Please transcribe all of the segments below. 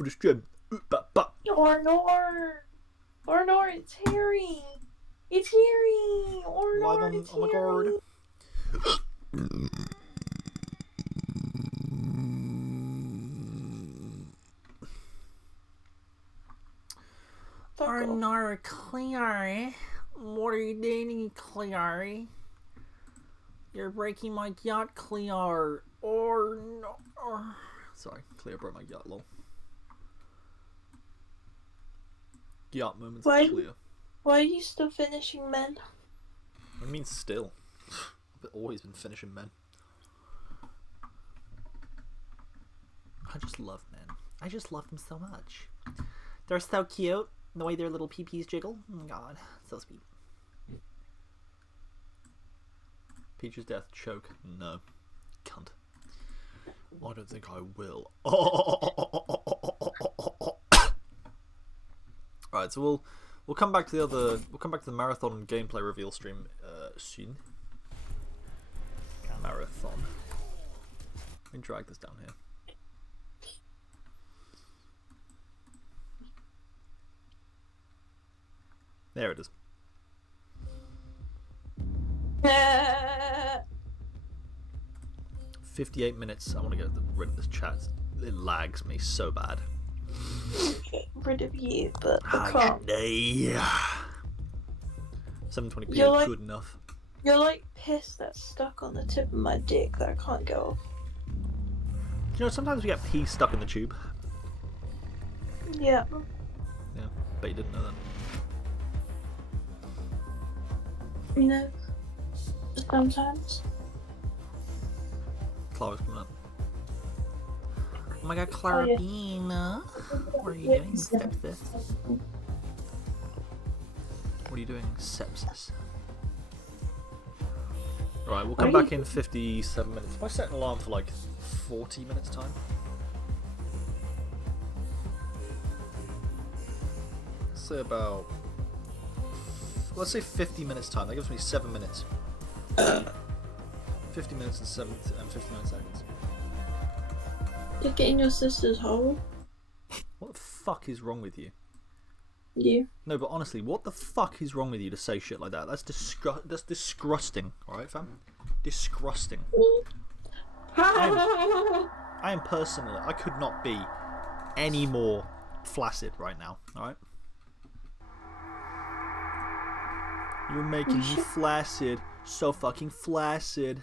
for the stream. Or it's Harry. It's Harry. Live on, it's oh my god. Fuck off. Clary. What are you doing, Clary? You're breaking my yacht, Clear. Or no. Sorry, Clear broke my yacht, lol. Yacht moments, Clear. Why are you still finishing men? What do you mean still? I've always been finishing men. I just love men. I just love them so much. They're so cute. The way their little pee-pees jiggle. Oh my god. So sweet. Peach's death. Choke. No. Cunt. I don't think I will. Right, so we'll come back to the other. We'll come back to the marathon gameplay reveal stream soon. Marathon. Let me drag this down here. There it is. 58 minutes. I want to get rid of this chat. It lags me so bad. Get rid of you, but I can't. 720p You're is like, good enough. You're like piss that's stuck on the tip of my dick that I can't go off. You know, sometimes we get pee stuck in the tube. Yeah. Yeah, but you didn't know that. You know, sometimes. Clara's coming up. Oh my god, Clara Bean. What are you doing, Sepsis? What are you doing, Sepsis? Right, we'll come back in 57 minutes. If I set an alarm for like 40 minutes time. Let's say 50 minutes time. That gives me 7 minutes. 50 minutes and 59 seconds. You're getting your sister's hole. What the fuck is wrong with you? You. No, but honestly, what the fuck is wrong with you to say shit like that? That's disgusting. Alright, fam? Disgusting. I am personally, I could not be any more flaccid right now, alright? You're making me flaccid. So fucking flaccid.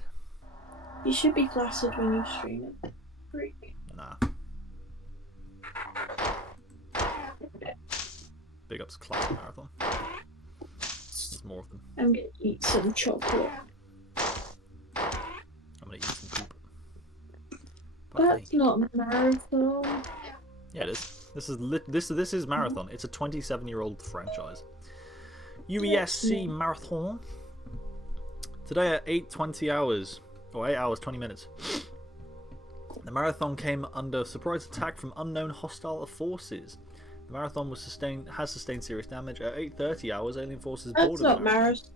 You should be flaccid when you stream it. Freak. Nah. Big ups Classic Marathon. There's more of them. I'm gonna eat some chocolate. I'm gonna eat some poop. That's not a marathon. Yeah, it is. This is Marathon. It's a 27-year-old franchise. UESC Marathon. Today at 8:20 hours, or 8 hours 20 minutes. The marathon came under surprise attack from unknown hostile forces. The marathon has sustained serious damage. At 8:30 hours, alien forces boarded the marathon.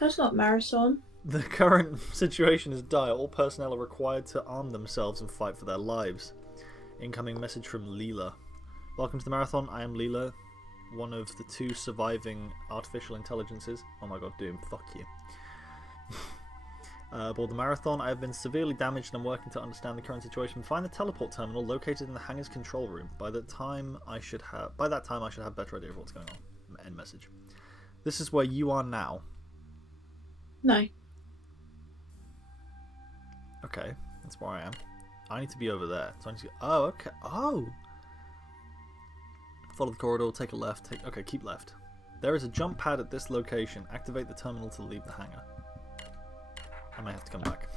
That's not marathon. The current situation is dire. All personnel are required to arm themselves and fight for their lives. Incoming message from Leela. Welcome to the marathon. I am Leela, one of the 2 surviving artificial intelligences. Oh my god, Doom, fuck you. Aboard the marathon, I have been severely damaged and I'm working to understand the current situation. Find the teleport terminal located in the hangar's control room. By that time, I should have a better idea of what's going on. End message. This is where you are now. No. Okay, that's where I am. I need to be over there. So I need to go. Oh, okay. Oh. Follow the corridor. Take a left. Okay, keep left. There is a jump pad at this location. Activate the terminal to leave the hangar. I might have to come back.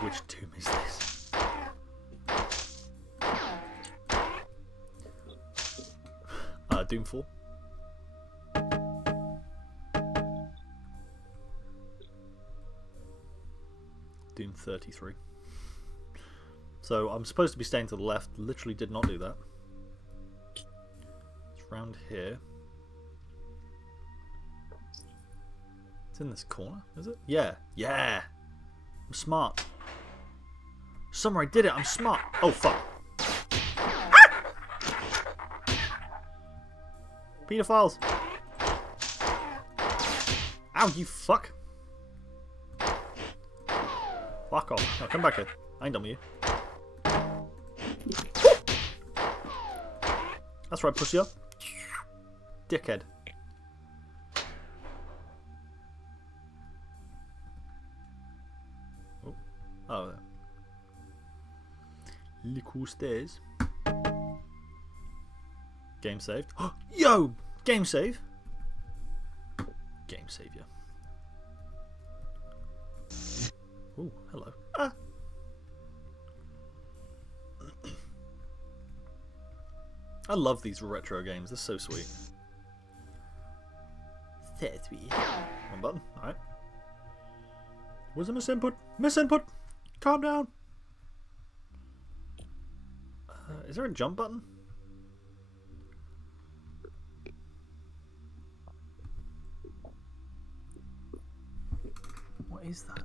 Which tomb is this? Doom 4. Doom 33. So I'm supposed to be staying to the left. Literally did not do that. round here. It's in this corner, is it? Yeah. Yeah! I'm smart. Summer, I did it. I'm smart. Oh, fuck. Ah! Pedophiles. Ow, you fuck. Fuck off. No, come back here. I ain't done with you. That's right, pussy up. Dickhead. Oh. Little stairs. Game saved. Yo! Game save. Game savior. Ooh, hello. Ah. I love these retro games. They're so sweet. So sweet. One button. Alright. Where's the misinput? Misinput! Calm down. Is there a jump button? What is that?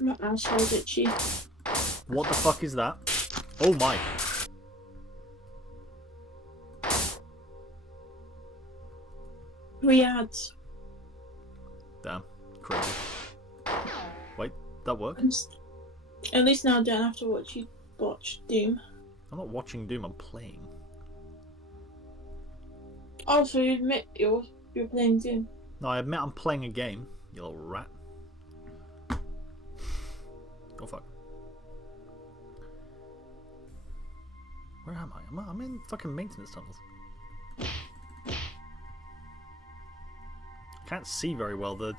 Not Hazzacheets. What the fuck is that? Oh my. Ads. Damn. Crazy. Wait, that worked? At least now I don't have to watch Doom. I'm not watching Doom, I'm playing. Oh, so you admit you're playing Doom? No, I admit I'm playing a game, you little rat. Oh fuck. Where am I? I'm in fucking maintenance tunnels. I can't see very well. The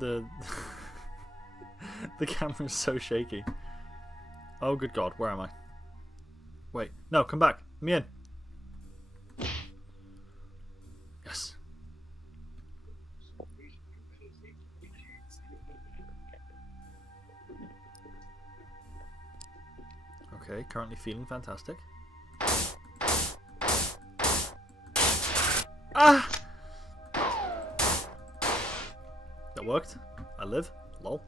the camera's so shaky. Oh good god, where am I? Wait, no, come back. Let me in. Yes. Okay, currently feeling fantastic. Ah! That worked. I live. Lol.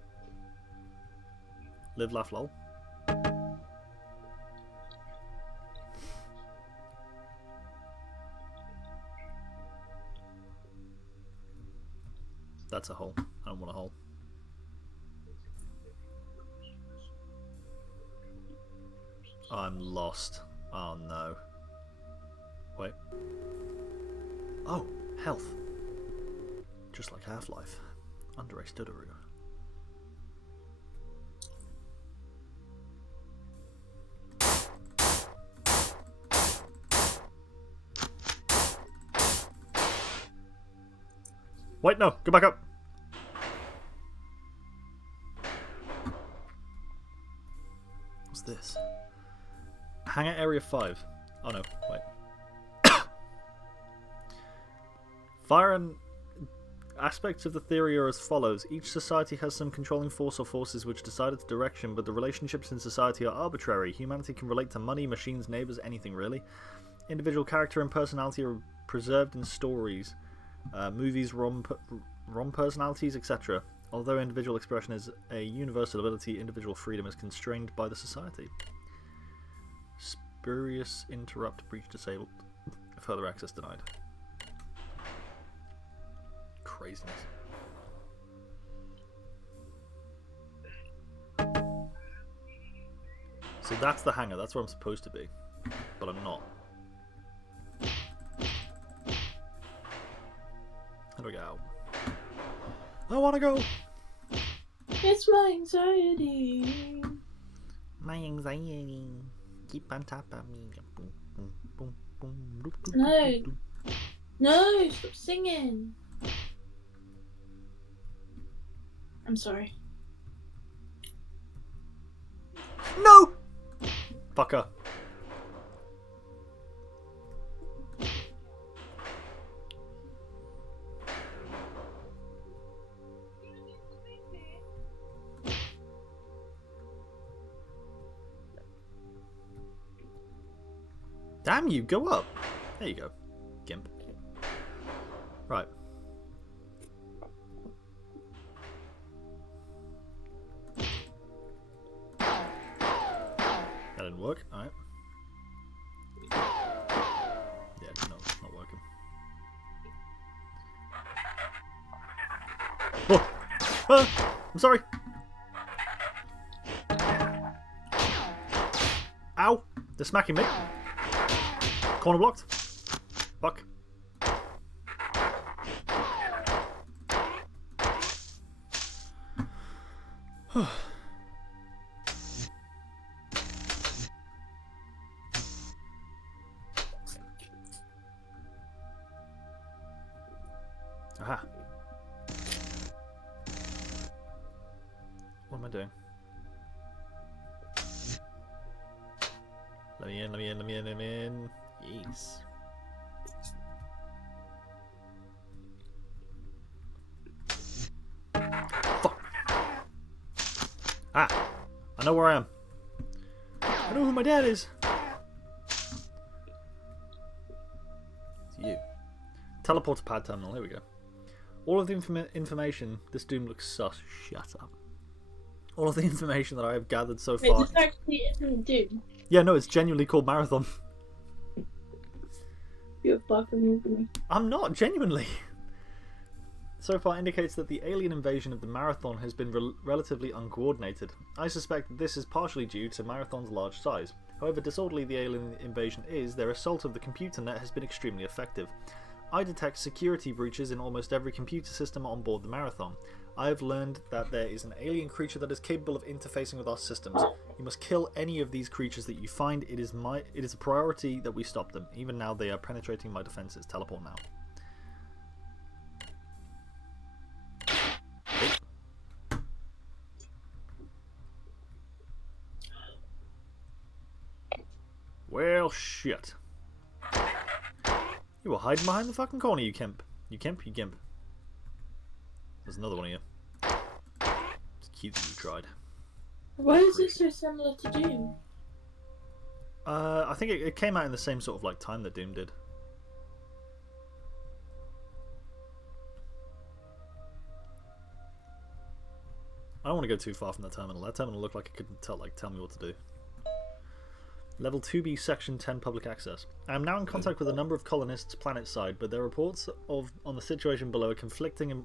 Live, laugh, lol. That's a hole. I don't want a hole. I'm lost. Oh no. Wait. Oh, health. Just like Half-Life. Understood. Wait, no, go back up. What's this? Hangar Area 5. Oh no, wait. Fire and aspects of the theory are as follows. Each society has some controlling force or forces which decide its direction, but the relationships in society are arbitrary. Humanity can relate to money, machines, neighbours, anything really. Individual character and personality are preserved in stories, movies, ROM personalities, etc. Although individual expression is a universal ability, individual freedom is constrained by the society. Spurious interrupt, breach disabled, further access denied. Craziness. So that's the hangar, that's where I'm supposed to be, but I'm not. How do I get out? I wanna go! It's my anxiety. My anxiety. Keep on top of me. Boom, boom, boom, boom, No. No, stop singing. I'm sorry. No! Fucker. Damn you, go up. There you go, gimp. Right. That didn't work. Alright. Yeah, no, not working. Oh! Ah! I'm sorry! Ow! They're smacking me. Corner blocked. Fuck. Aha. What am I doing? Let me in, let me in, let me in, let me in. Yes. Fuck. Ah. I know where I am. I know who my dad is. It's you. Teleport to pad terminal. Here we go. All of the information. This Doom looks sus. Shut up. All of the information that I have gathered so far. Wait, this actually isn't Doom. Yeah, no, it's genuinely called Marathon. You're fucking with me. I'm not, genuinely. So far indicates that the alien invasion of the Marathon has been relatively uncoordinated. I suspect that this is partially due to Marathon's large size. However disorderly the alien invasion is, their assault of the computer net has been extremely effective. I detect security breaches in almost every computer system on board the Marathon. I have learned that there is an alien creature that is capable of interfacing with our systems. You must kill any of these creatures that you find. It is a priority that we stop them. Even now they are penetrating my defenses. Teleport now. Well, shit. You were hiding behind the fucking corner, you gimp. You gimp, you gimp. There's another one of you. It's cute that you tried. Why is this so similar to Doom? I think it came out in the same sort of like time that Doom did. I don't want to go too far from that terminal. That terminal looked like it could tell me what to do. Level 2B, Section 10, Public Access. I am now in contact with a number of colonists planet-side, but their reports on the situation below are conflicting and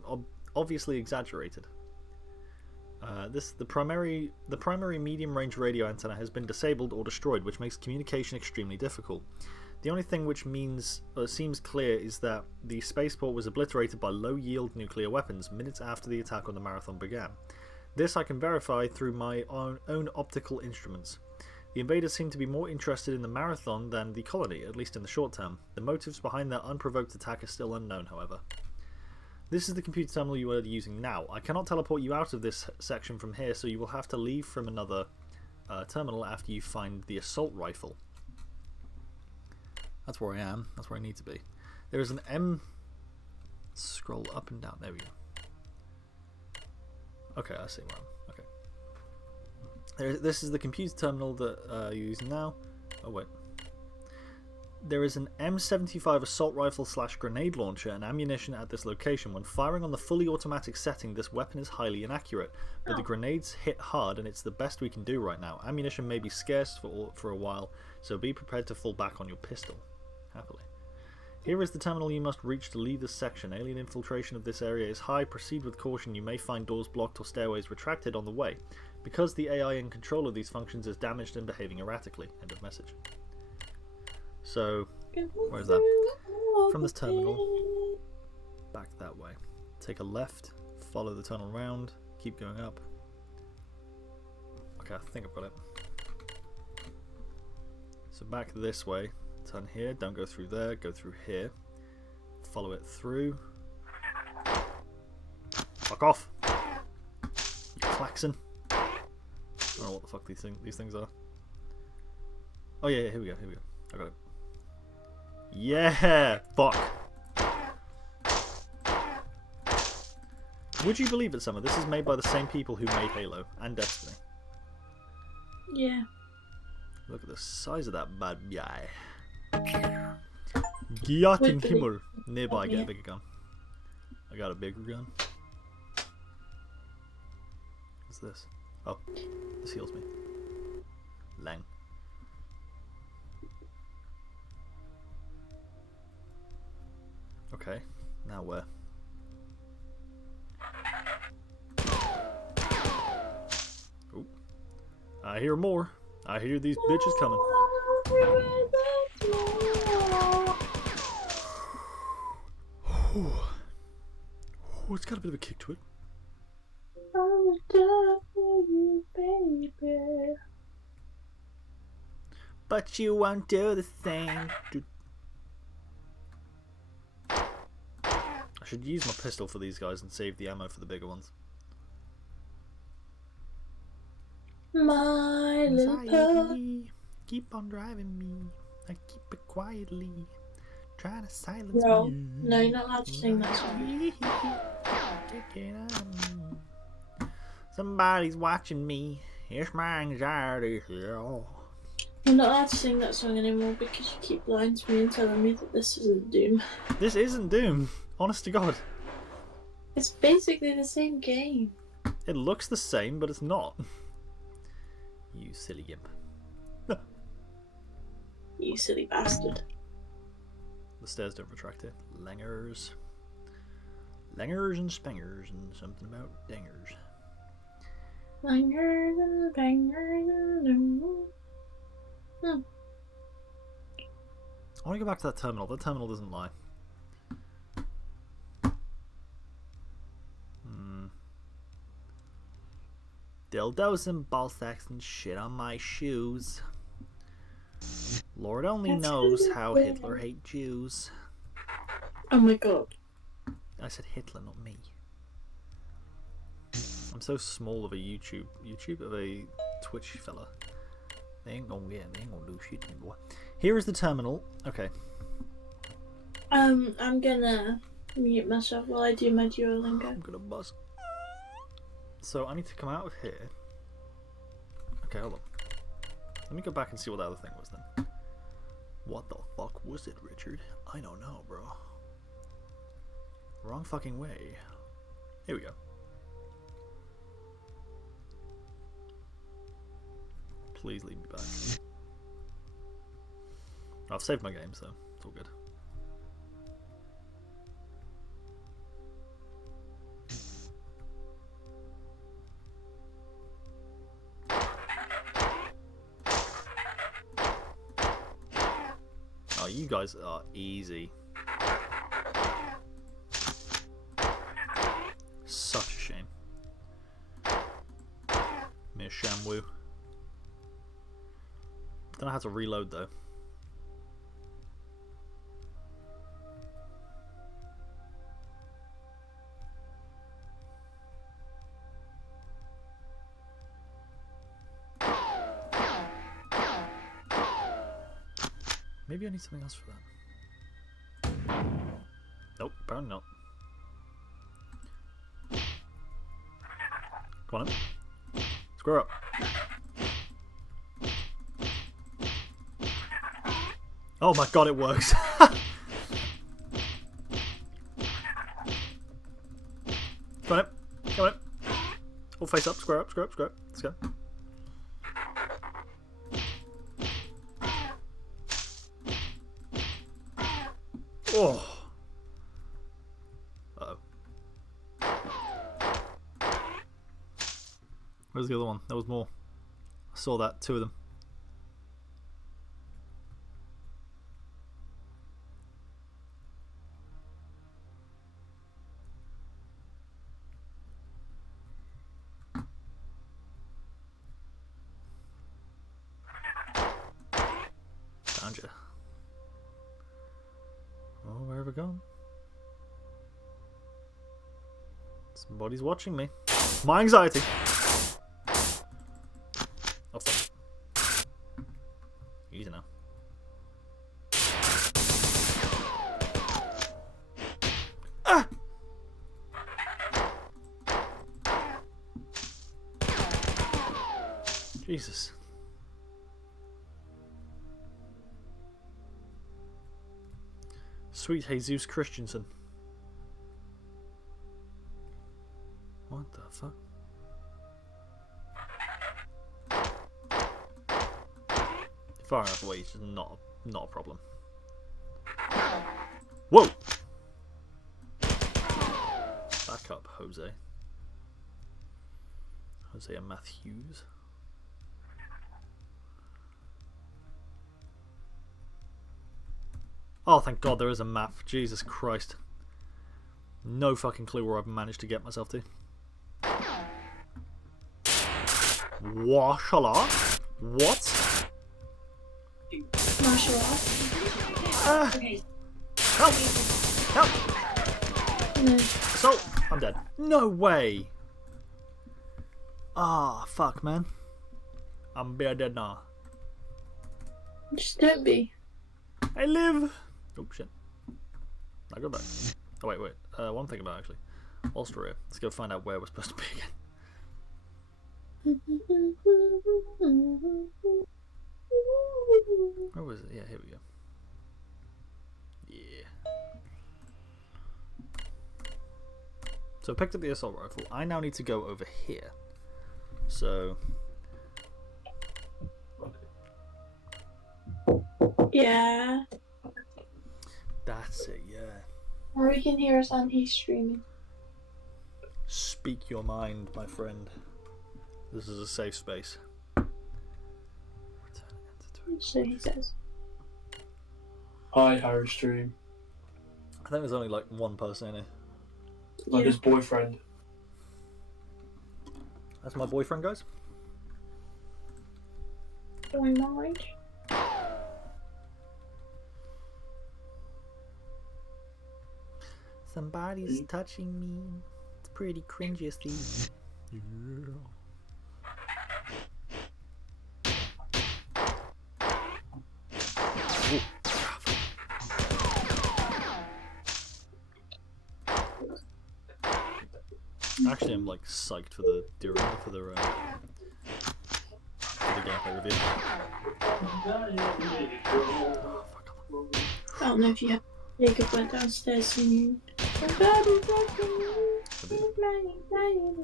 obviously exaggerated. The primary medium-range radio antenna has been disabled or destroyed, which makes communication extremely difficult. The only thing which seems clear is that the spaceport was obliterated by low-yield nuclear weapons minutes after the attack on the Marathon began. This I can verify through my own optical instruments. The invaders seem to be more interested in the Marathon than the colony, at least in the short term. The motives behind their unprovoked attack are still unknown, however. This is the computer terminal you are using now. I cannot teleport you out of this section from here, so you will have to leave from another terminal after you find the assault rifle. That's where I am. That's where I need to be. There is an M... Scroll up and down. There we go. Okay, I see where I am. This is the computer terminal that you're using now. Oh wait. There is an M75 assault rifle / grenade launcher and ammunition at this location. When firing on the fully automatic setting, this weapon is highly inaccurate, but the grenades hit hard and it's the best we can do right now. Ammunition may be scarce for a while, so be prepared to fall back on your pistol. Happily. Here is the terminal you must reach to leave this section. Alien infiltration of this area is high. Proceed with caution. You may find doors blocked or stairways retracted on the way, because the AI in control of these functions is damaged and behaving erratically. End of message. So, where's that? From this terminal, back that way. Take a left, follow the tunnel round, keep going up. Okay, I think I've got it. So back this way, turn here, don't go through there, go through here. Follow it through. Fuck off! You klaxon. I don't know what the fuck these things are. Oh yeah, here we go, I got it. Yeah! Fuck! Would you believe it, Summer? This is made by the same people who made Halo and Destiny. Yeah. Look at the size of that bad guy. Gyakin Himmel. Nearby, get a bigger gun. I got a bigger gun. What's this? Oh, this heals me. Lang. Okay, now where? Ooh. I hear more. I hear these bitches coming. Ooh. Ooh, it's got a bit of a kick to it. I'm done for you, baby. But you won't do the same. I should use my pistol for these guys and save the ammo for the bigger ones. My little Anxiety, keep on driving me. I keep it quietly, trying to silence No, me. no, you're not allowed to sing that song. Somebody's watching me. It's my anxiety here. I'm not allowed to sing that song anymore because you keep lying to me and telling me that this isn't Doom. This isn't Doom. Honest to God. It's basically the same game. It looks the same, but it's not. You silly gimp. You silly bastard. The stairs don't retract it. Langers. Langers and spangers and something about dangers. Langers and bangers and... I want to go back to that terminal. That terminal doesn't lie. Dildos and ball sacks and shit on my shoes. Lord only knows how Hitler hates Jews. Oh my god. I said Hitler, not me. I'm so small of a YouTube of a Twitch fella. They ain't gonna do shit anymore. Here is the terminal. Okay. I'm gonna mute myself while I do my Duolingo. I'm gonna buzz. So I need to come out of here. Okay, hold on. Let me go back and see what the other thing was then. What the fuck was it, Richard? I don't know, bro. Wrong fucking way. Here we go. Please leave me back. I've saved my game, so it's all good. Oh, you guys are easy. Such a shame. Mere Shamwoo. Don't know how to reload though. Maybe I need something else for that. Nope, apparently not. Come on in. Square up. Oh my god, it works. Come on in. Come on in. All face up, square up, square up, square up. Let's go. Oh. Uh-oh. Where's the other one? There was more. I saw that. Two of them. Found you. Oh, where have I gone? Somebody's watching me. My anxiety. Oh fuck. Easy now. Ah! Jesus. Sweet Jesus Christensen. What the fuck? Far enough away, it's just not a problem. Whoa! Back up, Jose. Hosea Matthews. Oh, thank God there is a map. Jesus Christ. No fucking clue where I've managed to get myself to. Washala? What? Martial art. Help! Help! No. So, I'm dead. No way! Ah, fuck, man. I'm bare dead now. Just don't be. I live! Oh, shit. I go back. Oh, wait. One thing about actually. Austria. Let's go find out where we're supposed to be again. Where was it? Yeah, here we go. Yeah. So I picked up the assault rifle. I now need to go over here. So... Yeah. That's it, yeah. Or we can hear us on he's streaming. Speak your mind, my friend. This is a safe space. So he says. Hi, Harry Stream. I think there's only like one person in here. Like his boyfriend. That's my boyfriend, guys. Don't mind. Somebody's touching me. It's pretty cringy, Steve. Yeah. Actually, I'm like psyched for the gameplay review. Oh, fuck. I don't know if you have Jacob went downstairs singing. Somebody's watching me. Flying.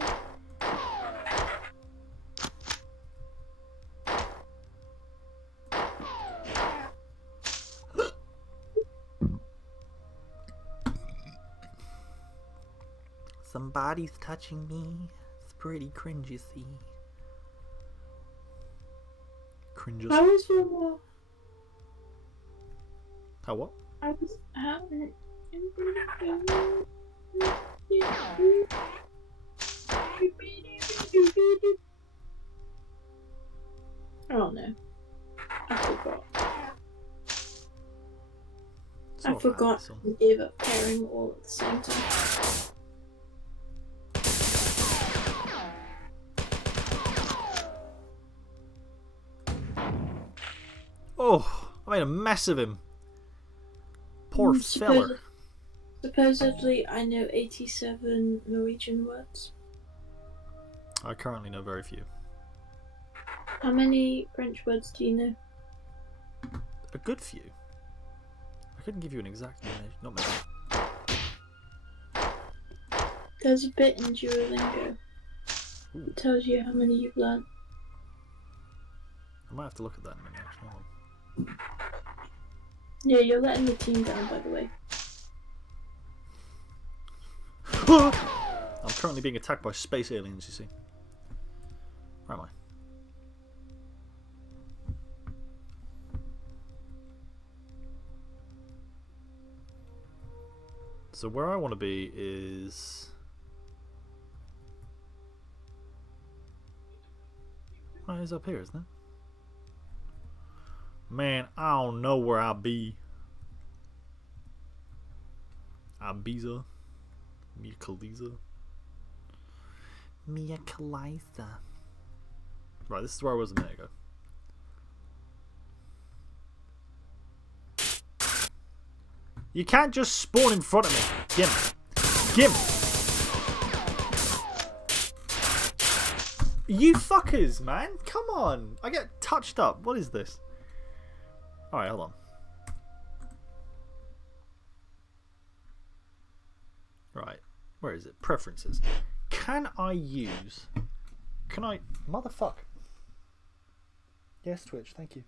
Somebody's touching me. It's pretty cringy, see. Cringes. How was your How what? I was I don't know. I forgot. It's I not forgot bad, and gave up caring all at the same time. Oh, I made a mess of him. Poor feller. Supposedly, I know 87 Norwegian words. I currently know very few. How many French words do you know? A good few. I couldn't give you an exact number. Not many. There's a bit in Duolingo. Ooh. It tells you how many you've learned. I might have to look at that in a minute. Actually. Hold on. Yeah, you're letting the team down, by the way. I'm currently being attacked by space aliens, you see. Where am I? So where I want to be is... Oh, it's up here, isn't it? Man, I don't know where I'll be. Ibiza. Mia Khaliza. Mia Khaliza. Right, this is where I was a minute ago. You can't just spawn in front of me. Gim. Gim. You fuckers, man. Come on. I get touched up. What is this? Alright, hold on. Right. Where is it? Preferences. Can I? Motherfuck. Yes, Twitch. Thank you.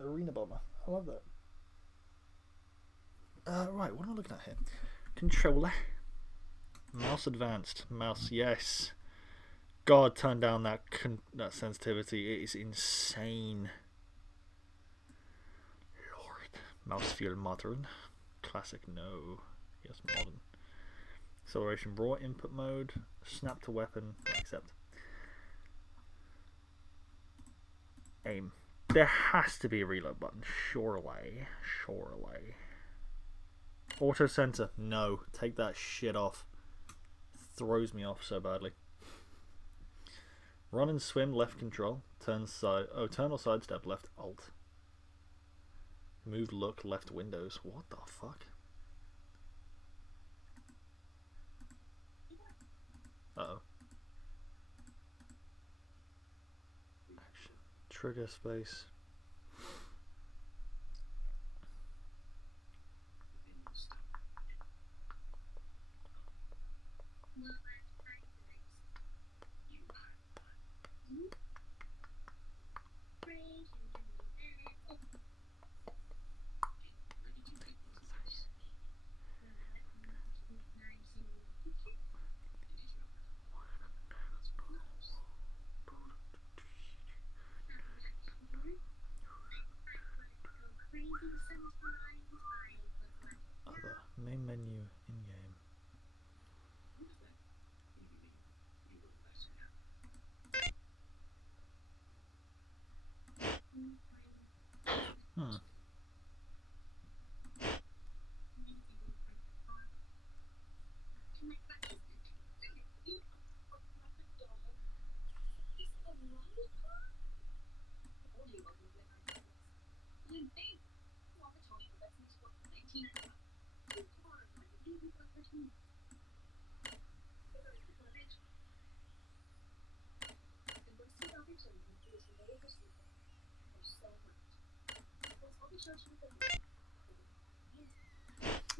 Arena Bomber. I love that. Right. What am I looking at here? Controller. Mouse advanced. Mouse. Yes. God, turn down that sensitivity. It is insane. Lord. Mouse feel modern. Classic. No. Yes, modern. Acceleration raw input mode. Snap to weapon. Accept. Aim. There has to be a reload button. Surely. Auto center. No. Take that shit off. Throws me off so badly. Run and swim left control. Turn or sidestep left alt. Move look left windows. What the fuck? Uh-oh. Action. Trigger space. Other. Main menu in game.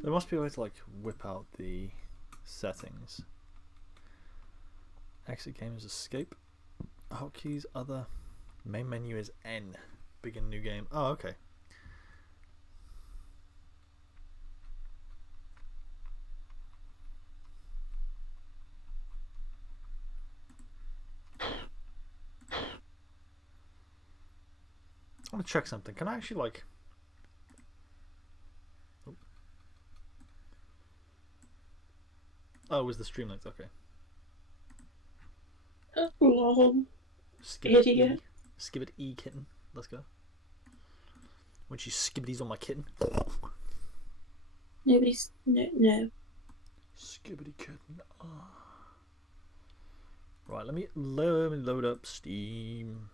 There must be a way to like whip out the settings. Exit game is escape. Hotkeys other. Main menu is N. Begin new game. Oh, okay. I want to check something. Can I actually like... Oh, it was the Streamlink. Okay. Oh, lol. Idiot. Skibit E kitten. Let's go. When she skibbities on my kitten. Nobody's... No. Skibbity kitten. Oh. Right, let me load up Steam.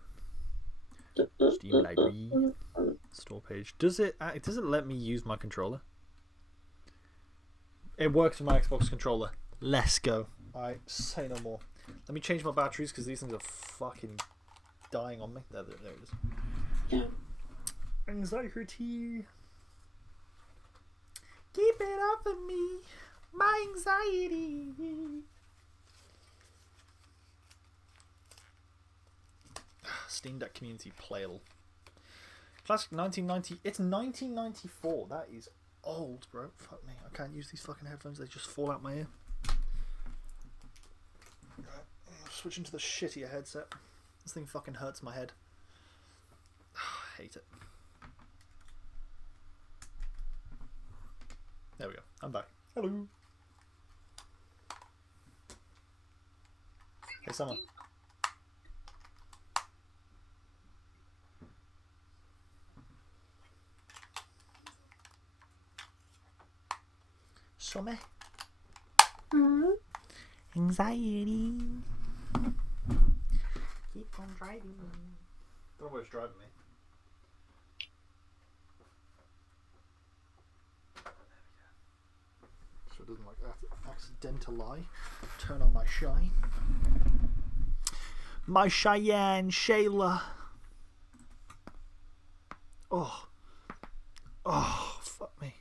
Steam library. Store page. Does it let me use my controller? It works with my Xbox controller. Let's go. Alright, say no more. Let me change my batteries because these things are fucking dying on me. There it is. Yeah. Anxiety. Keep it off of me. My anxiety. Steam Deck Community Playable. Classic 1990. It's 1994. That is old, bro. Fuck me. I can't use these fucking headphones. They just fall out my ear. Right. Switching to the shittier headset. This thing fucking hurts my head. I hate it. There we go. I'm back. Hello. Hey, someone. Summer. Anxiety. Keep on driving. Don't know where it's driving me. So it doesn't like accidentally turn on my shine. My Cheyenne, Shayla. Oh, fuck me.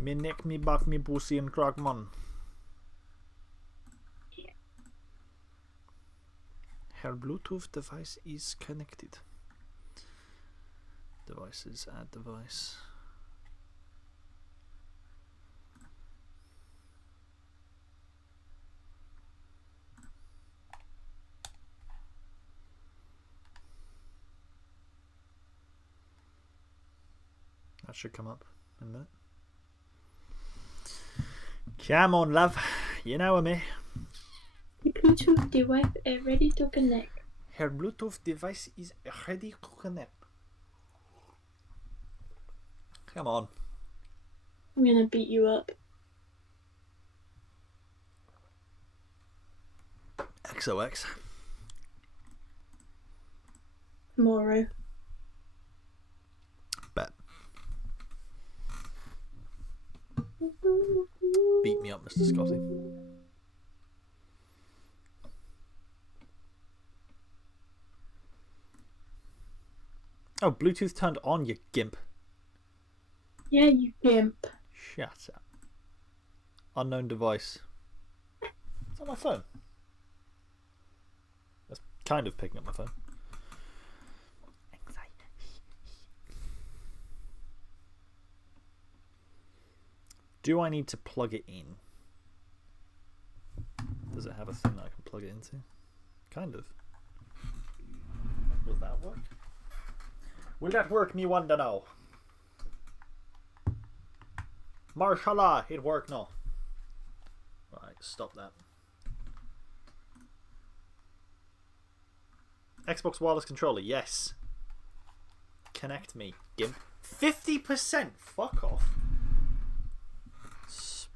Me neck, me back, me pussy and crackmon. Her Bluetooth device is connected. Devices, add device. That should come up in a minute. Come on, love. You know me. The Bluetooth device is ready to connect. Her Bluetooth device is ready to connect. Come on. I'm gonna beat you up. XOX. Tomorrow. Bet. Beat me up, Mr. Scotty. Oh, Bluetooth turned on, you gimp. Yeah, you gimp. Shut up. Unknown device. It's on my phone. That's kind of picking up my phone. Do I need to plug it in? Does it have a thing that I can plug it into? Kind of. Will that work? Will that work, me wonder now? Marshallah, it worked no. Right, stop that. Xbox wireless controller, yes. Connect me, gimp. 50%? Fuck off.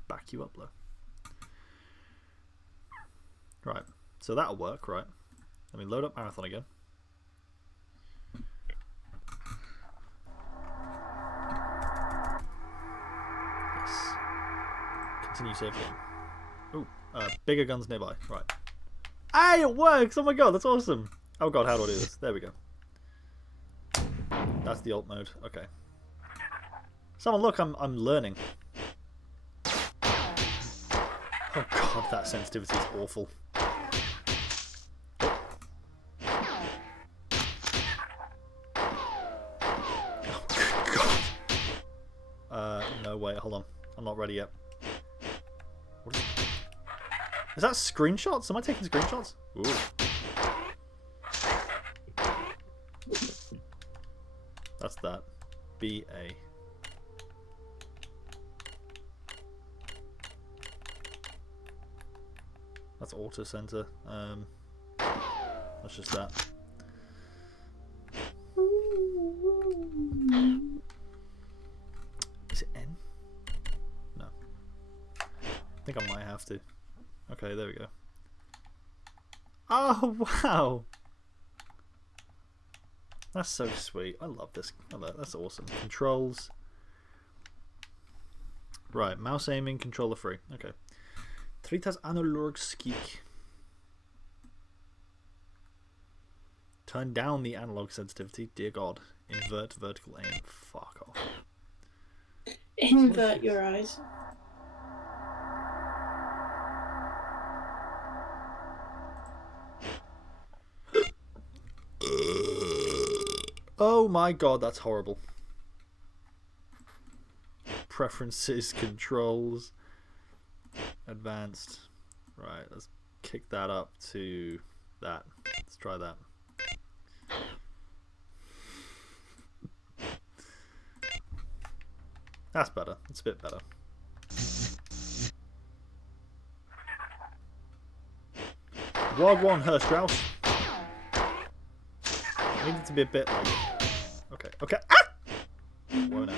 Back you up, though. Right, so that'll work, right? Let me load up Marathon again. Yes. Continue save game. Ooh, bigger guns nearby. Right. Hey, it works! Oh my god, that's awesome! Oh god, how do I do this? There we go. That's the alt mode. Okay. Someone look, I'm learning. Oh god, that sensitivity is awful. Oh good god. No, wait, hold on. I'm not ready yet. What is that screenshots? Am I taking screenshots? Ooh. That's that. BA. That's auto center. That's just that. Is it N? No. I think I might have to. Okay, there we go. Oh wow! That's so sweet. I love this. I love, that's awesome. Controls. Right, mouse aiming, controller free. Okay. Tritas analog skik. Turn down the analog sensitivity. Dear God. Invert vertical aim. Fuck off. Invert your eyes. Oh my god, that's horrible. Preferences, controls, advanced. Right, let's kick that up to that. Let's try that. That's better. It's a bit better. Wagwan Herstrauss. I need it to be a bit like. Okay. Okay. Ah! Whoa, no.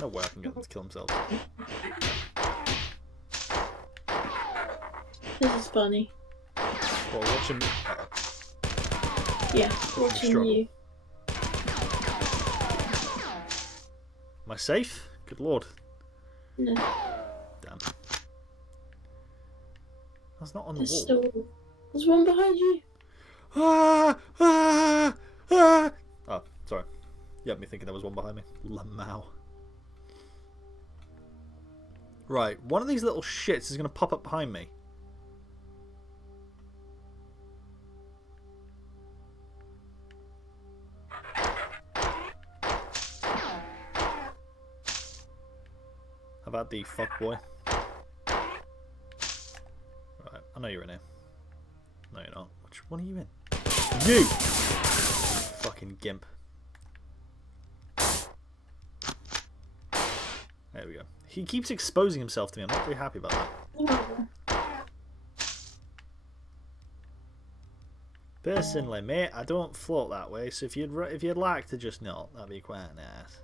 No way I can get them to kill themselves. This is funny. Well, watching. Yeah, watching you. Am I safe? Good lord. No. Damn. That's not on the There's wall. still. There's one behind you. Ah, ah, ah. Oh, sorry. You had me thinking there was one behind me. Lamau. Right, one of these little shits is going to pop up behind me. How about the fuckboy? Right, I know you're in here. No, you're not. Which one are you in? You! Fucking gimp. There we go. He keeps exposing himself to me. I'm not very happy about that. Personally, mate, I don't float that way. So if you'd like to just not, that'd be quite nice.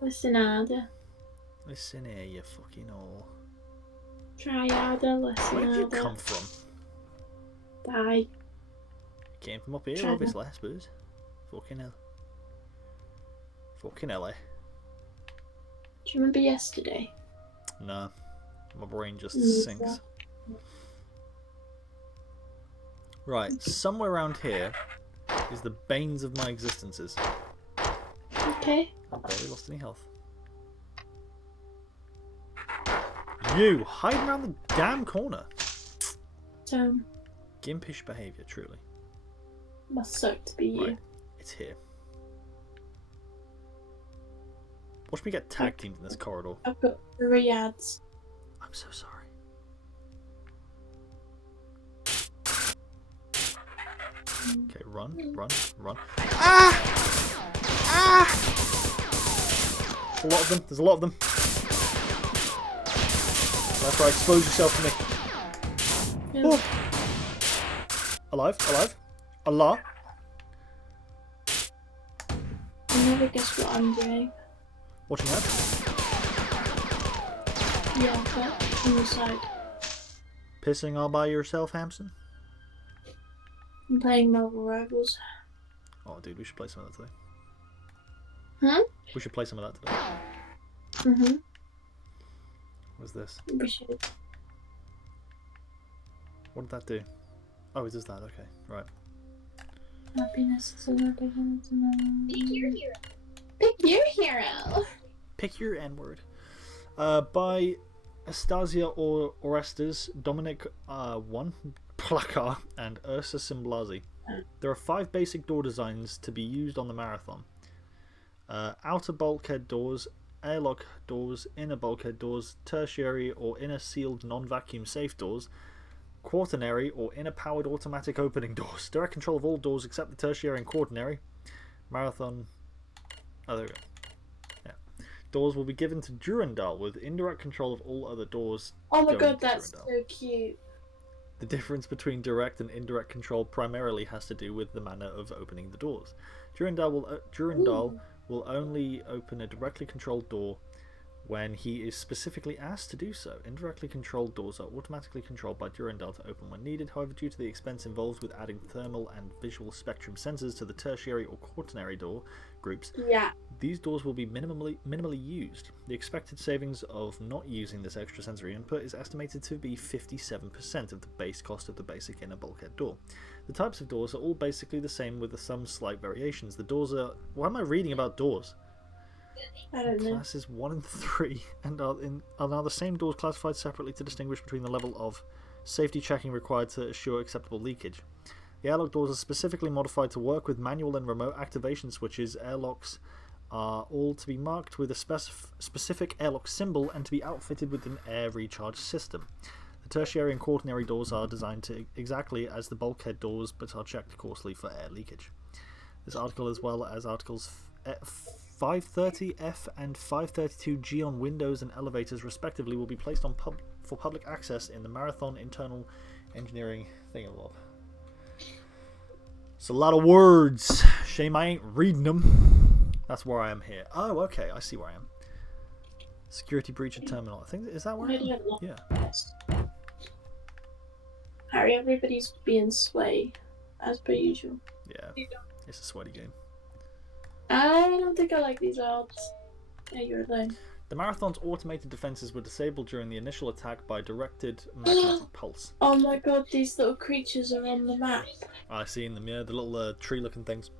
Listen harder. Listen here, you fucking hole. Try harder, listen Where did you harder. come from? Die. You came from up here, China. obviously, I suppose. Fucking hell. Fucking hell, eh? Do you remember yesterday? Nah. My brain just Mm, sinks. Right, somewhere around here is the banes of my existences. Okay. I barely lost any health. You hiding around the damn corner. So, Gimpish behaviour, truly. must suck to be you. Right, it's here. Watch me get tag teamed in this corridor. I've got 3 ads. I'm so sorry. Okay, run. Ah! Ah! There's a lot of them. That's right, expose yourself to me. Yeah. Oh. Alive. Allah. You never guess what I'm doing. Watching that. Yeah, but on the side. Pissing all by yourself, Hampson? I'm playing Marvel Rivals. Oh, dude, we should play some of that today. Huh? We should play some of that today. Mm-hmm. What's this? We should. What did that do? Oh, it does that. Okay, right. Happiness is a begins. Pick your hero. Pick your hero. Pick your N-word. By Astasia or Orestes, Dominic 1, Placar, and Ursa Simblasi. There are 5 basic door designs to be used on the marathon. Outer bulkhead doors, airlock doors, inner bulkhead doors, tertiary or inner sealed non-vacuum safe doors, quaternary or inner powered automatic opening doors. Direct control of all doors except the tertiary and quaternary. Marathon. Oh, there we go. Yeah. Doors will be given to Durandal with indirect control of all other doors. Oh my going god, to that's Durandal. so cute. The difference between direct and indirect control primarily has to do with the manner of opening the doors. Durandal will only open a directly controlled door when he is specifically asked to do so. Indirectly controlled doors are automatically controlled by Durandal to open when needed. However, due to the expense involved with adding thermal and visual spectrum sensors to the tertiary or quaternary door groups, Yeah. these doors will be minimally used. The expected savings of not using this extra sensory input is estimated to be 57% of the base cost of the basic inner bulkhead door. The types of doors are all basically the same with some slight variations. The doors are... Why am I reading about doors? I don't know. Classes 1 and 3 and are now the same doors classified separately to distinguish between the level of safety checking required to assure acceptable leakage. The airlock doors are specifically modified to work with manual and remote activation switches. Airlocks are all to be marked with a specific airlock symbol and to be outfitted with an air recharge system. The tertiary and quaternary doors are designed to exactly as the bulkhead doors but are checked coarsely for air leakage. This article, as well as articles 530F and 532G on windows and elevators respectively, will be placed on for public access in the Marathon Internal Engineering thingamabob. It's a lot of words. Shame I ain't reading them. That's where I am here. Oh, okay. I see where I am. Security breach at terminal. I think, is that where I am? Yeah. Harry, everybody's being sway, as per usual. Yeah. It's a sweaty game. I don't think I like these odds. Yeah, you're alone. The Marathon's automated defenses were disabled during the initial attack by directed magnetic pulse. Oh my god, these little creatures are on the map. I've seen them, yeah, the little tree-looking things.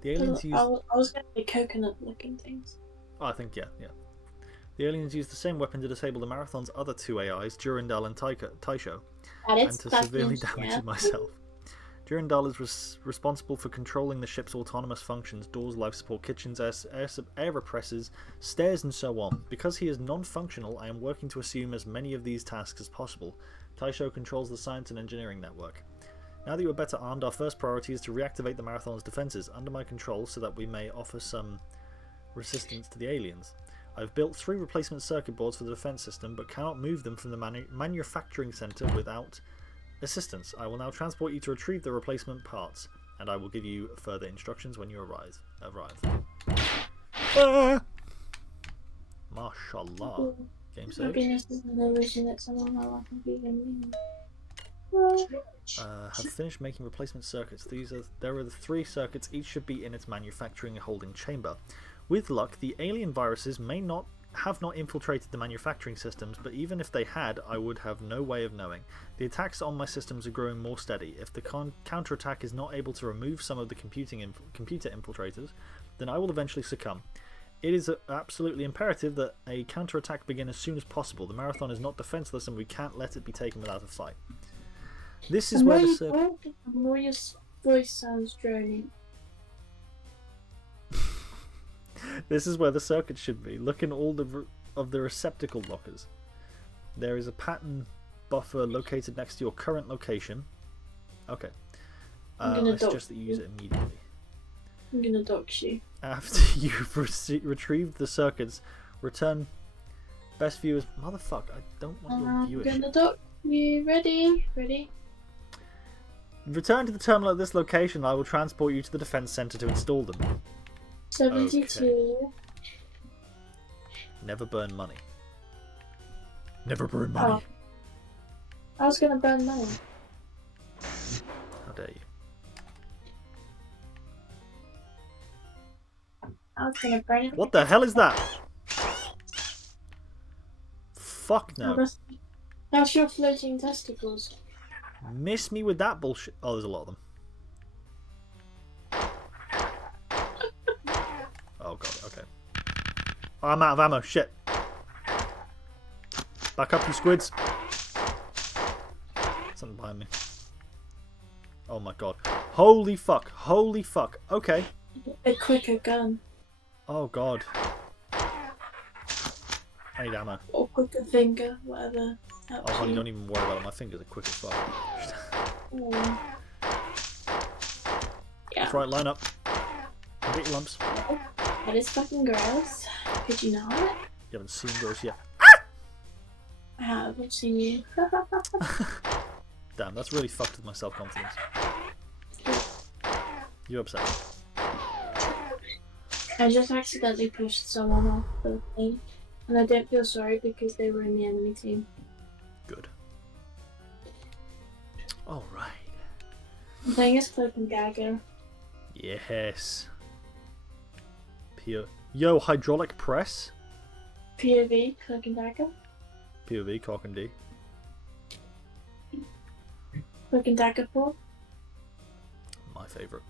The aliens used... I was going to say coconut-looking things. Oh, I think, yeah. The aliens used the same weapon to disable the Marathon's other two AIs, Durandal and Taisho, That and is to fucking severely damage shit. myself. Durandal is responsible for controlling the ship's autonomous functions, doors, life support, kitchens, air repressors, stairs, and so on. Because he is non-functional, I am working to assume as many of these tasks as possible. Taisho controls the science and engineering network. Now that you are better armed, our first priority is to reactivate the Marathon's defenses under my control so that we may offer some resistance to the aliens. I've built 3 replacement circuit boards for the defense system, but cannot move them from the manufacturing center without assistance. I will now transport you to retrieve the replacement parts, and I will give you further instructions when you arrive. Mashallah. Game save. Happiness is an illusion that someone will often be in. Have finished making replacement circuits. There are the 3 circuits, each should be in its manufacturing holding chamber. With luck, the alien viruses may have not infiltrated the manufacturing systems, but even if they had, I would have no way of knowing. The attacks on my systems are growing more steady. If the counterattack is not able to remove some of the computer infiltrators, then I will eventually succumb. It is absolutely imperative that a counterattack begin as soon as possible. The Marathon is not defenseless, and we can't let it be taken without a fight. This is where the more your voice sounds droning. This is where the circuit should be. Look in all of the receptacle lockers. There is a pattern buffer located next to your current location. Okay. I suggest that you use it immediately. I'm gonna dox you. After you've retrieved the circuits, return best viewers. Motherfuck, I don't want your viewership. I'm gonna dox you. Ready? Ready? Return to the terminal at this location. I will transport you to the defense center to install them. 72. Okay. Never burn money. Never burn money. Oh. I was gonna burn money. How dare you? I was gonna burn it. What the hell is that? Fuck no. That's your floating testicles. Miss me with that bullshit. Oh, there's a lot of them. Oh god, okay. Oh, I'm out of ammo, shit. Back up, you squids. Something behind me. Oh my god. Holy fuck, holy fuck. Okay. A quicker gun. Oh god. I need ammo. Or quicker finger, whatever. Oh honey, don't even worry about it. My fingers are quick as fuck. Yeah. That's right, line up. Get your lumps. That is fucking gross. Could you not? You haven't seen those yet. I have. I've seen you. Damn, that's really fucked with my self-confidence. You upset me. I just accidentally pushed someone off the thing, and I don't feel sorry because they were in the enemy team. Good. Alright. I'm playing as Cloak and Dagger. Yes. Yo, hydraulic press. POV, Cloak and Dagger. POV, cock and D. Cloak and Dagger 4. My favourite.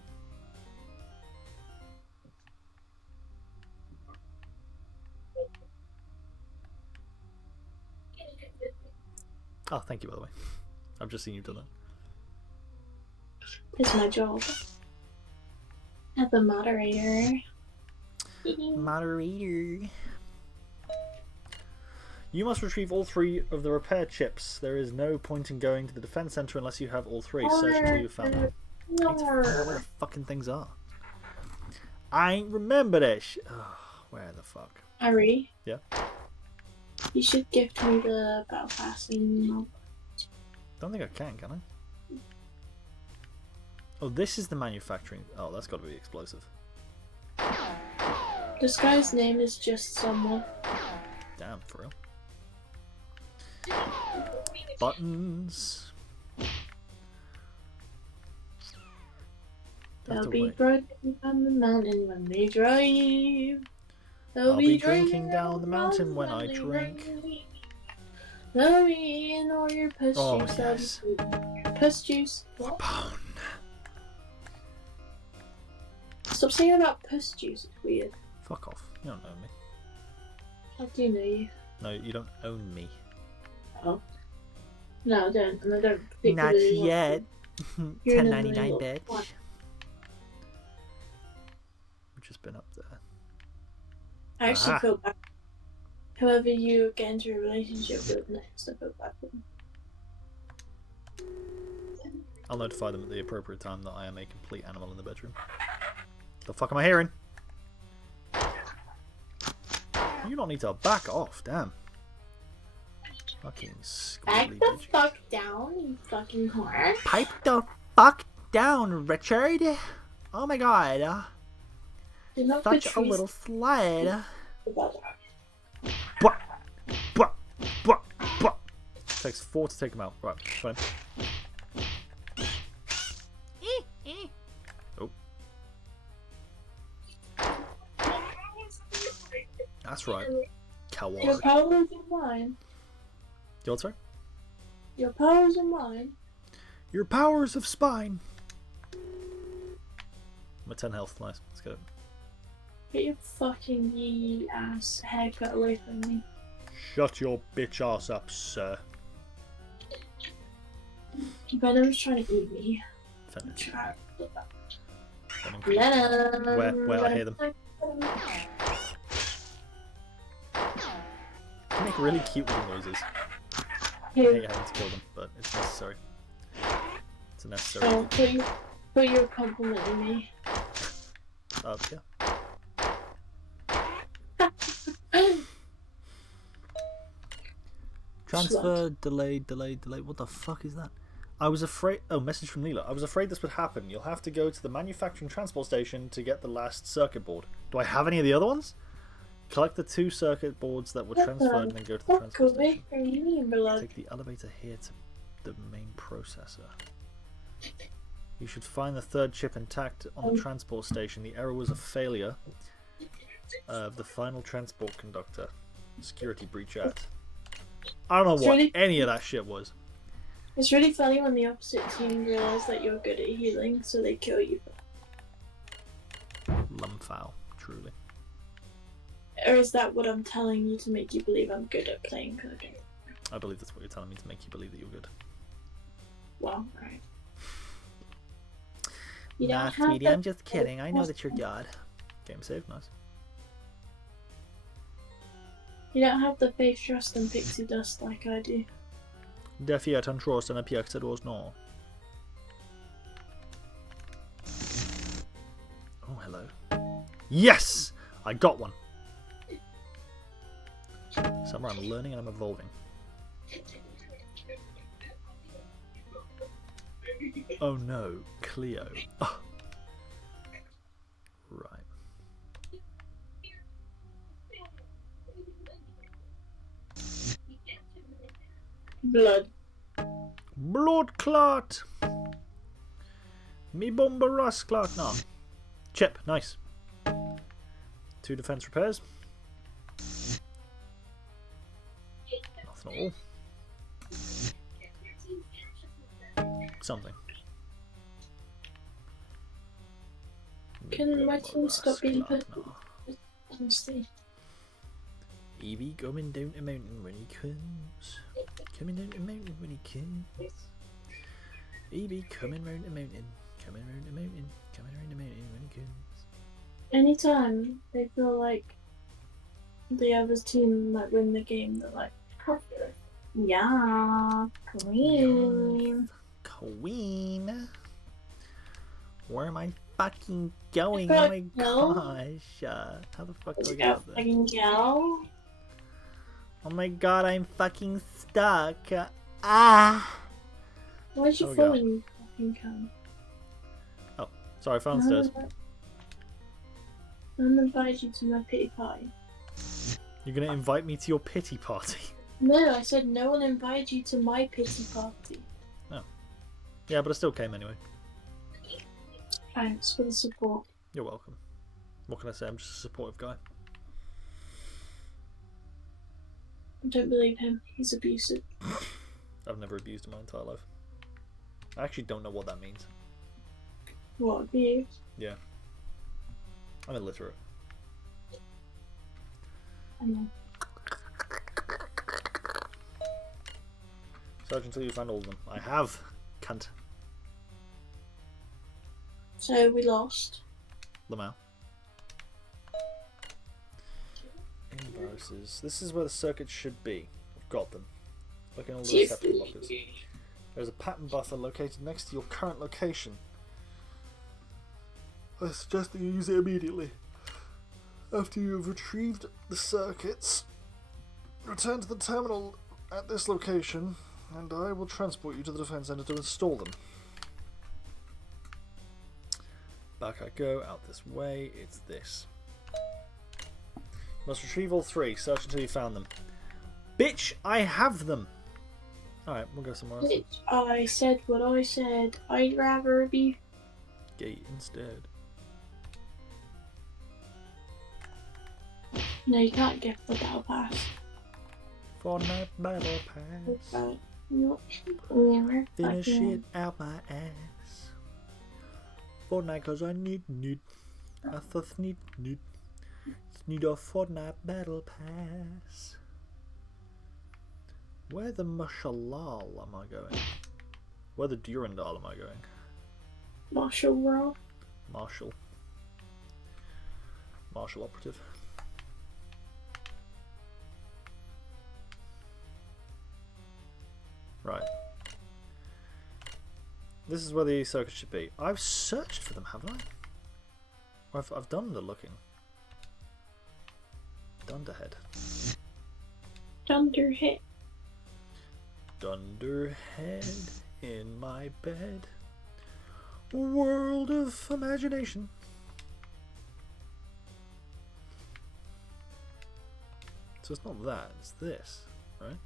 Oh, thank you, by the way. I've just seen you do that. It's my job. As the moderator. Moderator. You must retrieve all 3 of the repair chips. There is no point in going to the defense center unless you have all 3. Search until you found them. I need to find out where the fucking things are. I ain't remember that shit. Oh, where the fuck? Ari? Yeah? You should gift me the battle pass and Don't think I can I? Oh, this is the manufacturing. Oh, that's got to be explosive. this guy's name is just someone. Damn, for real. Buttons. They'll be broken down the mountain when they drive. I'll be drinking down the mountain when I drink. They'll be in all your puss juice. Yes. Puss juice. What? Wapone. Stop saying about puss juice. It's weird. Fuck off. You don't know me. I do know you. No, you don't own me. Oh. No, I don't. And I don't Not particularly want yet. to. You're an 10.99 annoying bitch. little We've just been up there. I actually Aha. feel bad. Whoever you get into a relationship with next, I feel bad for them. I'll notify them at the appropriate time that I am a complete animal in the bedroom. The fuck am I hearing? You don't need to back off, damn. Fucking Back squiggly the bitch. fuck down, you fucking whore. Pipe the fuck down, Richard. Oh my god. Do not Such a Patrice little slide. about Bwah, bwah, bwah, bwah. Takes 4 to take him out. Right, fine. Oh. That's right. Your Coward. powers are mine. You what, sorry? Your powers are mine. Your powers of spine. I'm at 10 health. Nice. Let's get it. Get your fucking yee ass haircut away from me. Shut your bitch ass up, sir. Venom's trying to eat me. Venom. Venom. Where I hear them. They make really cute little noises. I hate having to kill them, but it's necessary. It's a necessary. Oh, put your compliment in me. Yeah. Transfer, delay. What the fuck is that? I was afraid. Oh, message from Leela. I was afraid this would happen. You'll have to go to the manufacturing transport station to get the last circuit board. Do I have any of the other ones? Collect the 2 circuit boards that were transferred and then go to the transport station. Take the elevator here to the main processor. You should find the 3rd chip intact on the transport station. The error was a failure of the final transport conductor. Security breach at. I don't know what any of that shit was. It's really funny when the opposite team realise that you're good at healing, so they kill you. Lumfowl, truly. Or is that what I'm telling you to make you believe I'm good at playing cooking? I believe that's what you're telling me to make you believe that you're good. Well, right. Nah, sweetie, I'm just kidding. I know that you're God. Game saved, nice. You don't have the faith, trust, and pixie dust like I do. Därför jag trust and pjäxar oss nå. Oh, hello. Yes! I got one. Somewhere I'm learning and I'm evolving. Oh no, Cleo. Oh. Right. Blood. Blood clot! Me bomba rust clot now. Chip, nice. 2 defense repairs. Nothing at all. Something. Can my team stop being put? Honestly. Evie coming down the mountain when he comes. Coming down the mountain when he comes. Evie coming round the mountain. Coming round the mountain. Coming round the mountain when he comes. Anytime they feel like the other team might win the game, they're like, yeah, queen. Queen. Where am I fucking going? I Oh my know. gosh. How the fuck do I You get got up there? fucking gal. Oh my god, I'm fucking stuck. Ah! Why'd you Oh, fall God. when you fucking come? Sorry, I fell downstairs. I'm gonna invite you to my pity party. You're gonna invite me to your pity party? No, I said no one invited you to my pity party. Yeah, but I still came anyway. Thanks for the support. You're welcome. What can I say? I'm just a supportive guy. Don't believe him. He's abusive. I've never abused in my entire life. I actually don't know what that means. What abuse? Yeah. I'm illiterate. I know. Search until you find all of them. I have, cunt. So we lost. Lamau. Inverses. This is where the circuits should be. I've got them. Look in all the receptor lockers. There's a pattern buffer located next to your current location. I suggest that you use it immediately. After you have retrieved the circuits, return to the terminal at this location, and I will transport you to the defense center to install them. Back I go, out this way, it's this. Must retrieve all three, search until you found them. Bitch, I have them! Alright, we'll go somewhere else. Bitch, I said what I said. I'd rather be... Gate instead. No, you can't get the battle pass. Fortnite battle pass. Finish it out my ass. Fortnite cause I need. I thought need. Need a Fortnite battle pass. Where the Mashalal am I going? Where the Durandal am I going? Marshall Raw. Marshall operative. Right. This is where the circuit should be. I've searched for them, haven't I? Or I've done the looking. Dunderhead. Dunderhead. Dunderhead in my bed. World of imagination. So it's not that, it's this, right?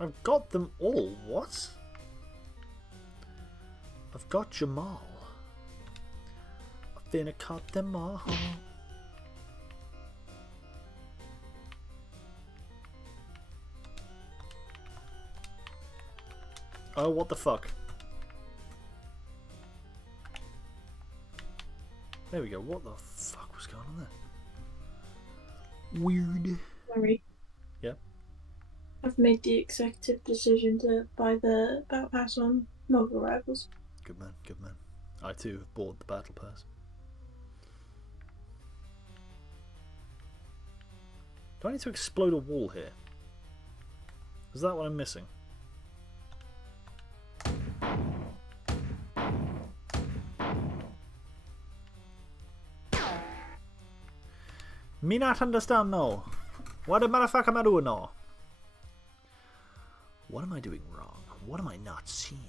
I've got them all. What? I've got Jamal. I finna cut them all. Oh, what the fuck? There we go. What the fuck was going on there? Weird. Sorry. Yeah. I've made the executive decision to buy the battle pass on mobile rifles. Good man, good man. I too have bought the battle pass. Do I need to explode a wall here? Is that what I'm missing? Me not understand now. What the motherfucker am I doing now? What am I doing wrong? What am I not seeing?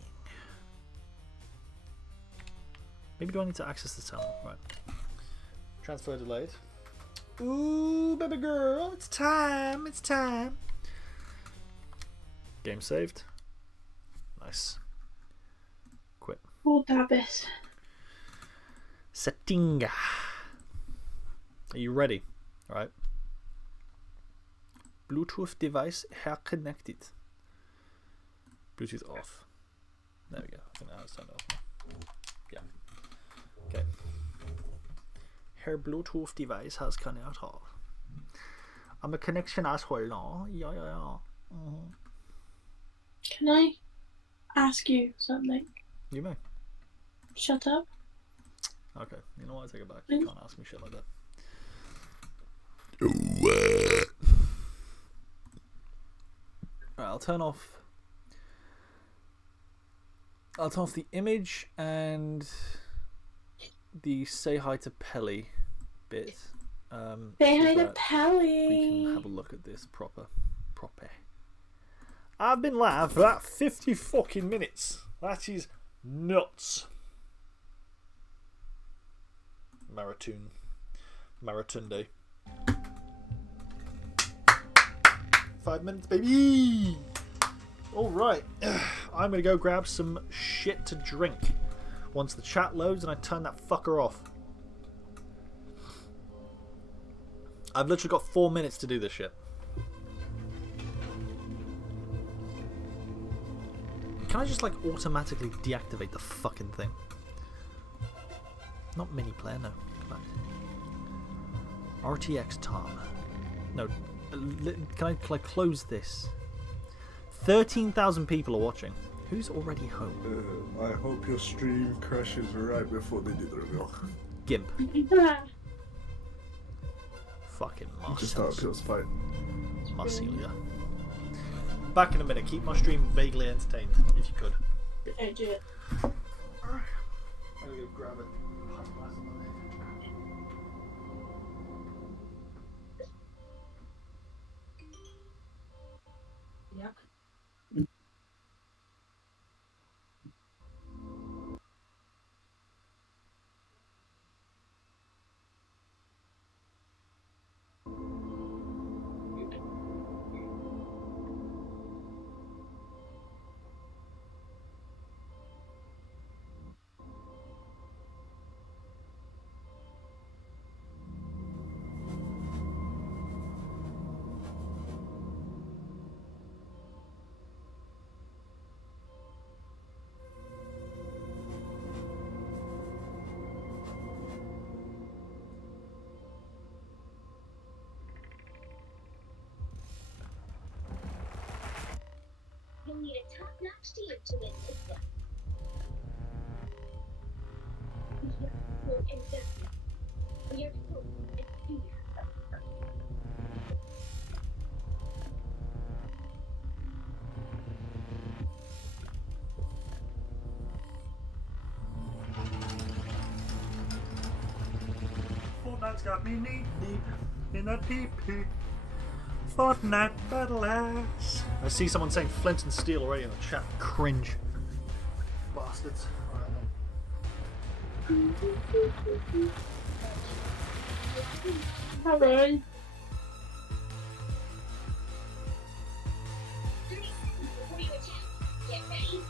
Maybe do I need to access the tunnel? Right. Transfer delayed. Ooh, baby girl, it's time, it's time. Game saved. Nice. Quit. Oh, Dabbit. Setting. Are you ready? Alright. Bluetooth device hair connected. Bluetooth off. There we go. I think now it's turned off. Yeah. Okay. Her Bluetooth device has connected. I'm a connection asshole now. Yeah. Mm-hmm. Can I ask you something? You may. Shut up. Okay. You know what? I take it back. You can't ask me shit like that. Right, I'll turn off the image and the say hi to Pelly bit. Say hi so to that Pelly. we can have a look at this proper. I've been live for about 50 fucking minutes. That is nuts. Marathon day. 5 minutes, baby. All right, I'm gonna go grab some shit to drink once the chat loads and I turn that fucker off. I've literally got 4 minutes to do this shit. Can I just like automatically deactivate the fucking thing? Not mini player, no. Come back. RTX Tom. No. Can I close this? 13,000 people are watching. Who's already home? I hope your stream crashes right before they do the reveal. Gimp. Fucking Just out of pure spite. Marcelia. Back in a minute. Keep my stream vaguely entertained, if you could. Don't do it. Alright. I'm gonna go grab it. Yuck. You'll need a top-notch team to win this one. We are full and desperate. We are full and fear. Fortnite's got me knee deep in a TP. Fortnite battle ass. I see someone saying Flint and Steel already in the chat. Cringe. Bastards. Hello. 3 seconds before you attack. Get ready.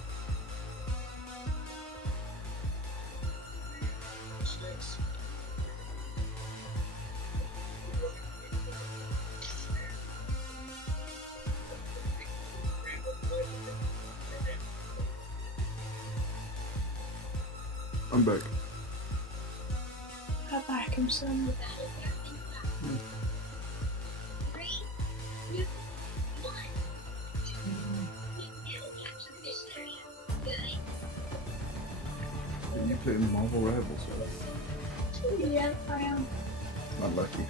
I'm back. Go back, I'm son. 3, 2, 1. You capture the mission area. Good. Are you playing Marvel Rivals? Yeah, I am. Not lucky.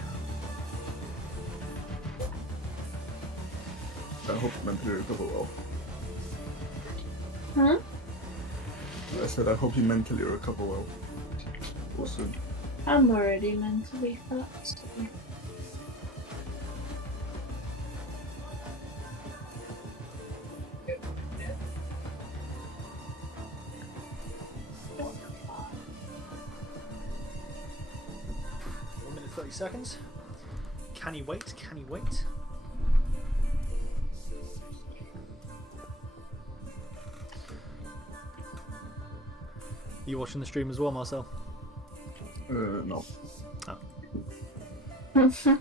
I hope you mentally recover well. Huh? I said I hope you mentally recover well. Awesome. I'm already mentally fucked. One minute 30 seconds. Can he wait? Can he wait? You watching the stream as well, Marcel? No. Oh. Are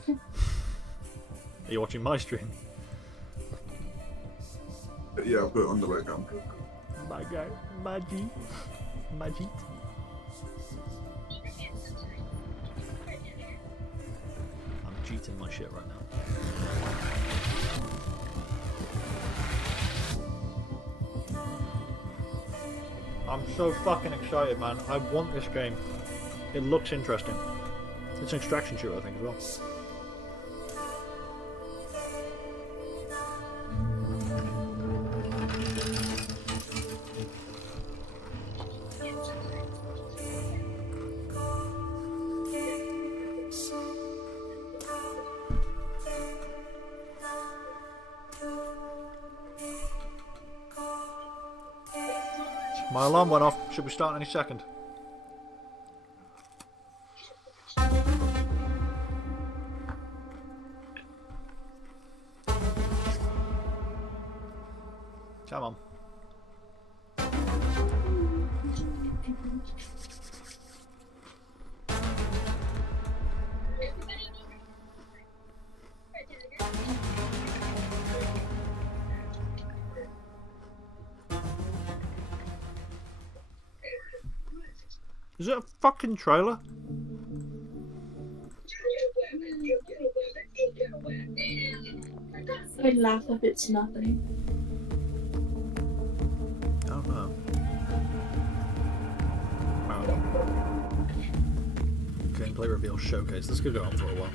you watching my stream? Yeah, I've got it on the background. My guy, Majid. Majid. I'm cheating my shit right now. I'm so fucking excited, man. I want this game. It looks interesting. It's an extraction shooter, I think, as well. My alarm went off. Should we start any second? Come on. Is it a fucking trailer? I'd laugh if it's nothing. I don't know. Gameplay reveal showcase. This could go on for a while.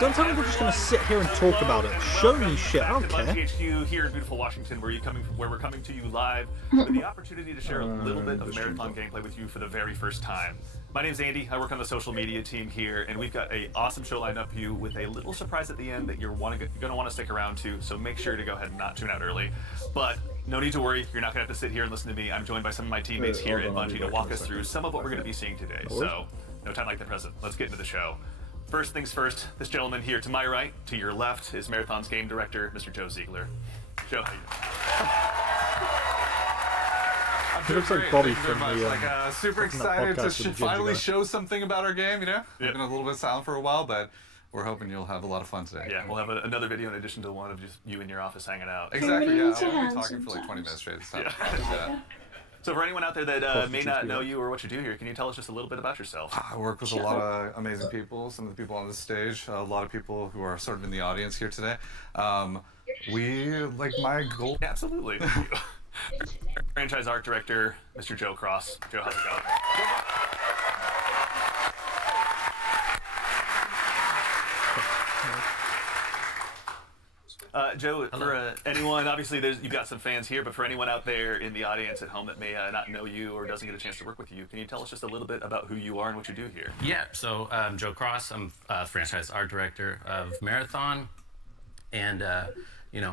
Don't tell me we're just going to sit here and talk about it. Show me shit. I don't care. HQ here in beautiful Washington, where we're coming to you live with the opportunity to share a little bit of marathon gameplay with you for the very first time. My name's Andy. I work on the social media team here, and we've got an awesome show lined up for you with a little surprise at the end that you're going to want to stick around to. So make sure to go ahead and not tune out early. But no need to worry. You're not going to have to sit here and listen to me. I'm joined by some of my teammates here at Bungie to walk us through some of what we're going to be seeing today. So no time like the present. Let's get into the show. First things first, this gentleman here to my right, to your left, is Marathon's game director, Mr. Joe Ziegler. Joe, how you doing? He looks like Bobby from the super excited to finally show something about our game, you know? We've been a little bit silent for a while, but we're hoping you'll have a lot of fun today. Yeah, we'll have another video in addition to one of just you in your office hanging out. Exactly, yeah. We'll be talking for like 20 minutes straight. So for anyone out there that may not know you or what you do here, can you tell us just a little bit about yourself? I work with a lot of amazing people, some of the people on this stage, a lot of people who are sort of in the audience here today. My goal... Absolutely. Franchise art director, Mr. Joe Cross. Joe, how's it going? Joe, for anyone, obviously you've got some fans here, but for anyone out there in the audience at home that may not know you or doesn't get a chance to work with you, can you tell us just a little bit about who you are and what you do here? Yeah, so I'm Joe Cross. I'm franchise art director of Marathon, and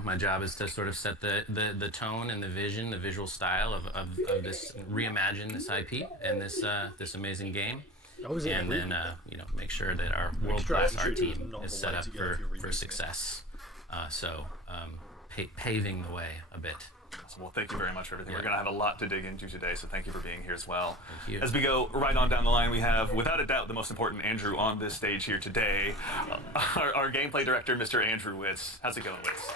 my job is to sort of set the tone and the vision, the visual style of this, reimagine this IP and this amazing game. And then make sure that our world-class art team is set up for success. Paving the way a bit. Awesome. Well, thank you very much for everything. Yeah. We're going to have a lot to dig into today, so thank you for being here as well. Thank you. As we go right on down the line, we have, without a doubt, the most important Andrew on this stage here today, our gameplay director, Mr. Andrew Witz. How's it going, Witz?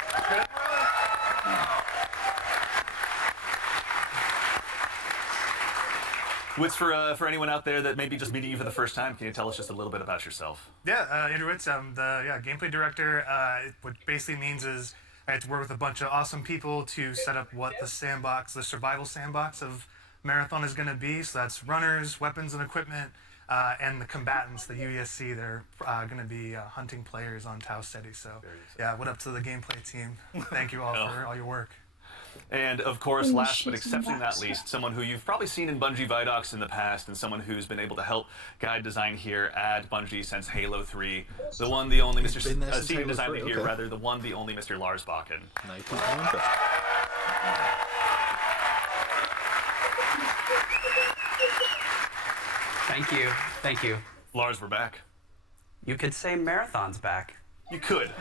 Witz, for anyone out there that may be just meeting you for the first time, can you tell us just a little bit about yourself? Yeah, Andrew Witz. I'm the gameplay director. What basically means is I had to work with a bunch of awesome people to set up what the survival sandbox of Marathon is going to be. So that's runners, weapons and equipment, and the combatants, the UESC. They're going to be hunting players on Tau City. So yeah, what up to the gameplay team? Thank you all for all your work. And of course, last but exceptionally not least, someone who you've probably seen in Bungie Vidocs in the past, and someone who's been able to help guide design here at Bungie since Halo 3. The one, the only Mr. Senior Designer here, rather, the one, the only Mr. Lars Bakken. Thank you. Lars, we're back. You could say Marathon's back. You could.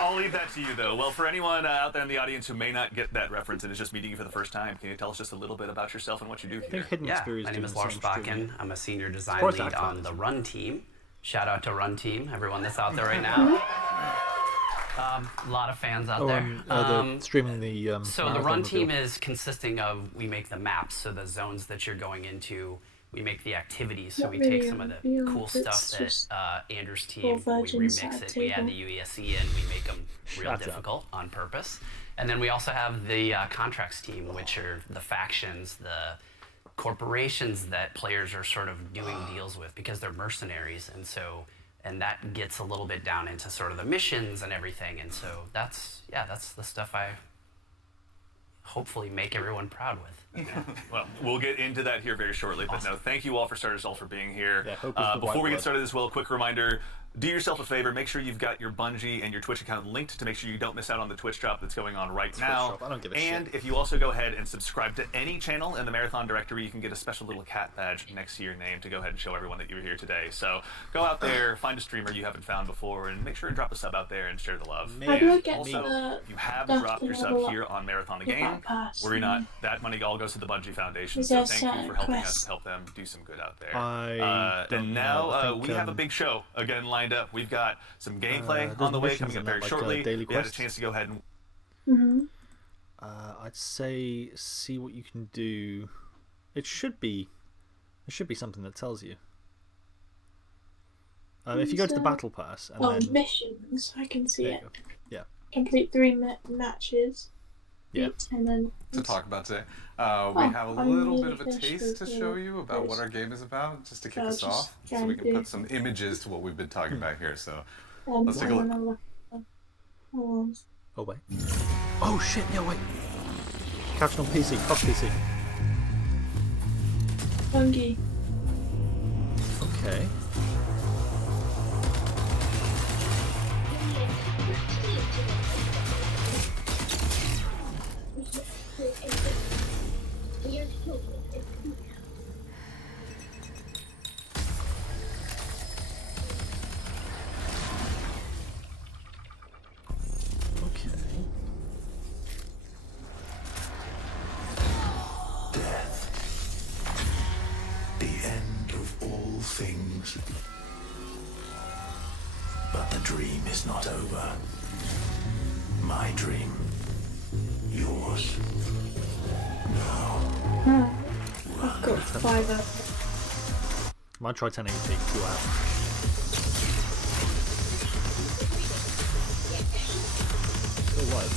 I'll leave that to you, though. Well, for anyone out there in the audience who may not get that reference and is just meeting you for the first time, can you tell us just a little bit about yourself and what you do here? Yeah, my name is Lars Bakken. I'm a senior design lead on the Run team. Shout out to Run team, everyone that's out there right now. A lot of fans out there. Streaming the. So the Run team is consisting of, we make the maps, so the zones that you're going into. We make the activities, so we take some of the cool stuff that Andrew's team, we remix it, we add the UESC in, we make them real difficult on purpose. And then we also have the contracts team, which are the factions, the corporations that players are sort of doing deals with because they're mercenaries. And that gets a little bit down into sort of the missions and everything. And so that's the stuff I hopefully make everyone proud with. Well, we'll get into that here very shortly, but no, thank you all for starters all for being here. Yeah, before we get started as well, quick reminder, do yourself a favor. Make sure you've got your Bungie and your Twitch account linked to make sure you don't miss out on the Twitch drop that's going on right now. Drop. I don't give a and shit. if you also go ahead and subscribe to any channel in the Marathon directory, you can get a special little cat badge next to your name to go ahead and show everyone that you were here today. So go out there, find a streamer you haven't found before, and make sure to drop a sub out there and share the love. How do I get Also, if you have dropped your sub here on Marathon the Game, worry not. That money all goes to the Bungie Foundation. So thank you for helping us help them do some good out there. And now we have a big show again lined up. We've got some gameplay on the way coming up very shortly. We had a chance to go ahead and. I'd say see what you can do. It should be something that tells you. If you go to the battle pass and then missions, I can see it. Yeah. Complete 3 matches. Yeah. And then to talk about today, we have a little bit of a taste to show you about what our game is about, just to kick us off, so we can put some images to what we've been talking about here. So let's take a look. Oh wait. Oh shit! Yeah, wait. Caption on PC. Fuck PC. Bungie. Okay. Things. But the dream is not over. My dream. Yours. Now. I've got 5 Might try 1080p. 2 hours. Still live.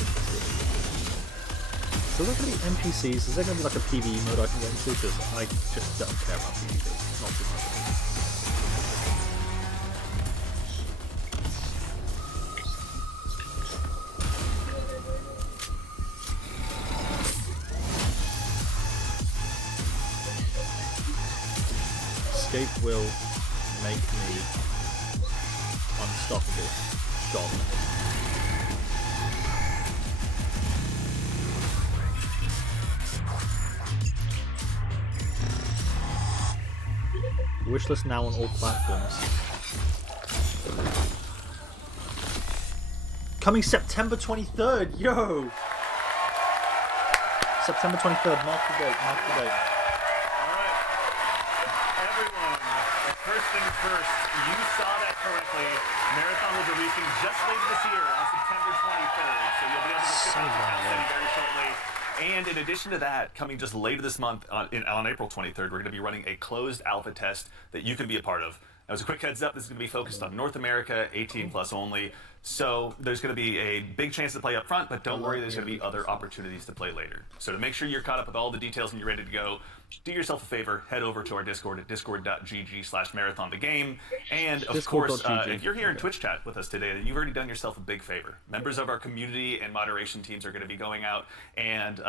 So are there going to be NPCs? Is there going to be like a PvE mode I can get into? Because I just don't care about PvE. Not too much. Escape will make me unstoppable. Gone. Wishlist now on all platforms. Coming September 23rd, yo! September 23rd, mark the date, mark the date. First things first, you saw that correctly. Marathon will be releasing just later this year on September 23rd, so you'll be able to check out the City very shortly. And in addition to that, coming just later this month, on April 23rd, we're going to be running a closed alpha test that you can be a part of. Now, as a quick heads up, this is going to be focused on North America, 18 plus only. So there's going to be a big chance to play up front, but don't worry, there's going to be other opportunities to play later. So to make sure you're caught up with all the details and you're ready to go, do yourself a favor, head over to our Discord at discord.gg/marathonthegame. And of course, if you're here in Twitch chat with us today, then you've already done yourself a big favor. Members of our community and moderation teams are going to be going out and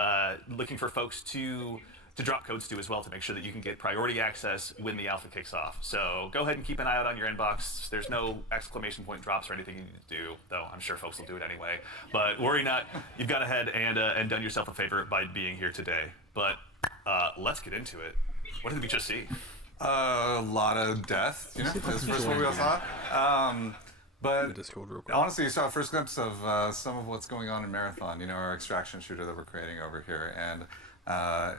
looking for folks to drop codes to as well, to make sure that you can get priority access when the alpha kicks off. So go ahead and keep an eye out on your inbox. There's no exclamation point drops or anything you need to do, though I'm sure folks will do it anyway. But worry not, you've gone ahead and done yourself a favor by being here today. But let's get into it. What did we just see? A lot of death, you know, that's the first one we all saw. But honestly, you saw a first glimpse of some of what's going on in Marathon, you know, our extraction shooter that we're creating over here. And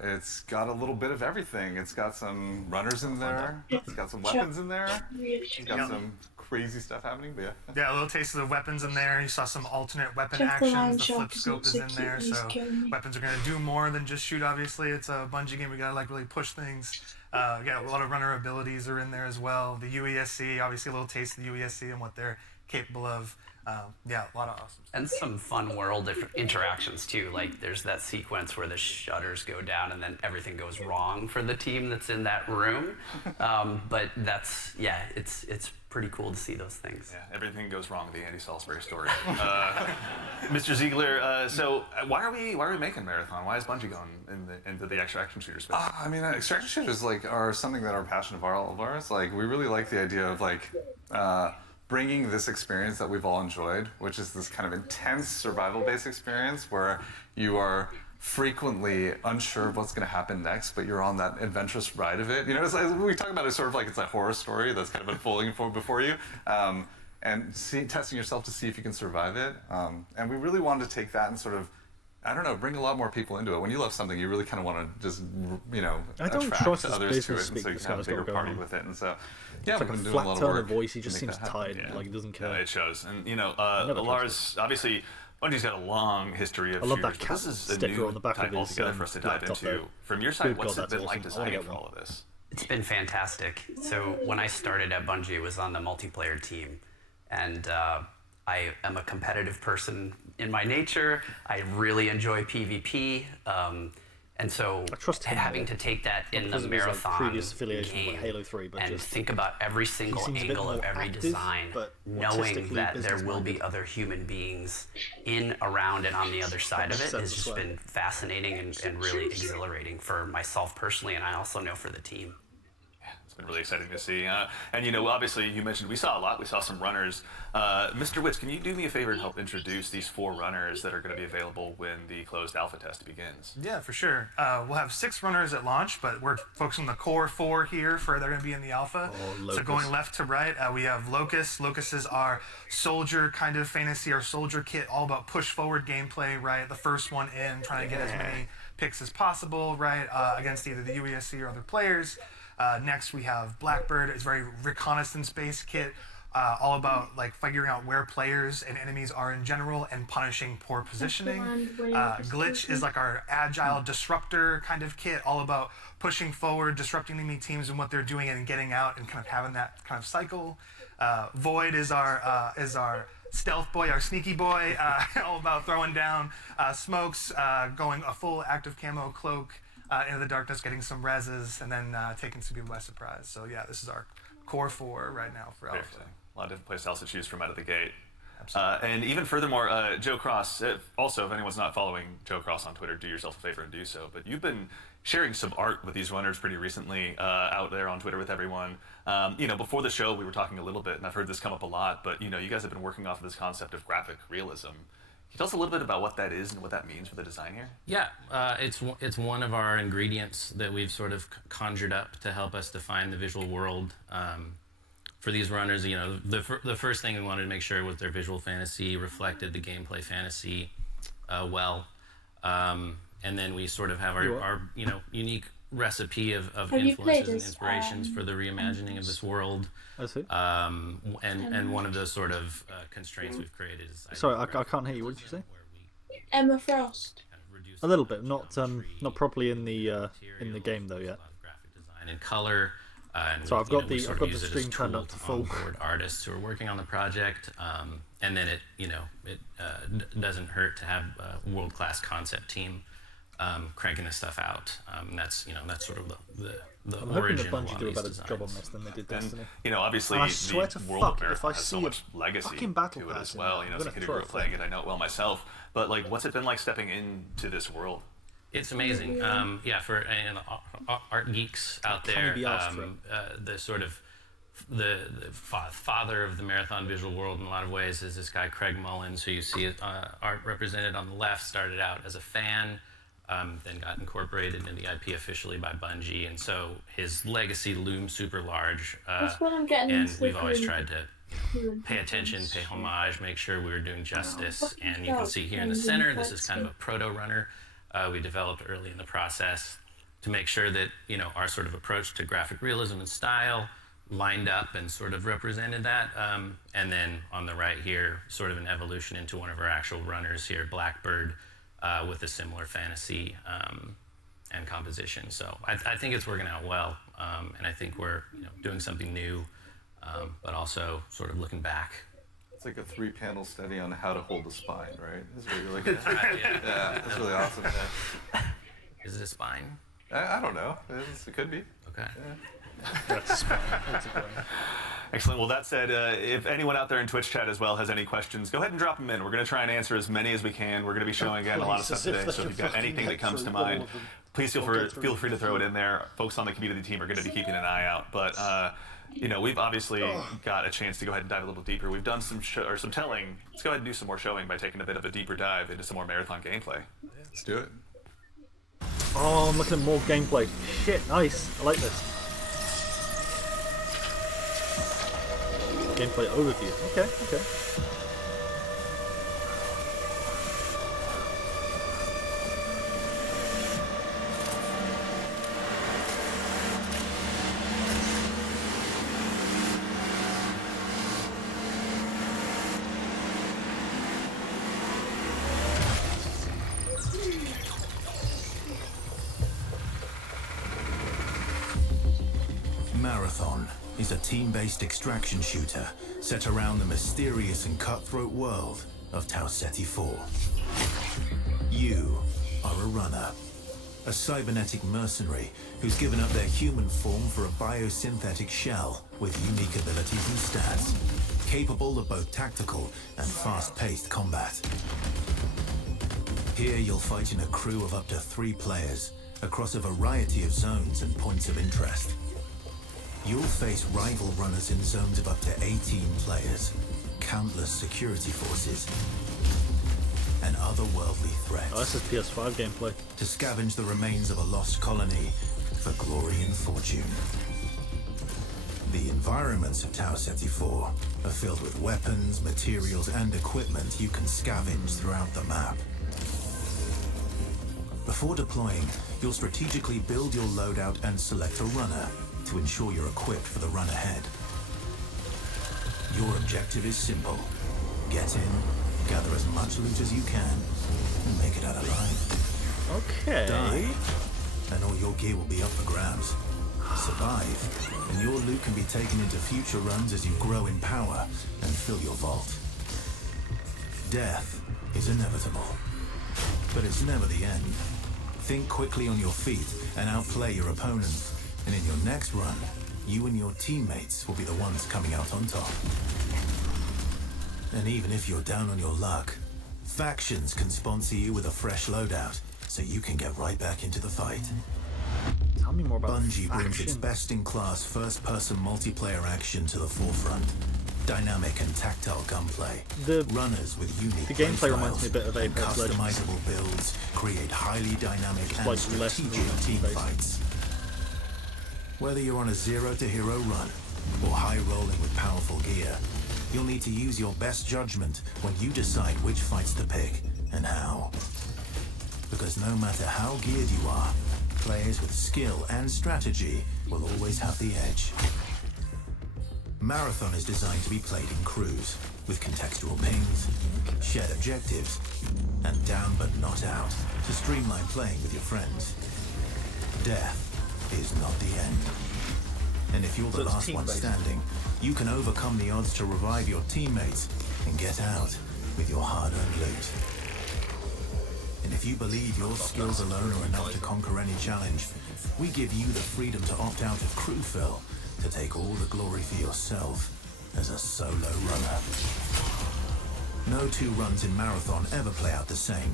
it's got a little bit of everything. It's got some runners in there. It's got some weapons in there. It's got some crazy stuff happening. But yeah, a little taste of the weapons in there. You saw some alternate weapon actions. The flip scope is in there, so weapons are going to do more than just shoot. Obviously, it's a Bungie game. We got to like really push things. Yeah, a lot of runner abilities are in there as well. The UESC, obviously, a little taste of the UESC and what they're capable of. Yeah, a lot of awesome. And some fun world interactions too. Like there's that sequence where the shutters go down and then everything goes wrong for the team that's in that room. But that's, yeah, it's pretty cool to see those things. Yeah, everything goes wrong with the Andy Salisbury story. Mr. Ziegler, so why are we making Marathon? Why is Bungie going into the extraction shooter space? I mean, extraction shooters are something that are a passion of all of ours. Like we really like the idea of bringing this experience that we've all enjoyed, which is this kind of intense survival-based experience where you are frequently unsure of what's going to happen next, but you're on that adventurous ride of it. You know, we talk about it sort of like it's a horror story that's kind of unfolding before you, and testing yourself to see if you can survive it. And we really wanted to take that and sort of, I don't know, bring a lot more people into it. When you love something, you really kind of want to just, you know, attract others to it, and so you can have a bigger party with it. And so, yeah, we've been doing a lot of work. Voice. He just seems tired, like he doesn't care. It shows. And you know, Lars, obviously, Bungie's got a long history of I love shooters, that but cat this is a sticker new on the back type of his altogether for us to dive laptop into. there. From your side, Good what's God, it been that's like awesome. designing for all of this? It's been fantastic. So when I started at Bungie, it was on the multiplayer team, and I am a competitive person in my nature. I really enjoy PvP, and so having to take that in the marathon previous affiliation game with Halo 3, but and just think about every single angle of every design, knowing that there will be other human beings in, around, and on the other side of it has just been fascinating and really exhilarating for myself personally, and I also know for the team. It's been really exciting to see. And, you know, obviously, you mentioned we saw a lot. We saw some runners. Mr. Witz, can you do me a favor and help introduce these 4 runners that are going to be available when the closed alpha test begins? Yeah, for sure. We'll have 6 runners at launch, but we're focusing on the core 4 here they're going to be in the alpha. So going left to right, we have Locust. Locust is our soldier kind of fantasy, our soldier kit, all about push-forward gameplay, right? The first one in, trying to get as many picks as possible, right, against either the UESC or other players. Next we have Blackbird. It's very reconnaissance-based kit, all about like figuring out where players and enemies are in general and punishing poor positioning. Glitch is like our agile disruptor kind of kit, all about pushing forward, disrupting enemy teams and what they're doing and getting out and kind of having that kind of cycle. Void is our stealth boy, our sneaky boy, all about throwing down smokes, going a full active camo cloak. Into the darkness, getting some reses, and then taking some people by surprise. So yeah, this is our core 4 right now for alpha. A lot of different places to choose from out of the gate. And even furthermore, Joe Cross, also if anyone's not following Joe Cross on Twitter, do yourself a favor and do so. But you've been sharing some art with these runners pretty recently out there on Twitter with everyone. You know, before the show we were talking a little bit, and I've heard this come up a lot, but you know, you guys have been working off of this concept of graphic realism. Can you tell us a little bit about what that is and what that means for the design here? Yeah, it's one of our ingredients that we've sort of conjured up to help us define the visual world. For these runners, you know, the first thing we wanted to make sure was their visual fantasy reflected the gameplay fantasy well. And then we sort of have our you know, unique recipe of influences and inspirations for the reimagining of this world. And one of the sort of constraints we've created is... Sorry, I can't hear you. What did you say? Emma Frost. A little bit, not properly in the game though yet. Design and color. And so I've got the stream turned up to full. Artists who are working on the project, and then it doesn't hurt to have a world-class concept team cranking this stuff out. That's sort of the origin of a lot of these designs. I'm hoping that Bungie do a better job on this than they did Destiny. And, you know, obviously the world of Marathon has so much legacy to it as well. You know, as a kid who grew up playing it, I know it well myself. But like, what's it been like stepping into this world? It's amazing. Yeah, for art geeks out there, the sort of the father of the marathon visual world in a lot of ways is this guy Craig Mullins, who you see art represented on the left. Started out as a fan, then got incorporated into the IP officially by Bungie, and so his legacy looms super large. That's what I'm getting and we've always tried to pay attention, pay homage, make sure we were doing justice. And you can see here in the center, this is kind of a proto runner. We developed early in the process to make sure that, you know, our sort of approach to graphic realism and style lined up and sort of represented that. And then on the right here, sort of an evolution into one of our actual runners here, Blackbird, with a similar fantasy and composition. So I think it's working out well, and I think we're, you know, doing something new, but also sort of looking back. It's like a 3-panel study on how to hold the spine, right? This is what you're looking at. Yeah, that's really awesome. Is it a spine? I don't know. It could be. Okay. Yeah. That's a spine. That's a spine. Excellent. Well, that said, if anyone out there in Twitch chat as well has any questions, go ahead and drop them in. We're going to try and answer as many as we can. We're going to be showing again a lot of stuff today, so if you've got anything that comes to mind, please feel free to throw it in there. Folks on the community team are going to be keeping an eye out. But you know, we've obviously got a chance to go ahead and dive a little deeper. We've done some some telling. Let's go ahead and do some more showing by taking a bit of a deeper dive into some more Marathon gameplay. Let's do it. Oh, I'm looking at more gameplay. Shit, nice. I like this. Gameplay overview. Okay, okay. Marathon is a team-based extraction shooter set around the mysterious and cutthroat world of Tau Ceti 4. You are a runner, a cybernetic mercenary who's given up their human form for a biosynthetic shell with unique abilities and stats, capable of both tactical and fast-paced combat. Here you'll fight in a crew of up to 3 players across a variety of zones and points of interest. You'll face rival runners in zones of up to 18 players, countless security forces, and otherworldly threats. Oh, this is PS5 gameplay. To scavenge the remains of a lost colony for glory and fortune. The environments of Tau Ceti 4 are filled with weapons, materials, and equipment you can scavenge throughout the map. Before deploying, you'll strategically build your loadout and select a runner to ensure you're equipped for the run ahead. Your objective is simple. Get in, gather as much loot as you can, and make it out alive. Okay. Die, and all your gear will be up for grabs. Survive, and your loot can be taken into future runs as you grow in power and fill your vault. Death is inevitable, but it's never the end. Think quickly on your feet and outplay your opponents. And in your next run, you and your teammates will be the ones coming out on top. And even if you're down on your luck, factions can sponsor you with a fresh loadout, so you can get right back into the fight. Tell me more about Bungie brings its best-in-class first-person multiplayer action to the forefront. Dynamic and tactile gunplay. The runners with unique the gameplay reminds me a bit of Apex Legends. Customizable builds create highly dynamic and like strategic team fights. Whether you're on a zero-to-hero run or high-rolling with powerful gear, you'll need to use your best judgment when you decide which fights to pick and how. Because no matter how geared you are, players with skill and strategy will always have the edge. Marathon is designed to be played in crews, with contextual pings, shared objectives, and down but not out, to streamline playing with your friends. Death is not the end. And if you're the last one standing, you can overcome the odds to revive your teammates and get out with your hard-earned loot. And if you believe your skills alone are enough to conquer any challenge, we give you the freedom to opt out of crew fill to take all the glory for yourself as a solo runner. No 2 runs in Marathon ever play out the same.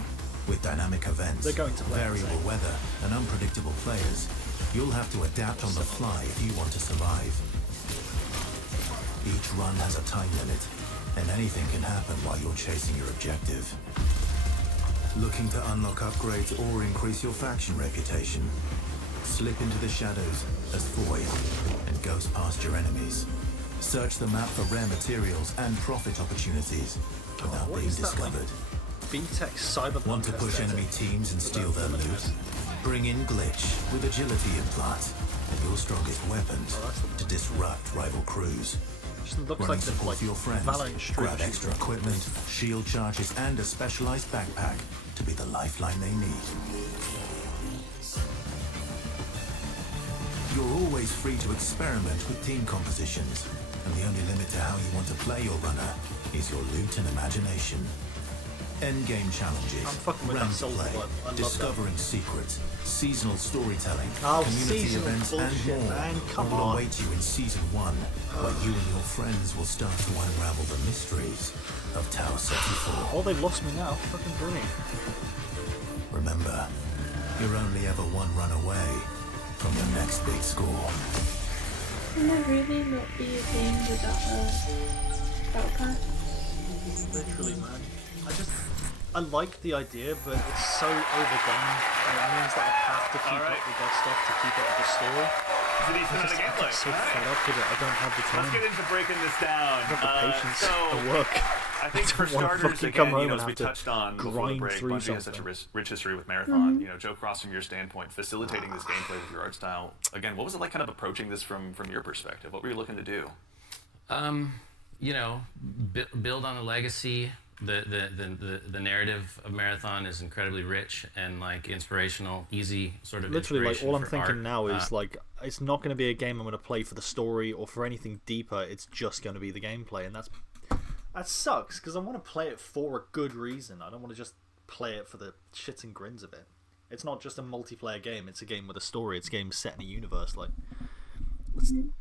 With dynamic events, variable weather, and unpredictable players, you'll have to adapt on the fly if you want to survive. Each run has a time limit, and anything can happen while you're chasing your objective. Looking to unlock upgrades or increase your faction reputation? Slip into the shadows as Void and ghost past your enemies. Search the map for rare materials and profit opportunities without being discovered. BTEC Cyberpunk. Want to push enemy teams and steal their loot? Bring in Glitch with agility implant and your strongest weapons to disrupt rival crews. Looks Running like support for your friends. Grab extra equipment, shield charges, and a specialized backpack to be the lifeline they need. You're always free to experiment with team compositions, and the only limit to how you want to play your runner is your loot and imagination. Endgame challenges, round play, discovering secrets, seasonal storytelling, community events, and more will await you in Season 1, where you and your friends will start to unravel the mysteries of Tau Ceti 4. Oh, they've lost me now. Fucking brilliant. Remember, you're only ever one run away from your next big score. Can there really not be a game without a battle pass? Literally, man. I like the idea, but it's so overdone, and it means that I have to keep up with that stuff to keep up with the story. So these I get so fed up with it, I don't have the time. Let's get into breaking this down. I don't have the patience to work. I think for starters, again, as we touched on before the break, Bungie has such a rich history with Marathon. Joe Cross, from your standpoint, facilitating this gameplay with your art style. Again, what was it like kind of approaching this from your perspective? What were you looking to do? Build on the legacy. The narrative of Marathon is incredibly rich and like inspirational, easy sort of. Literally, like all I'm thinking now is like it's not going to be a game I'm going to play for the story or for anything deeper. It's just going to be the gameplay, and that sucks because I want to play it for a good reason. I don't want to just play it for the shits and grins of it. It's not just a multiplayer game. It's a game with a story. It's a game set in a universe. Like,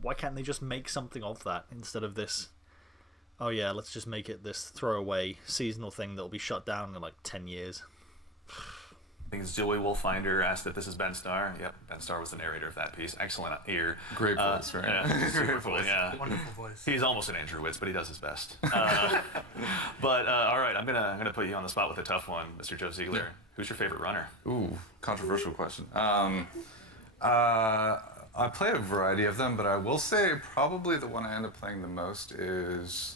why can't they just make something of that instead of this? Oh yeah, let's just make it this throwaway seasonal thing that'll be shut down in like 10 years. I think Joey Wolfinder asked if this is Ben Starr. Yep, Ben Starr was the narrator of that piece. Excellent ear. Great voice, right? Yeah, super cool, yeah. Wonderful voice. He's almost an Andrew Witz, but he does his best. But all right, I'm gonna put you on the spot with a tough one, Mr. Joe Ziegler. Who's your favorite runner? Ooh, controversial question. I play a variety of them, but I will say probably the one I end up playing the most is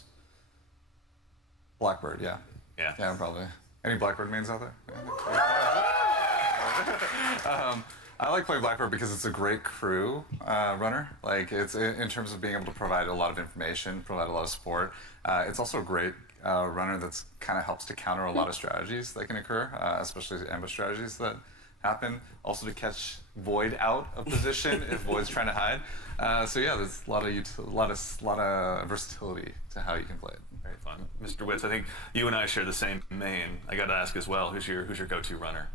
Blackbird. Yeah, probably. Any Blackbird mains out there? I like playing Blackbird because it's a great crew runner. Like it's in terms of being able to provide a lot of information, provide a lot of support. It's also a great runner that's kind of helps to counter a lot of strategies that can occur, especially ambush strategies that happen. Also to catch Void out of position if Void's trying to hide. So yeah, there's a lot of versatility to how you can play it. Very fun, Mr. Witz. I think you and I share the same main. I got to ask as well. Who's your go-to runner?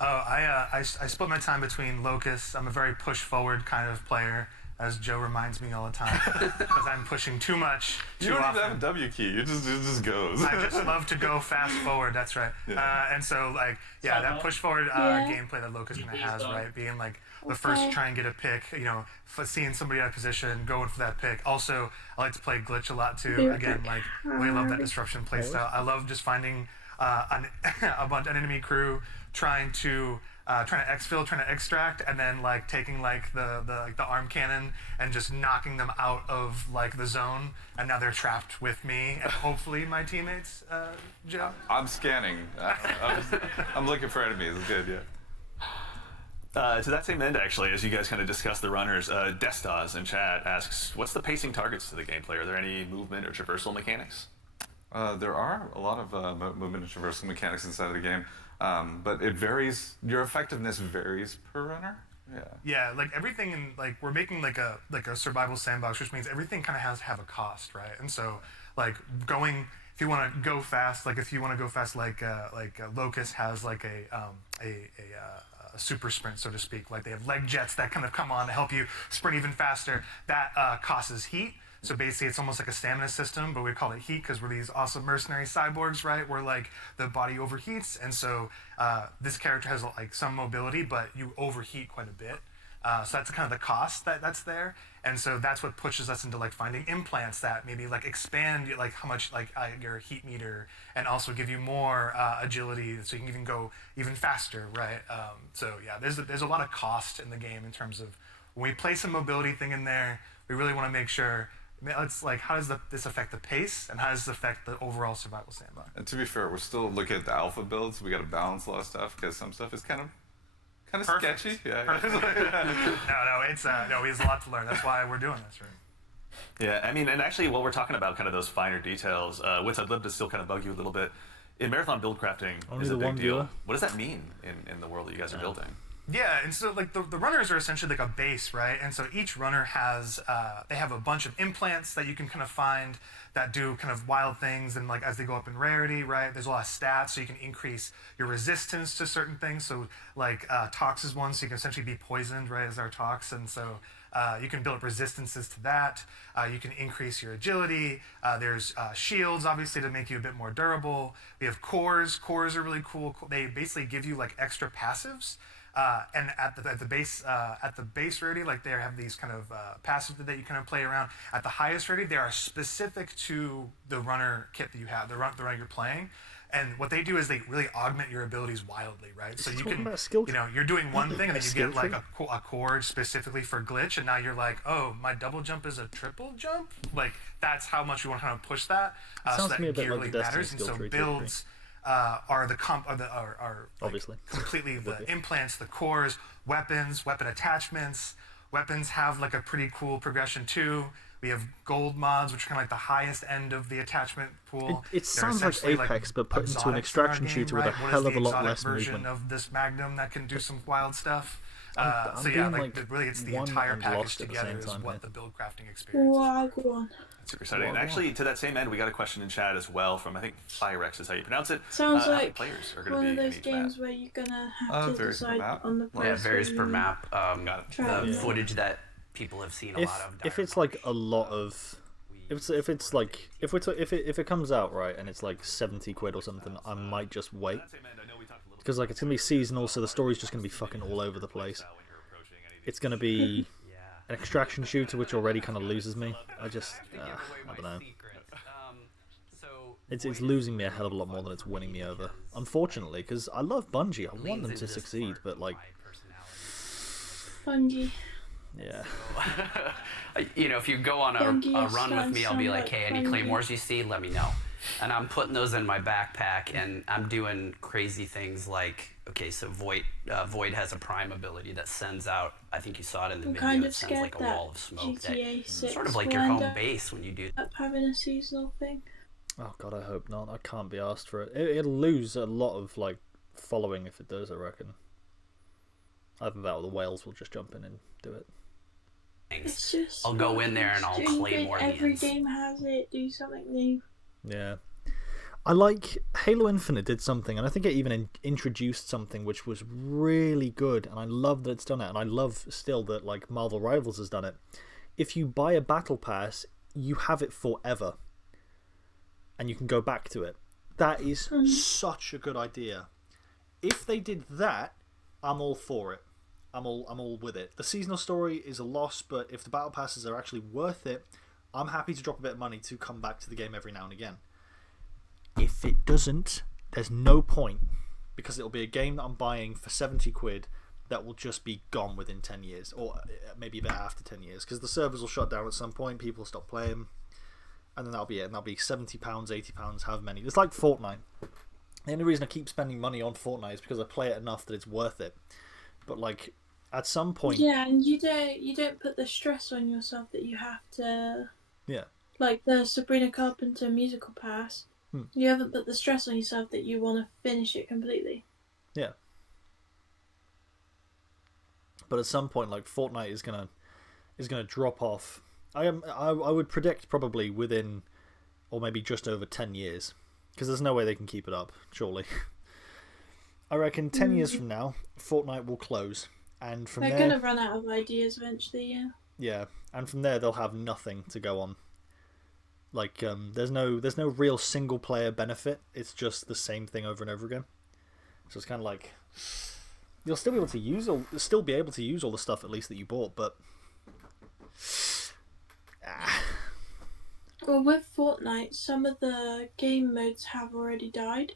Oh, I split my time between Locust. I'm a very push-forward kind of player, as Joe reminds me all the time, because I'm pushing too much too You don't often. even have a W key. It just goes. I just love to go fast forward. That's right. Yeah. And so, like, yeah, that push forward gameplay that Locust kind of has, right? Being like the first to try and get a pick, seeing somebody out of position, going for that pick. Also, I like to play glitch a lot too. Again, like, we love that disruption playstyle. I love just finding an enemy crew trying to exfil, trying to extract, and then like taking like the arm cannon and just knocking them out of like the zone, and now they're trapped with me and hopefully my teammates. Joe. I'm scanning. I'm looking for enemies. It's good, yeah. To that same end, actually, as you guys kind of discuss the runners, Destas in chat asks, what's the pacing targets to the gameplay? Are there any movement or traversal mechanics? There are a lot of movement and traversal mechanics inside of the game, but it varies. Your effectiveness varies per runner. Yeah, like everything in like we're making like a survival sandbox, which means everything kind of has to have a cost, right? And so like if you want to go fast, like Locust has like a super sprint, so to speak. Like they have leg jets that kind of come on to help you sprint even faster. That causes heat. So basically, it's almost like a stamina system, but we call it heat because we're these awesome mercenary cyborgs, right? Where like the body overheats, and so this character has like some mobility, but you overheat quite a bit. So that's kind of the cost that's there, and so that's what pushes us into like finding implants that maybe like expand like how much like your heat meter, and also give you more agility, so you can even go even faster, right? So yeah, there's a lot of cost in the game in terms of when we place a mobility thing in there, we really want to make sure. It's like, how does this affect the pace, and how does this affect the overall survival sandbox? And to be fair, we're still looking at the alpha builds. We got to balance a lot of stuff because some stuff is kind of sketchy. Yeah. There's a lot to learn. That's why we're doing this, right? Yeah, I mean, and actually, while we're talking about kind of those finer details, Witz, I'd love to still kind of bug you a little bit. In Marathon build crafting is a big deal. What does that mean in the world that you guys are building? Yeah, and so like the runners are essentially like a base, right? And so each runner has they have a bunch of implants that you can kind of find that do kind of wild things, and like as they go up in rarity, right? There's a lot of stats, so you can increase your resistance to certain things. So like Tox is one, so you can essentially be poisoned, right? As our Tox, and so you can build up resistances to that. You can increase your agility. There's shields, obviously, to make you a bit more durable. We have cores. Cores are really cool. They basically give you like extra passives. And at the base rarity, like they have these kind of passives that you kind of play around. At the highest rarity, they are specific to the runner kit that you have, the runner you're playing. And what they do is they really augment your abilities wildly, right? So you can, you're doing one thing and then you get like a chord specifically for glitch, and now you're like, oh, my double jump is a triple jump. Like that's how much you want to kind of push that. So that gear really matters. And so builds are obviously completely the implants, the cores, weapons, weapon attachments. Weapons have like a pretty cool progression too. We have gold mods, which are kind of like the highest end of the attachment pool. It sounds like Apex, but put into an extraction shooter with a hell of a lot less version movement. Of this Magnum that can do some wild stuff. I'm so yeah, really, it's the entire package together is what the build crafting experience. Wow, go on. Super exciting. And actually, to that same end, we got a question in chat as well from, I think, Firex is how you pronounce it. Sounds how many like players are going one to of be those in each games map? where you're gonna have to decide on the Yeah, it varies per map. The footage that people have seen a lot of. If it's like a lot of, if it comes out right and it's like 70 quid or something, I might just wait. Because like it's gonna be seasonal, so the story's just gonna be fucking all over the place. It's gonna be an extraction shooter, which already kind of loses me. I don't know. It's losing me a hell of a lot more than it's winning me over. Unfortunately, because I love Bungie. I want them to succeed, but like... Bungie. Yeah. If you go on a run with me, I'll be like, hey, any claymores you see, let me know. And I'm putting those in my backpack, and I'm doing crazy things like, okay, so Void has a prime ability that sends out, I think you saw it in the video, it sends like a wall of smoke that sort of like your home base when you do up having a seasonal thing. Oh god, I hope not. I can't be asked for it. It'll lose a lot of like following if it does, I reckon. Either that or the whales will just jump in and do it. It's just I'll go in there and I'll claymore the every ends. game has it. Do something new. Yeah. I like Halo Infinite did something, and I think it even introduced something which was really good, and I love that it's done it, and I love still that like Marvel Rivals has done it. If you buy a battle pass, you have it forever, and you can go back to it. That is such a good idea. If they did that, I'm all for it. I'm all with it. The seasonal story is a loss, but if the battle passes are actually worth it, I'm happy to drop a bit of money to come back to the game every now and again. If it doesn't, there's no point, because it'll be a game that I'm buying for 70 quid that will just be gone within 10 years, or maybe a bit after 10 years, because the servers will shut down at some point, people will stop playing, and then that'll be it, and that'll be £70, £80, however many. It's like Fortnite. The only reason I keep spending money on Fortnite is because I play it enough that it's worth it. But like, at some point... Yeah, and you don't put the stress on yourself that you have to... Yeah. Like the Sabrina Carpenter musical pass. You haven't put the stress on yourself that you want to finish it completely. Yeah. But at some point, like Fortnite is gonna drop off. I would predict probably within, or maybe just over 10 years, because there's no way they can keep it up. Surely. I reckon 10 years from now, Fortnite will close, and from They're there gonna run out of ideas eventually. Yeah. Yeah, and from there they'll have nothing to go on. Like, there's no real single player benefit. It's just the same thing over and over again. So it's kind of like you'll still be able to use all the stuff at least that you bought, but Well, with Fortnite, some of the game modes have already died.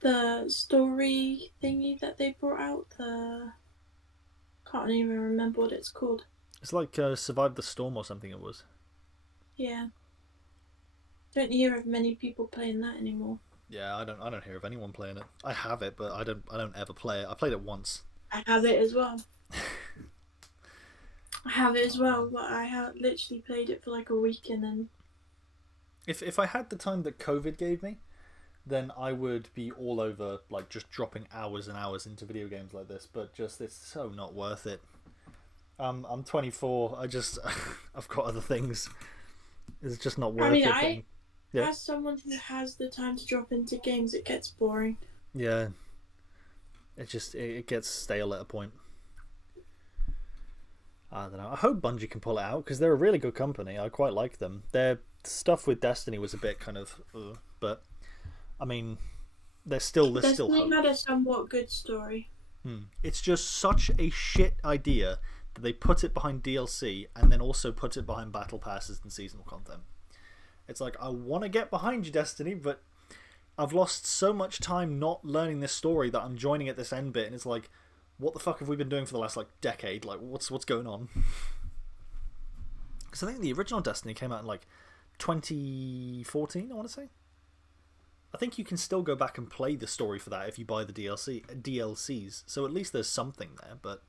The story thingy that they brought out, can't even remember what it's called. It's like Survive the Storm or something. It was. Yeah. Don't hear of many people playing that anymore. Yeah, I don't hear of anyone playing it. I have it, but I don't ever play it. I played it once. I have it as well. But I have literally played it for like a week and then... If I had the time that COVID gave me, then I would be all over like just dropping hours and hours into video games like this, but just it's so not worth it. I'm 24. I've got other things. It's just not worth it. As someone who has the time to drop into games, it gets boring. Yeah. It gets stale at a point. I don't know. I hope Bungie can pull it out, because they're a really good company. I quite like them. Their stuff with Destiny was a bit kind of... but, I mean, there's still Destiny hope. had a somewhat good story. It's just such a shit idea that they put it behind DLC and then also put it behind battle passes and seasonal content. It's like, I want to get behind you, Destiny, but I've lost so much time not learning this story that I'm joining at this end bit, and it's like, what the fuck have we been doing for the last like decade? Like, what's going on? Because I think the original Destiny came out in like 2014, I want to say. I think you can still go back and play the story for that if you buy the DLCs. So at least there's something there, but...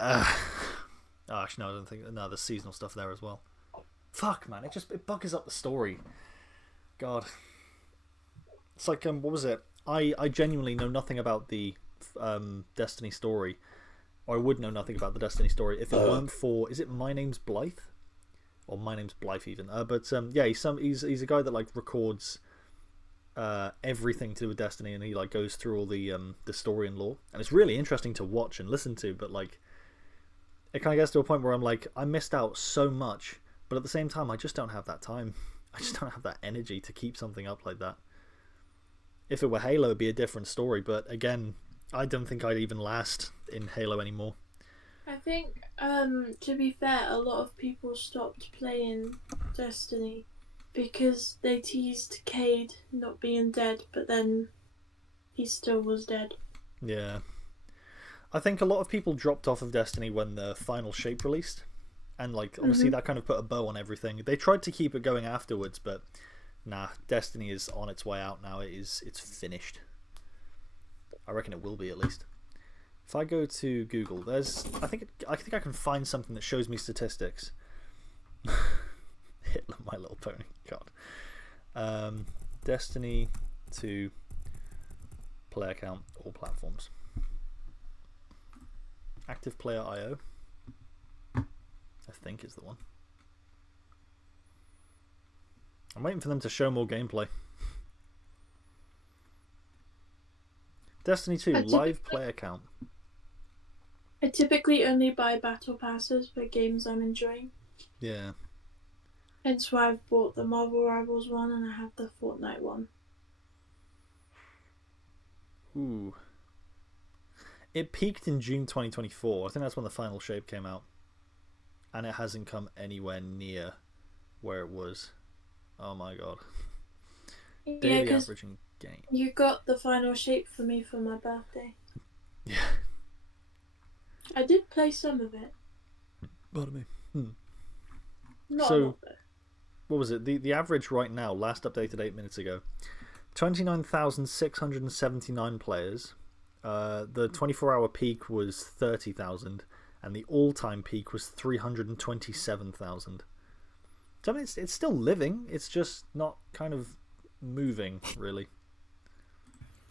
actually, no, I don't think... No, there's seasonal stuff there as well. Fuck, man, it buggers up the story. God. It's like, what was it? I genuinely know nothing about the Destiny story. Or I would know nothing about the Destiny story if it weren't for... Is it My Name's Blythe? Or My Name's Blythe, even. But, yeah, he's a guy that, like, records... everything to do with Destiny, and he like goes through all the story and lore, and it's really interesting to watch and listen to, but like it kind of gets to a point where I'm like, I missed out so much, but at the same time I just don't have that time. I just don't have that energy to keep something up like that. If it were Halo, it'd be a different story, but again, I don't think I'd even last in Halo anymore. I think to be fair, a lot of people stopped playing Destiny because they teased Cade not being dead, but then he still was dead. Yeah. I think a lot of people dropped off of Destiny when the final shape released. And, like, obviously that kind of put a bow on everything. They tried to keep it going afterwards, but nah, Destiny is on its way out now. It's finished. I reckon it will be, at least. If I go to Google, I think I can find something that shows me statistics. Hitler, My Little Pony. God. Destiny 2 player count, all platforms. Active player IO, I think, is the one. I'm waiting for them to show more gameplay. Destiny 2 live player count. I typically only buy battle passes for games I'm enjoying. Yeah. Hence why I've bought the Marvel Rivals one and I have the Fortnite one. Ooh. It peaked in June 2024. I think that's when the final shape came out. And it hasn't come anywhere near where it was. Oh my god. Daily averaging game. You got the final shape for me for my birthday. Yeah. I did play some of it. Pardon me. Not a lot, though. What was it? The average right now, last updated 8 minutes ago, 29,679 players. The 24-hour peak was 30,000, and the all-time peak was 327,000. So I mean, it's still living. It's just not kind of moving, really.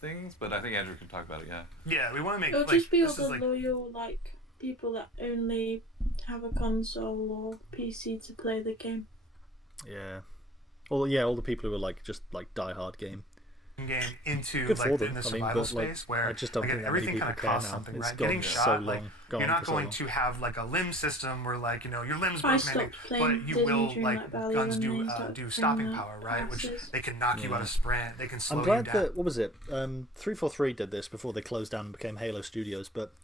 Things, but I think Andrew can talk about it. Yeah. Yeah, we want to make. It'll like, just be all this the is like loyal, like people that only have a console or PC to play the game. Yeah. All the people who are like just like die-hard game into good like for them. in the I mean, survival but, like, space where I just don't like, think that everything many kind of people care costs now. something, It's right? gone Getting so shot, long, like gone you're not for so going long. to have like a limb system where like your limbs I broken, stopped but playing you Disney will during like that value guns and I do stopped stopping playing power, right? Which passes. they can knock you out of sprint, they can slow I'm glad you down. that, what was it? 343 did this before they closed down and became Halo Studios, but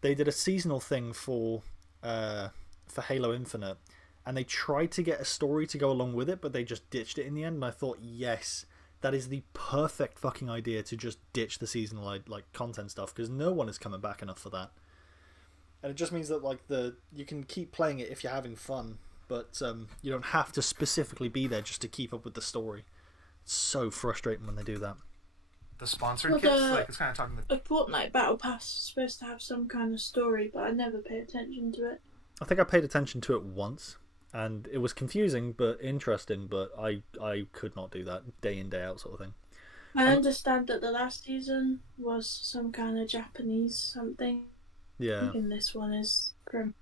they did a seasonal thing for Halo Infinite, and they tried to get a story to go along with it, but they just ditched it in the end. And I thought, yes, that is the perfect fucking idea to just ditch the seasonal like content stuff, because no one is coming back enough for that. And it just means that like you can keep playing it if you're having fun, but you don't have to specifically be there just to keep up with the story. It's so frustrating when they do that. The sponsored Well, kits, like it's kind of talking to A Fortnite Battle Pass is supposed to have some kind of story, but I never pay attention to it. I think I paid attention to it once, and it was confusing but interesting, but I could not do that day in, day out sort of thing. I understand that the last season was some kind of Japanese something. Yeah. And this one is grim.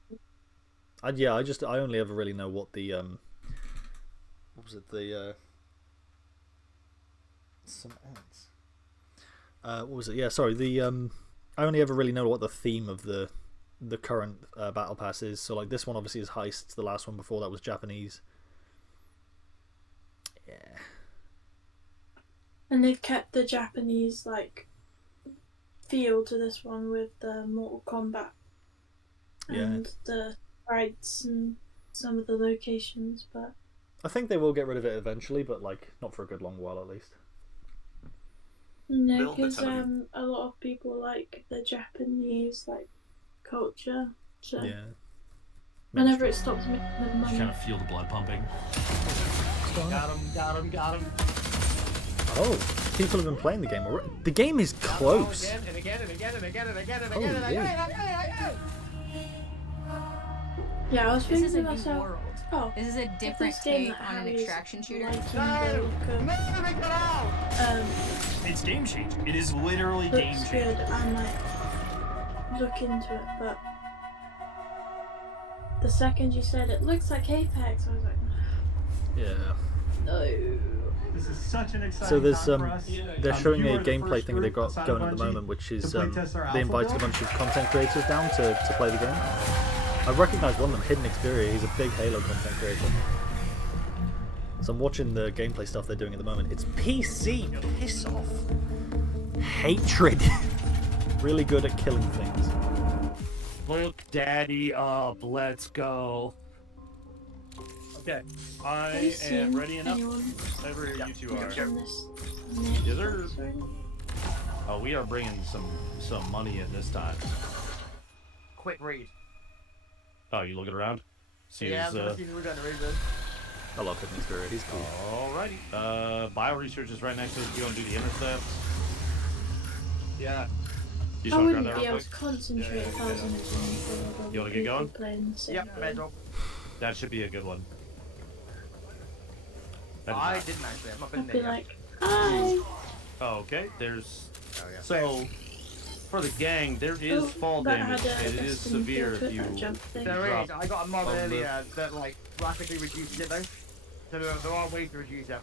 I only ever really know what the what was it, the some ants. What was it? Yeah, sorry. I only ever really know what the theme of the current battle pass is. So like this one obviously is heists. The last one before that was Japanese. Yeah. And they've kept the Japanese like feel to this one with the Mortal Kombat and the sprites and some of the locations, but I think they will get rid of it eventually, but like not for a good long while at least. no, because a lot of people like the Japanese like culture, so whenever it stops making them money, Just kind of feel the blood pumping. Got him. Oh, people have been playing the game already. The game is close. Again and again. Yeah, I was This is thinking a to new myself, world. oh, This is a different take on an extraction shooter. It's game changing. It is literally game looks changing. good. I might look into it, but the second you said it looks like Apex, I was like, Yeah. no. This is such an exciting So there's time for us. they're showing You a are the gameplay first thing they've group got outside going of at the Bungie moment, which is to play test our they alpha invited a build. bunch of content creators down to play the game. I recognise one of them, Hidden Xperia. He's a big Halo content creator. So I'm watching the gameplay stuff they're doing at the moment. It's PC. Piss off. Hatred. Really good at killing things. Look daddy up. Let's go. Okay. I am ready enough. Whatever you two are. Yes, sir. Oh, we are bringing some money in this time. Quick read. Oh, you looking around? See Yeah, his, I'm gonna see who's gonna read this. I love Hidden Xperia. He's cool. Alrighty. Bio research is right next to us. You want to do the intercept? Yeah. You I just want to grab wouldn't that be real able quick? to concentrate if I was in a team full of You wanna get people going? playing the same Yep, game. bedroll. That should be a good one. I didn't actually. I'm not been I'd there be yet. like, hi. Oh, okay. There's. Oh, yeah. So, for the gang, there is fall that damage. had a It is Destiny severe feel to if it, you. that jump thing. There is. I got a mod on the- earlier that like rapidly reduces it though. So there are ways to reduce it.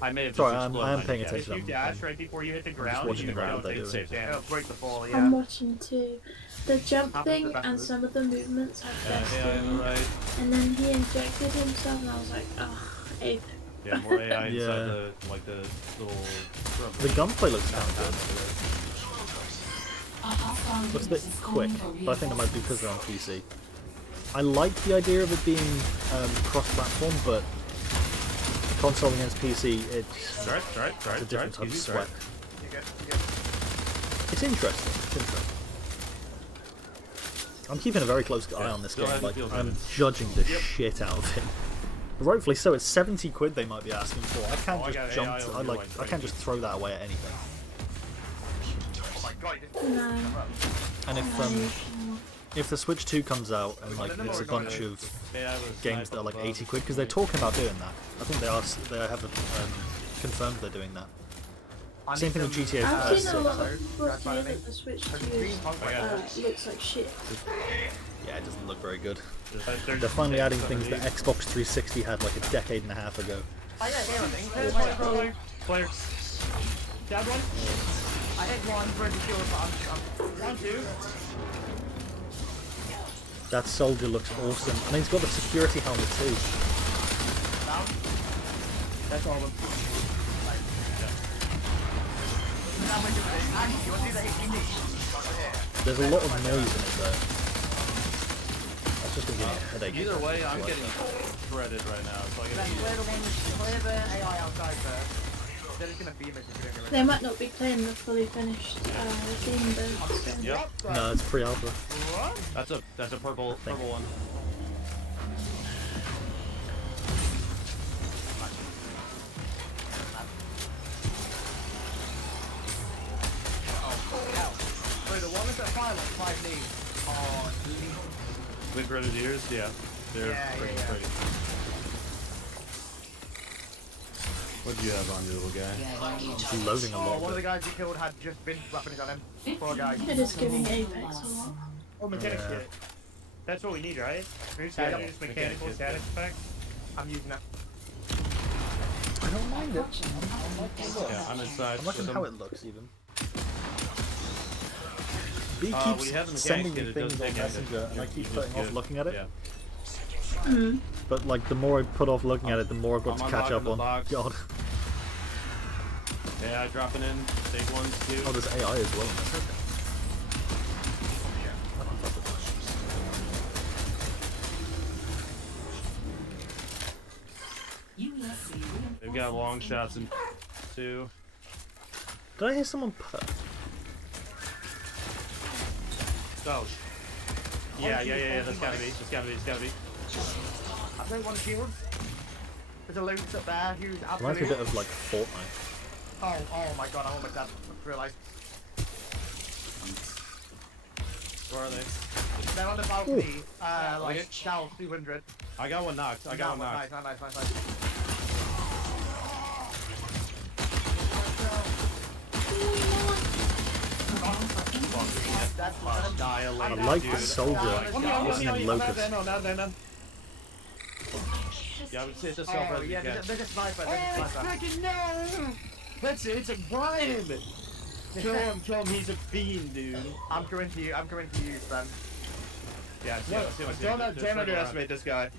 I may have Sorry, just I am exploded paying my attention. If you dash right before you hit the ground, watching you the ground, don't they do it. saves Yeah, it'll break the fall. Yeah. I'm watching too. The jump Happens thing to the and best some of the movements have Yeah, Destiny. right. And then he injected himself and I was like, ugh, Ape. Yeah, more AI inside Yeah. the little. The gunplay looks kind of good. Looks a bit quick, but I think that might be because they're on PC. I like the idea of it being cross-platform, but console against PC, it's a different type of sweat. It's interesting. I'm keeping a very close eye on this Still game. hasn't Like, feel I'm good. judging the shit out of it. Rightfully so. It's 70 quid they might be asking for. I can't Oh, I got just jump. AI over here, like, I can't just throw that away at anything. No. And if the Switch 2 comes out and like it's a bunch of games that are like 80 quid, because they're talking about doing that. I think they have confirmed they're doing that. Same thing with GTA I've 6. seen a lot of people say that the Switch 2 looks like shit. Yeah, it doesn't look very good. They're finally adding things that Xbox 360 had like a decade and a half ago. Player. Down one. I hit one for the kill, but I'm 1-2. That soldier looks awesome, and he's got a security helmet too. Down. That's all of them. There's a lot of noise in it though. That's just gonna give me a headache. Either way, I'm getting shredded right now. So I Clear the AI outside first. Then it's gonna beam it if you don't get They might not be playing the fully finished game though. So. Yep. No, it's pre-alpha. That's a purple one. Wait, the one that's at pilot, 5 knees. Oh, Wind Grenadiers, yeah. They're freaking pretty. What do you have on your little guy? He's loading a Oh, lot. one of the guys you killed had just been weapons on him. Poor guy. It is giving Apex a lot. Oh, mechanics kit. That's what we need, right? Use mechanical status effects. I'm using that. I don't mind it. Yeah, I'm inside. I'm liking with how them. it looks even. B We keeps have the sending mechanics me kit, it things does on take Messenger, and I it keep looks putting off good. looking at it. Yeah. Mm. But like the more I put off looking at it, the more I've got I'm to catch up unlocking on. the box. God. AI dropping in. Big ones too. Oh, there's AI as well. They've got long shots in 2. Did I hear someone purr? Oh. Yeah. That's gotta be. I don't want to shield. There's a loot up there who's Reminds me a bit of like Fortnite. Oh my god, I almost had realised. Where are they? They're on the balcony, like south 200. I got one knocked. Nice. I like the soldier. What's his name? Locust. No. Yeah, I would say it's a self-res. Yeah, there's a sniper. That's it. It's a Brian. Kill him. He's a fiend, dude. I'm going to you, Sven. Yeah, don't underestimate this guy.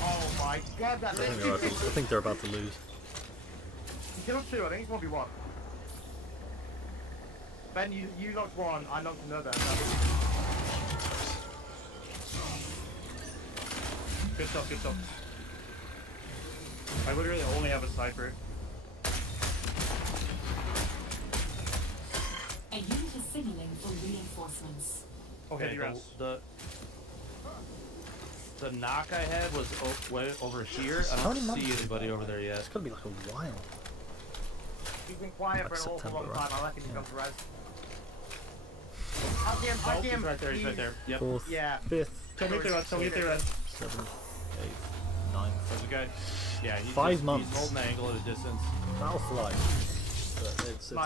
Oh my god, I think they're about to lose. You killed 2, I think it's 1v1. Ben, you knocked 1, I knocked another. Good stuff. I literally only have a sniper. A unit is signaling for reinforcements. Okay, the knock I had was way over here. I don't see anybody over there yet. It's gonna be like a while. You've been quiet for an awful long time, I reckon you come to res. I see him. He's right there. Yep. 4th, Yeah. 5th. Tell me if they're res. 7th, 8th, 9th. There's a guy. Yeah, he's 5 months. He's holding the angle at a distance. That'll fly. But it's a a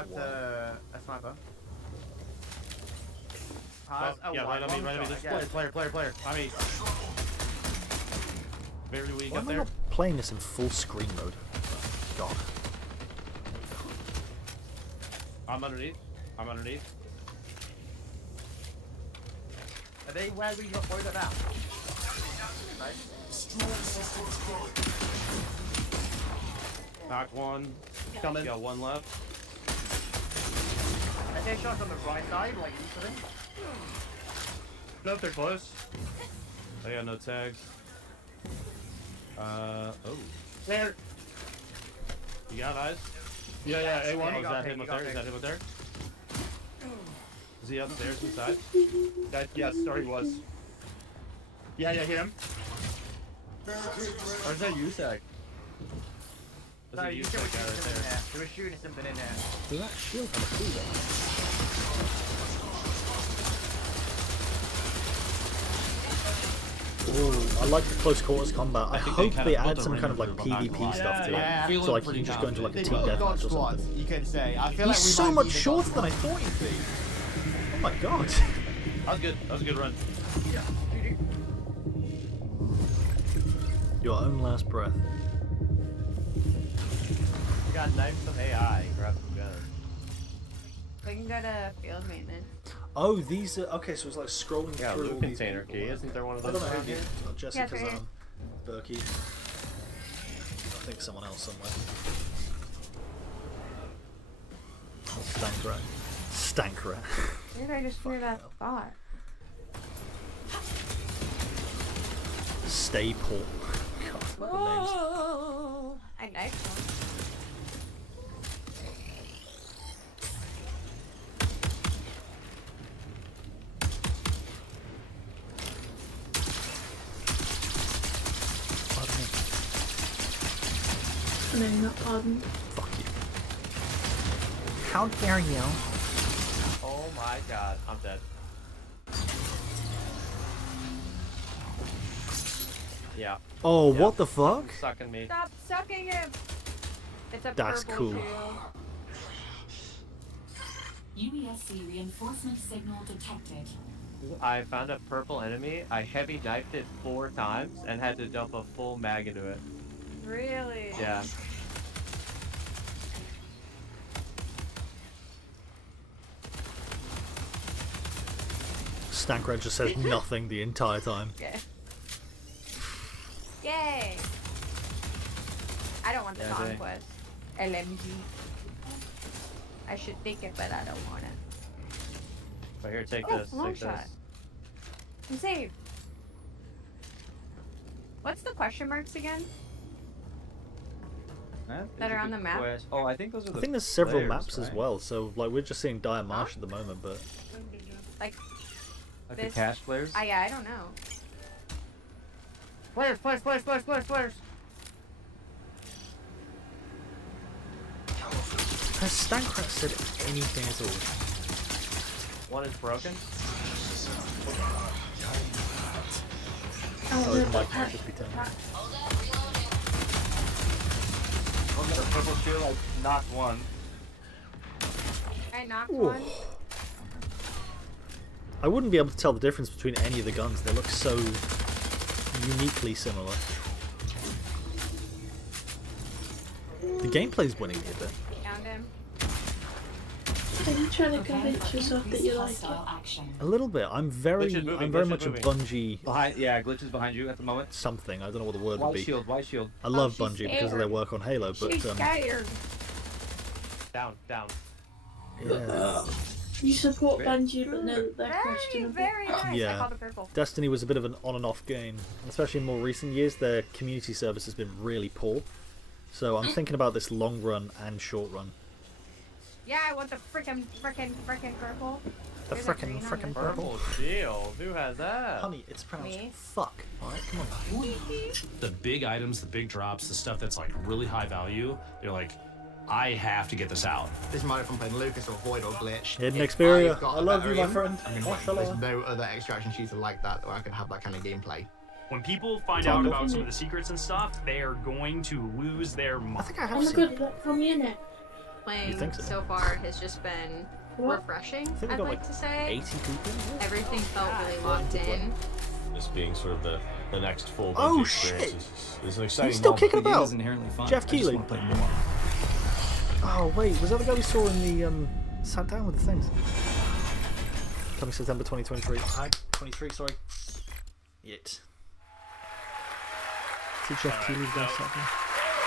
sniper. Yeah, right on me. This player. I mean, very weak Why up am I there. not playing this in full screen mode? God. I'm underneath. Are they where we got pointed out? Nice. Knock 1. Coming. Got 1 left. Are they shots on the right side, like east of him? No, they're close. I got no tags. Oh. There. You got eyes? Yeah, A1. Yeah, Is that him up there? Is he upstairs inside? Yes, sorry, was. Yeah, hit him. Where's that USAC? No, you should have shooting something in there. They were shooting something in there. Does that shield have a cooldown? Ooh, I like the close quarters combat. I hope they add some kind of like PvP stuff to it. So like you can just go into like a team deathmatch or something. You can say. I feel He's so much shorter than I thought he'd be. Oh my god. That was a good run. Yeah. Your own last breath. You got knife some AI. Grab some guns. We can go to field maintenance. Oh, these are okay. So it's like scrolling through loot all container these key. Isn't there one of I those don't know around who here? it's not Jessica Yeah, Zahn, Berkey. I think someone else somewhere. Stank rat. Stank rat. Where did I just hear that thought? Stay Paul. God, what the names. Oh, I knifed one. No, not pardon. Fuck you. How dare you? Oh my god, I'm dead. Yeah. Oh, what the fuck? Sucking me. Stop sucking him! It's a That's purple cool. shield. UESC reinforcement signal detected. I found a purple enemy. I heavy knifed it 4 times and had to dump a full mag into it. Really? Yeah. Stank rat just says nothing the entire time. Okay. Yay! I don't want the conquest. LMG. I should take it, but I don't want it. Right here, take Oh, this. long Take shot. this. I'm safe. What's the question marks again? That are on the map? Oh, I think those are the I think there's several players, maps as right? well, so like we're just seeing Dire Marsh at the moment, but Like Like this? the cash players? Yeah, I don't know. Players! has Stankrat said anything at all? One is broken. Oh, his mic might just be turned. One got a purple shield, I knocked one. I knocked Ooh. one. I wouldn't be able to tell the difference between any of the guns. They look so uniquely similar. The gameplay's winning me a bit. Found him. Are you trying to convince yourself that you like it? A little bit. I'm very much a Bungie. Glitches behind you at the moment. Something. I don't know what the word would be. White shield. I love Bungie because of their work on Halo, but She's scared. Down. yeah. You support Bungie, but know that they're Very, questionable. very nice. I Yeah. called it purple. Destiny was a bit of an on and off game, especially in more recent years. Their community service has been really poor, so I'm thinking about this long run and short run. Yeah, I want the frickin' purple. The There's a frickin' green on frickin' this purple. Purple shield. Who has that? Honey, it's pronounced Me. fuck. Alright, come on. The big items, the big drops, the stuff that's like really high value, you're like, I have to get this out. This might have been playing Lucas or Void or Glitch. Hidden If Xperia. I've got I a love better you, my aim, friend. I mean, Mashallah. there's no other extraction shooter like that where I could have that kind of gameplay. When people find Talk out over about me. some of the secrets and stuff, they are going to lose their mind. I think I have Oh my seen. god, look from your neck. Playing think so? so far has just been refreshing, I think we I'd got like like to say. 80 people. Everything felt really locked in. This being sort of the next full Oh, Bungie experience shit. is an exciting He's still moment. kicking The game about. is inherently fun. Jeff I just Keighley. wanna play more. Oh wait, was that the guy we saw in the sat down with the things? Coming September 2023. Hi, 23. Sorry. Yet. See Jeff Keighley's guy sat down.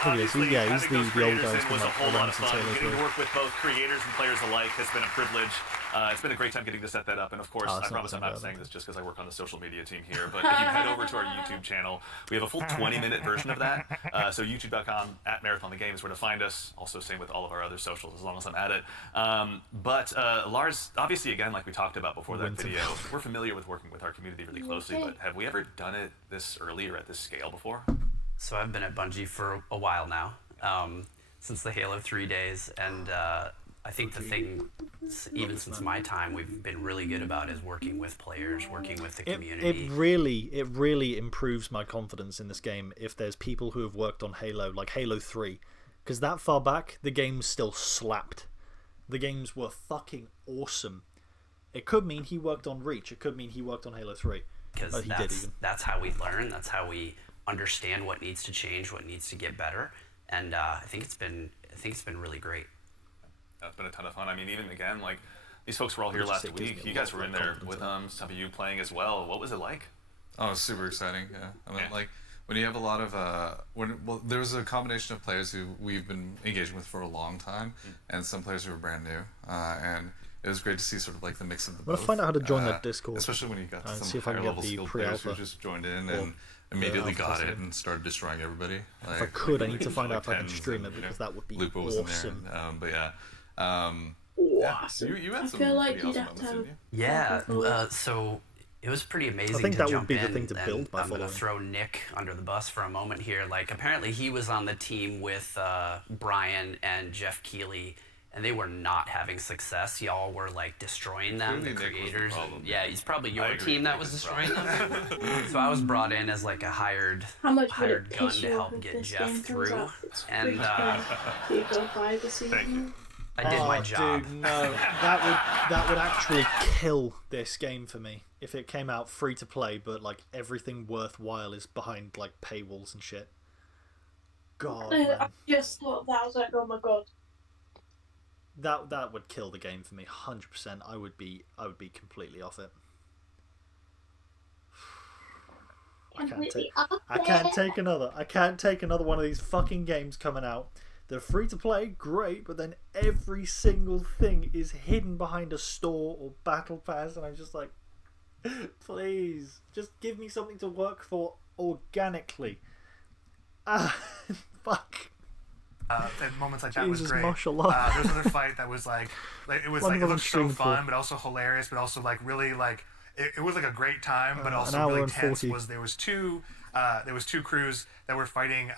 Oh, he is. Obviously, Yeah, he's having those the old creators guy in from was a like whole lot of since fun. Halo Getting 3. to work with both creators and players alike has been a privilege. It's been a great time getting to set that up, and of course, Oh, I it's not promise the I'm same not guy, saying this just because I work on the social media team here, but if you head over to our YouTube channel, we have a full 20-minute version of that. So youtube.com @marathonthegame is where to find us. Also, same with all of our other socials, as long as I'm at it. But Lars, obviously, again, like we talked about before that Winter. video, we're familiar with working with our community really closely, but have we ever done it this early or at this scale before? So I've been at Bungie for a while now, since the Halo 3 days, and I think the thing, even since my time, we've been really good about is working with players, working with the community. It really improves my confidence in this game if there's people who have worked on Halo, like Halo 3. Because that far back, the games still slapped. The games were fucking awesome. It could mean he worked on Reach. It could mean he worked on Halo 3. Because he did even. that's how we learn. That's how we understand what needs to change, what needs to get better, and I think it's been really great. That's been a ton of fun. I mean, even again, like these folks were all here last week. You guys were in there with them. Some of you playing as well. What was it like? Oh, it's super exciting. Yeah, I mean, like when you have a lot of there was a combination of players who we've been engaging with for a long time, and some players who were brand new, and it was great to see sort of like the mix of the both. I'm gonna find out how to join that Discord. Especially when you got and some see if I higher can get level the skilled players who pre-alpha. just joined in and immediately got it and started destroying everybody. Like, If I could, I need to find like out if I can tens stream and, it because that would be Lupo was awesome. in there, and, but yeah. Awesome. You had I some feel like pretty you'd awesome have to moments, have didn't you? Yeah, so it was pretty amazing I think to that would jump be the in, thing to and build by I'm going to following. throw Nick under the bus for a moment here. Like, apparently he was on the team with Brian and Jeff Keighley, and they were not having success. Y'all were like destroying them, Clearly the Nick was the creators. problem. Yeah, he's probably I your agree, team that Nick was was the destroying them. So I was brought in as like a hired How much would hired it gun piss to you off help if get this Jeff game comes through, out? It's and free to play. Do you go buy this evening? I did my job. Dude, no, that would actually kill this game for me if it came out free to play, but like everything worthwhile is behind like paywalls and shit. God, I man. just thought that. I was like, oh my god. That would kill the game for me, 100%. I would be completely off it. I can't take another one of these fucking games coming out They're free to play, great, but then every single thing is hidden behind a store or battle pass, and I'm just like, please, just give me something to work for organically. Fuck. At moments like that Jesus, was great. mashallah. There was another fight that was like it was like it looked so fun, but also hilarious, but also like really like it was like a great time, but also really tense. There was two crews that were fighting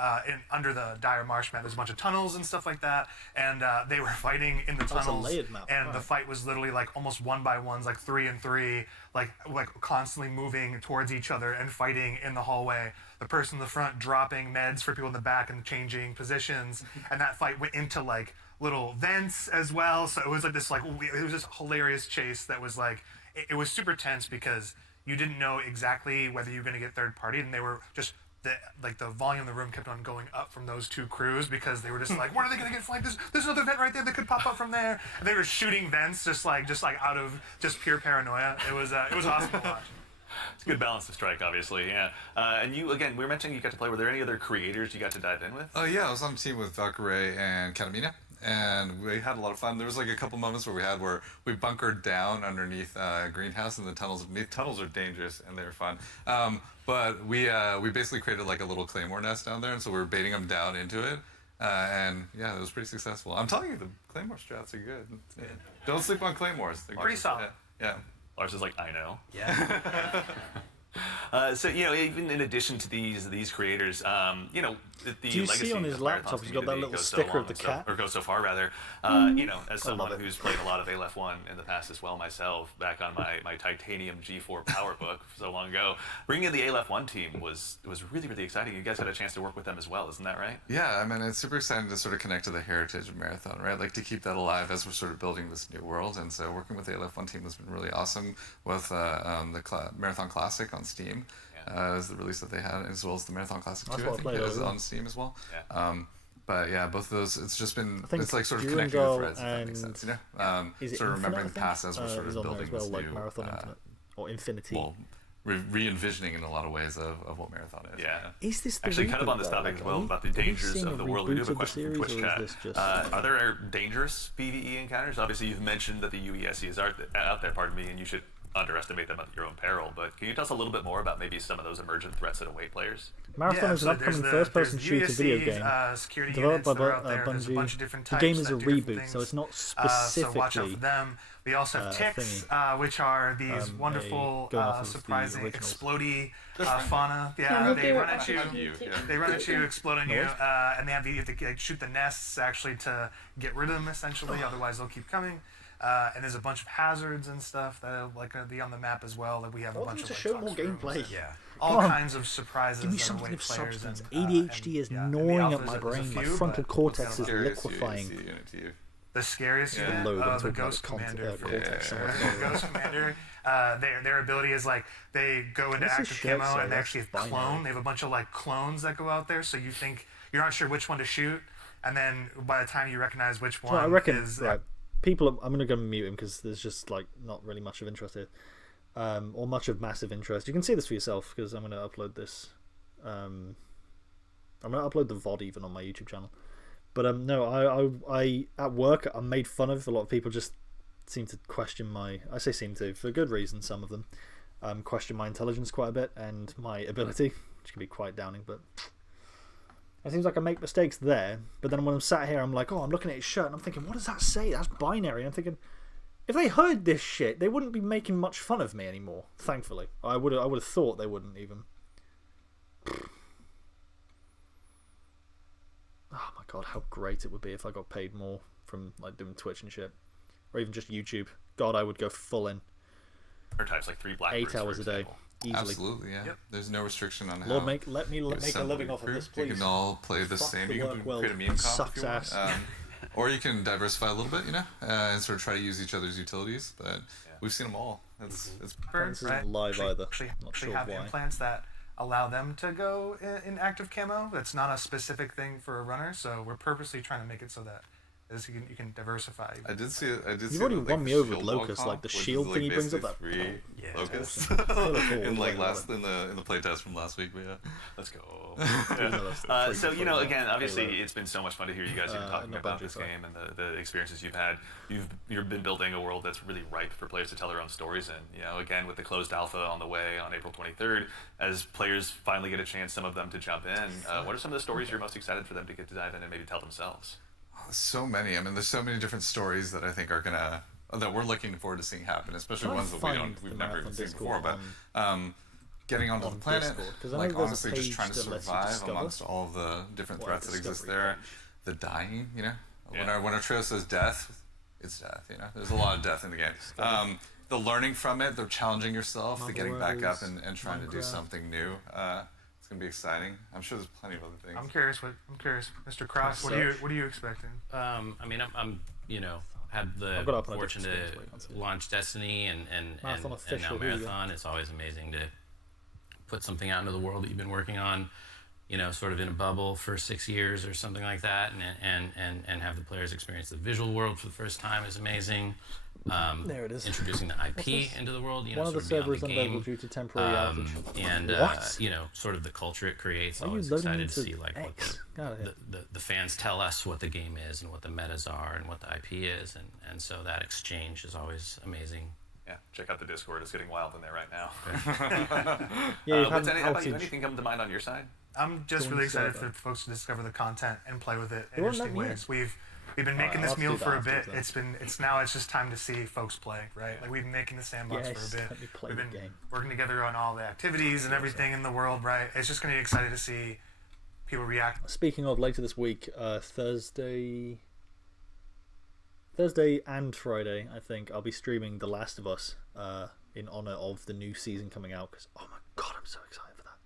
under the dire marsh map. There's a bunch of tunnels and stuff like that, and they were fighting in the tunnels. It's a layered map. And the fight was literally like almost 1-by-1s, like 3 and 3, like constantly moving towards each other and fighting in the hallway. The person in the front dropping meds for people in the back and changing positions, and that fight went into like little vents as well. So it was like this it was this hilarious chase that was like it was super tense because you didn't know exactly whether you were going to get third party, and they were just the volume of the room kept on going up from those two crews because they were just like, what are they going to get flanked? There's another vent right there that could pop up from there. And they were shooting vents just like out of just pure paranoia. It was awesome to watch. It's a good balance to strike, obviously, yeah. And you, again, we were mentioning you got to play. Were there any other creators you got to dive in with? Yeah, I was on a team with Valkyrie and Katamina, and we had a lot of fun. There was like a couple moments where we bunkered down underneath a greenhouse in the tunnels. Tunnels are dangerous, and they were fun. But we basically created like a little claymore nest down there, and so we were baiting them down into it. And yeah, it was pretty successful. I'm telling you, the claymore strats are good. Yeah. Don't sleep on claymores. They're pretty solid. Yeah. Lars is like, I know. Yeah. So even in addition to these creators, the Do you legacy see on his of laptop? He's got that little sticker of the cat. Or goes so far rather. As someone who's played a lot of Aleph 1 in the past as well myself, back on my Titanium G4 PowerBook so long ago, bringing in the Aleph 1 team was really, really exciting. You guys had a chance to work with them as well, isn't that right? Yeah, I mean, it's super exciting to sort of connect to the heritage of Marathon, right? Like to keep that alive as we're sort of building this new world. And so working with the Aleph 1 team has been really awesome with the Marathon Classic on Steam. Is the release that they had, as well as the Marathon Classic 2, I think it was on Steam as well. Yeah. But yeah, both of those, it's just been, it's like sort of Durandal connecting the threads, if that makes sense, you know? Sort of remembering the past as we're sort of building this like new, Marathon Infinite, or Infinity. Well, re-envisioning in a lot of ways of what Marathon is. Yeah. Is this the actually kind of on this topic as well about the dangers of the world? We do have a question from Twitch chat. Are there dangerous PvE encounters? Obviously, you've mentioned that the UESC is out there, pardon me, and you should underestimate them at your own peril, but can you tell us a little bit more about maybe some of those emergent threats that await players? Marathon is an upcoming first-person shooter video game developed by Bungie. The game is a reboot, so it's not specifically so watch out for them. We also have ticks, which are these wonderful, surprising, explodey fauna. Yeah, they run at you. They run at you, explode on you, and you have to shoot the nests actually to get rid of them essentially. Otherwise, they'll keep coming. And there's a bunch of hazards and stuff that are like going to be on the map as well. That we have a bunch of to show more gameplay. Yeah, all kinds of surprises. Give me something of substance. ADHD is gnawing at my brain. My frontal cortex is liquefying. The scariest unit, the Ghost Commander. Ghost Commander. Their ability is like they go into active camo and they actually have clone. They have a bunch of like clones that go out there, so you think you're not sure which one to shoot, and then by the time you recognize which one, I reckon people. I'm gonna go mute him because there's just like not really much of interest here, or much of massive interest. You can see this for yourself because I'm gonna upload this. I'm gonna upload the VOD even on my YouTube channel. But no, I at work I'm made fun of. A lot of people just seem to question my. I say seem to for good reason. Some of them question my intelligence quite a bit and my ability, which can be quite downing. But it seems like I make mistakes there. But then when I'm sat here, I'm like, oh, I'm looking at his shirt and I'm thinking, what does that say? That's binary. And I'm thinking, if they heard this shit, they wouldn't be making much fun of me anymore. Thankfully, I would have thought they wouldn't even. Oh my god, how great it would be if I got paid more from like doing Twitch and shit, or even just YouTube. God, I would go full in. Types like 3 Blackbirds, 8 hours a day, easily. Absolutely, yeah. Yep. There's no restriction on how. Lord, let me make a living off of this, please. You can all play the same. You can create a meme comp if you want. Or you can diversify a little bit, you know, and sort of try to use each other's utilities. But we've seen them all. It's this isn't live either. Not sure have why. implants that allow them to go in active camo. That's not a specific thing for a runner, so we're purposely trying to make it so that is you can diversify. I did see it. You've already won me over with Locust, like the shield thing he brings up. That three Locusts in like in the playtest from last week. But yeah, let's go. So again, obviously, it's been so much fun to hear you guys even talking about this game and the experiences you've had. You've been building a world that's really ripe for players to tell their own stories in. Again, with the closed alpha on the way on April 23rd, as players finally get a chance, some of them to jump in. What are some of the stories you're most excited for them to get to dive in and maybe tell themselves? So many. I mean, there's so many different stories that I think are that we're looking forward to seeing happen, especially ones that we've never even seen before. But getting onto the planet, like honestly, just trying to survive amongst all of the different threats that exist there. The dying, when our trio says death, it's death. There's a lot of death in the game. The learning from it, the challenging yourself, the getting back up and trying to do something new. It's gonna be exciting. I'm sure there's plenty of other things. I'm curious, Mr. Cross. What are you expecting? I mean, I'm had the fortune to launch Destiny and now Marathon. It's always amazing to put something out into the world that you've been working on, sort of in a bubble for 6 years or something like that, and have the players experience the visual world for the first time is amazing. There it is. Introducing the IP into the world, one of the servers unavailable due to temporary outage. And sort of the culture it creates. I'm always excited to see like what the fans tell us what the game is and what the metas are and what the IP is, and so that exchange is always amazing. Yeah, check out the Discord. It's getting wild in there right now. Anything come to mind on your side? I'm just really excited for folks to discover the content and play with it in interesting ways. We've been making this meal for a bit. It's just time to see folks play, right? Like we've been making the sandbox for a bit. We've been working together on all the activities and everything in the world, right? It's just gonna be exciting to see people react. Speaking of later this week, Thursday and Friday, I think I'll be streaming The Last of Us in honor of the new season coming out. Because oh my god, I'm so excited for that.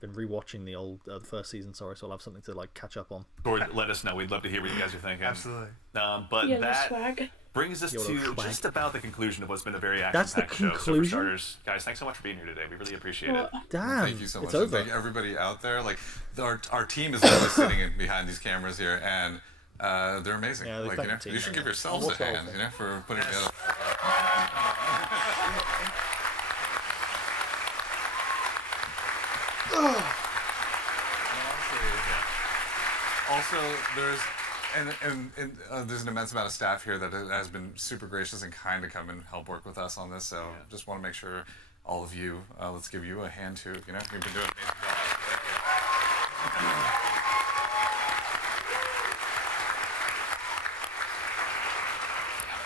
Been rewatching the first season, so I'll have something to like catch up on. Or let us know. We'd love to hear what you guys are thinking. Absolutely. But that brings us to just about the conclusion of what's been a very action-packed show. So for starters, guys, thanks so much for being here today. We really appreciate it. Damn, thank you so much. Thank everybody out there. Like our team is always sitting behind these cameras here, and they're amazing. Yeah, like you should give yourselves a hand, for putting together. Also, there's an immense amount of staff here that has been super gracious and kind to come and help work with us on this. So just want to make sure all of you, let's give you a hand too. You've been doing an amazing job.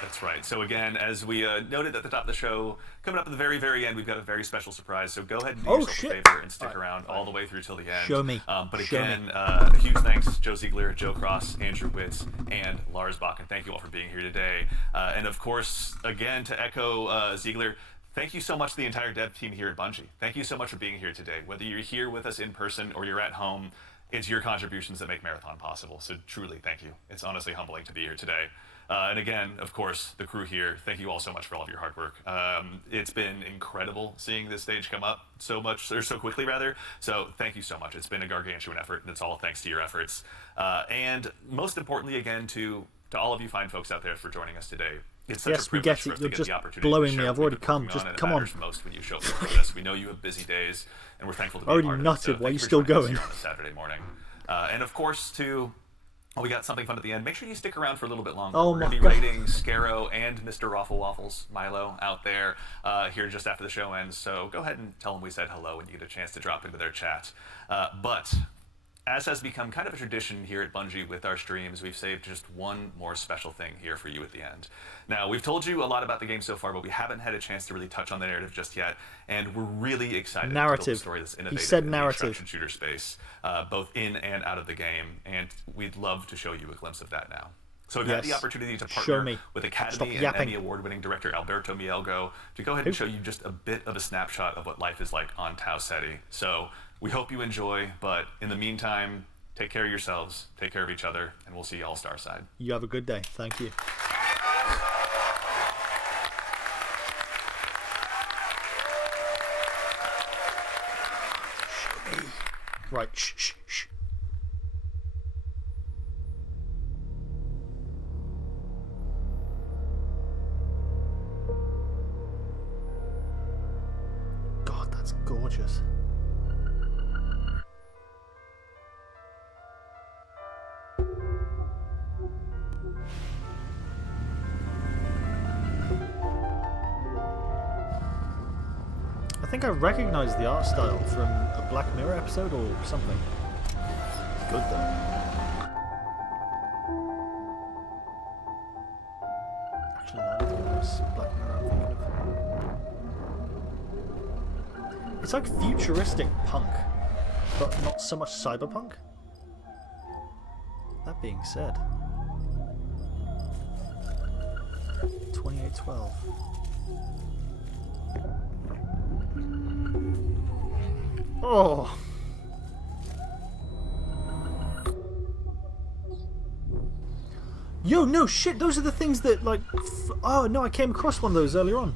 That's right. So again, as we noted at the top of the show, coming up at the very, very end, we've got a very special surprise. So go ahead and do yourself a favor and stick around all the way through till the end. Show me. But again, a huge thanks, Joe Ziegler, Joe Cross, Andrew Witz, and Lars Bach. And thank you all for being here today. And of course, again, to echo Ziegler, thank you so much to the entire dev team here at Bungie. Thank you so much for being here today. Whether you're here with us in person or you're at home, it's your contributions that make Marathon possible. So truly, thank you. It's honestly humbling to be here today. And again, of course, the crew here, thank you all so much for all of your hard work. It's been incredible seeing this stage come up so quickly, rather. So thank you so much. It's been a gargantuan effort, and it's all thanks to your efforts. And most importantly, again, to all of you fine folks out there for joining us today. It's such a privilege for us to get the opportunity blowing to me. I've already come. Just come on. Most when you show up with us. We know you have busy days, and we're thankful to be already part nutted. Of it. So why are you still going? On a Saturday morning, and of course we got something fun at the end. Make sure you stick around for a little bit longer. Oh we're going to be rating Scarrow and Mr. Raffle Waffles, Milo, out there here just after the show ends. So go ahead and tell them we said hello when you get a chance to drop into their chat. But as has become kind of a tradition here at Bungie with our streams, we've saved just one more special thing here for you at the end. Now, we've told you a lot about the game so far, but we haven't had a chance to really touch on the narrative just yet, and we're really excited to tell the story that's innovative in the extraction shooter space, both in and out of the game, and we'd love to show you a glimpse of that now. So we've had the opportunity to partner with Academy and Emmy Award-winning director Alberto Mielgo to go ahead and show you just a bit of a snapshot of what life is like on Tau Ceti. So we hope you enjoy, but in the meantime, take care of yourselves, take care of each other, and we'll see you all Starside. You have a good day. Thank you. Right, shh. That's gorgeous. I think I recognise the art style from a Black Mirror episode or something. It's good though. Actually, no, I don't think it's Black Mirror I'm thinking of. It's like futuristic punk, but not so much cyberpunk. That being said, 2812. Oh. Yo, no shit, those are the things that, like... oh, no, I came across one of those earlier on.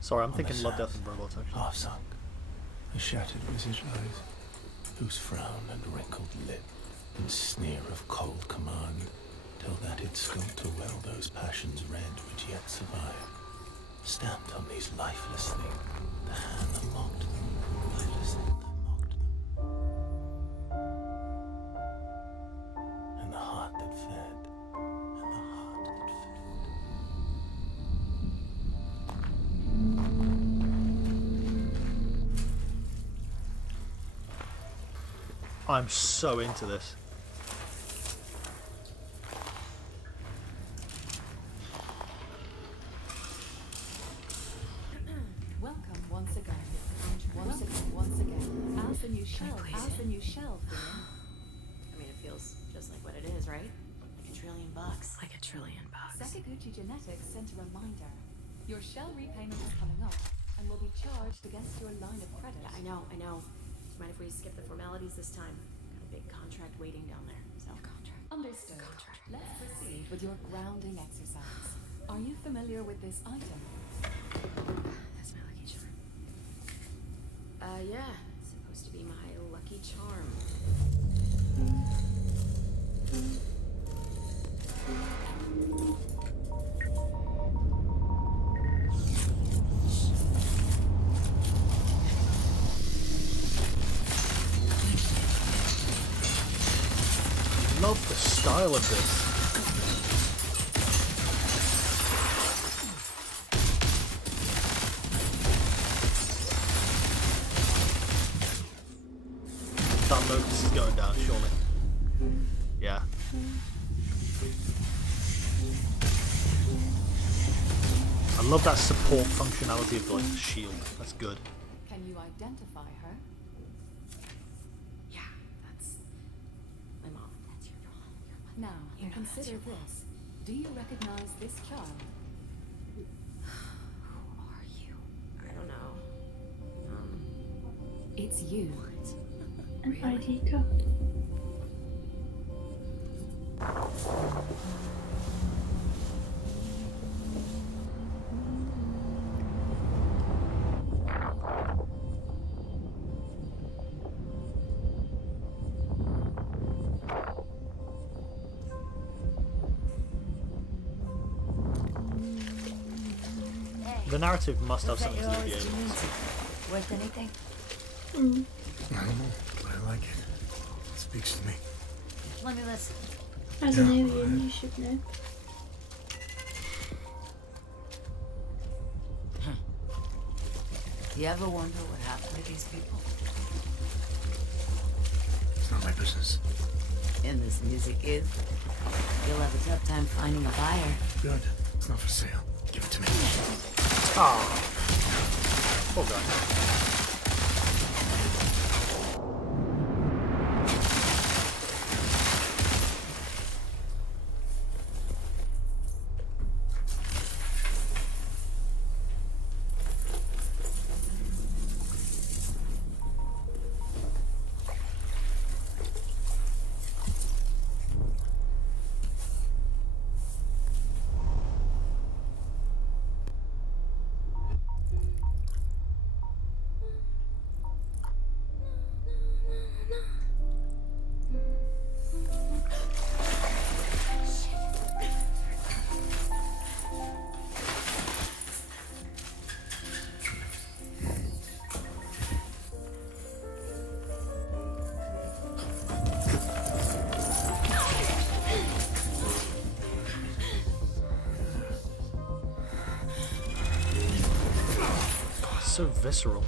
Sorry, I'm thinking Love, Death and Robots, actually. Half sunk, a shattered visage lies, whose frown and wrinkled lip and sneer of cold command tell that it sculptor well those passions red which yet survive. Stamped on these lifeless things, the hand that mocked them, lifeless thing that mocked them, and the heart that fed, and the heart that fed. I'm so into this. Welcome once again. Once again. As the new shell. As the new shell. I mean, it feels just like what it is, right? Like $1 trillion. Like $1 trillion. Sakaguchi Genetics sent a reminder. Your shell repayment is coming up and will be charged against your line of credit. Yeah, I know. Do you mind if we skip the formalities this time? Got a big contract waiting down there. So. Understood. Let's proceed with your grounding exercise. Are you familiar with this item? That's my lucky charm. Yeah. It's supposed to be my lucky charm. Love the style of this. That locust is going down, surely. Yeah. I love that support functionality of like the shield. That's good. Can you identify her? Yeah, that's my mom. That's your mom. Now, consider this. Do you recognize this child? Who are you? I don't know. It's you. An ID card. The narrative must have something to do with the aliens. Worth anything? I don't know, but I like it. It speaks to me. Let me listen. As an alien, you should know. You ever wonder what happened to these people? It's not my business. And this music is. You'll have a tough time finding a buyer. Good. It's not for sale. Give it to me. Ah. Poor guy. so visceral.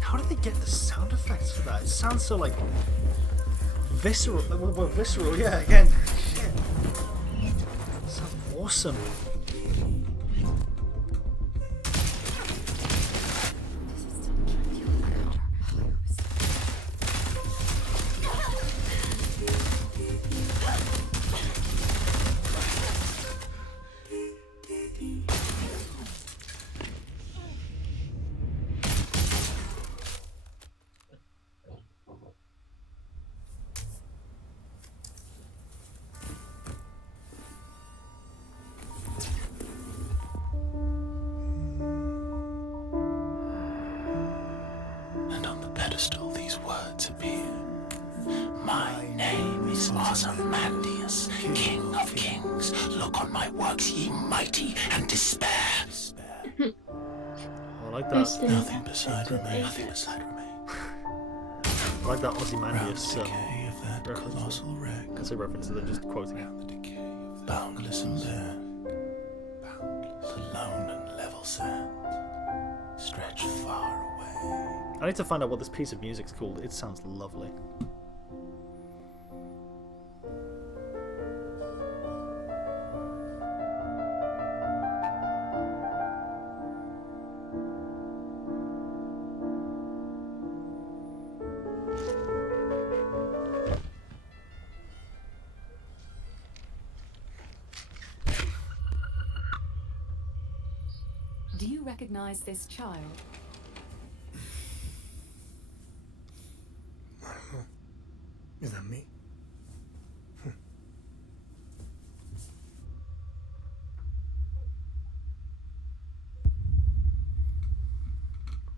How did they get the sound effects for that? It sounds so like visceral. Well, visceral, yeah. Again, shit. It sounds awesome. And on the pedestal these words appear. My name is Ozymandias, King of Kings. Look on my works, ye mighty, and despair. I like that. Nothing beside remain. Nothing beside remain. I like that Ozymandias Decay of that reference. colossal wreck. I say references, they're just quoting it. Boundless and bare. The lone and level sand stretch far away. I need to find out what this piece of music's called. It sounds lovely. Do you recognize this child? Is that me?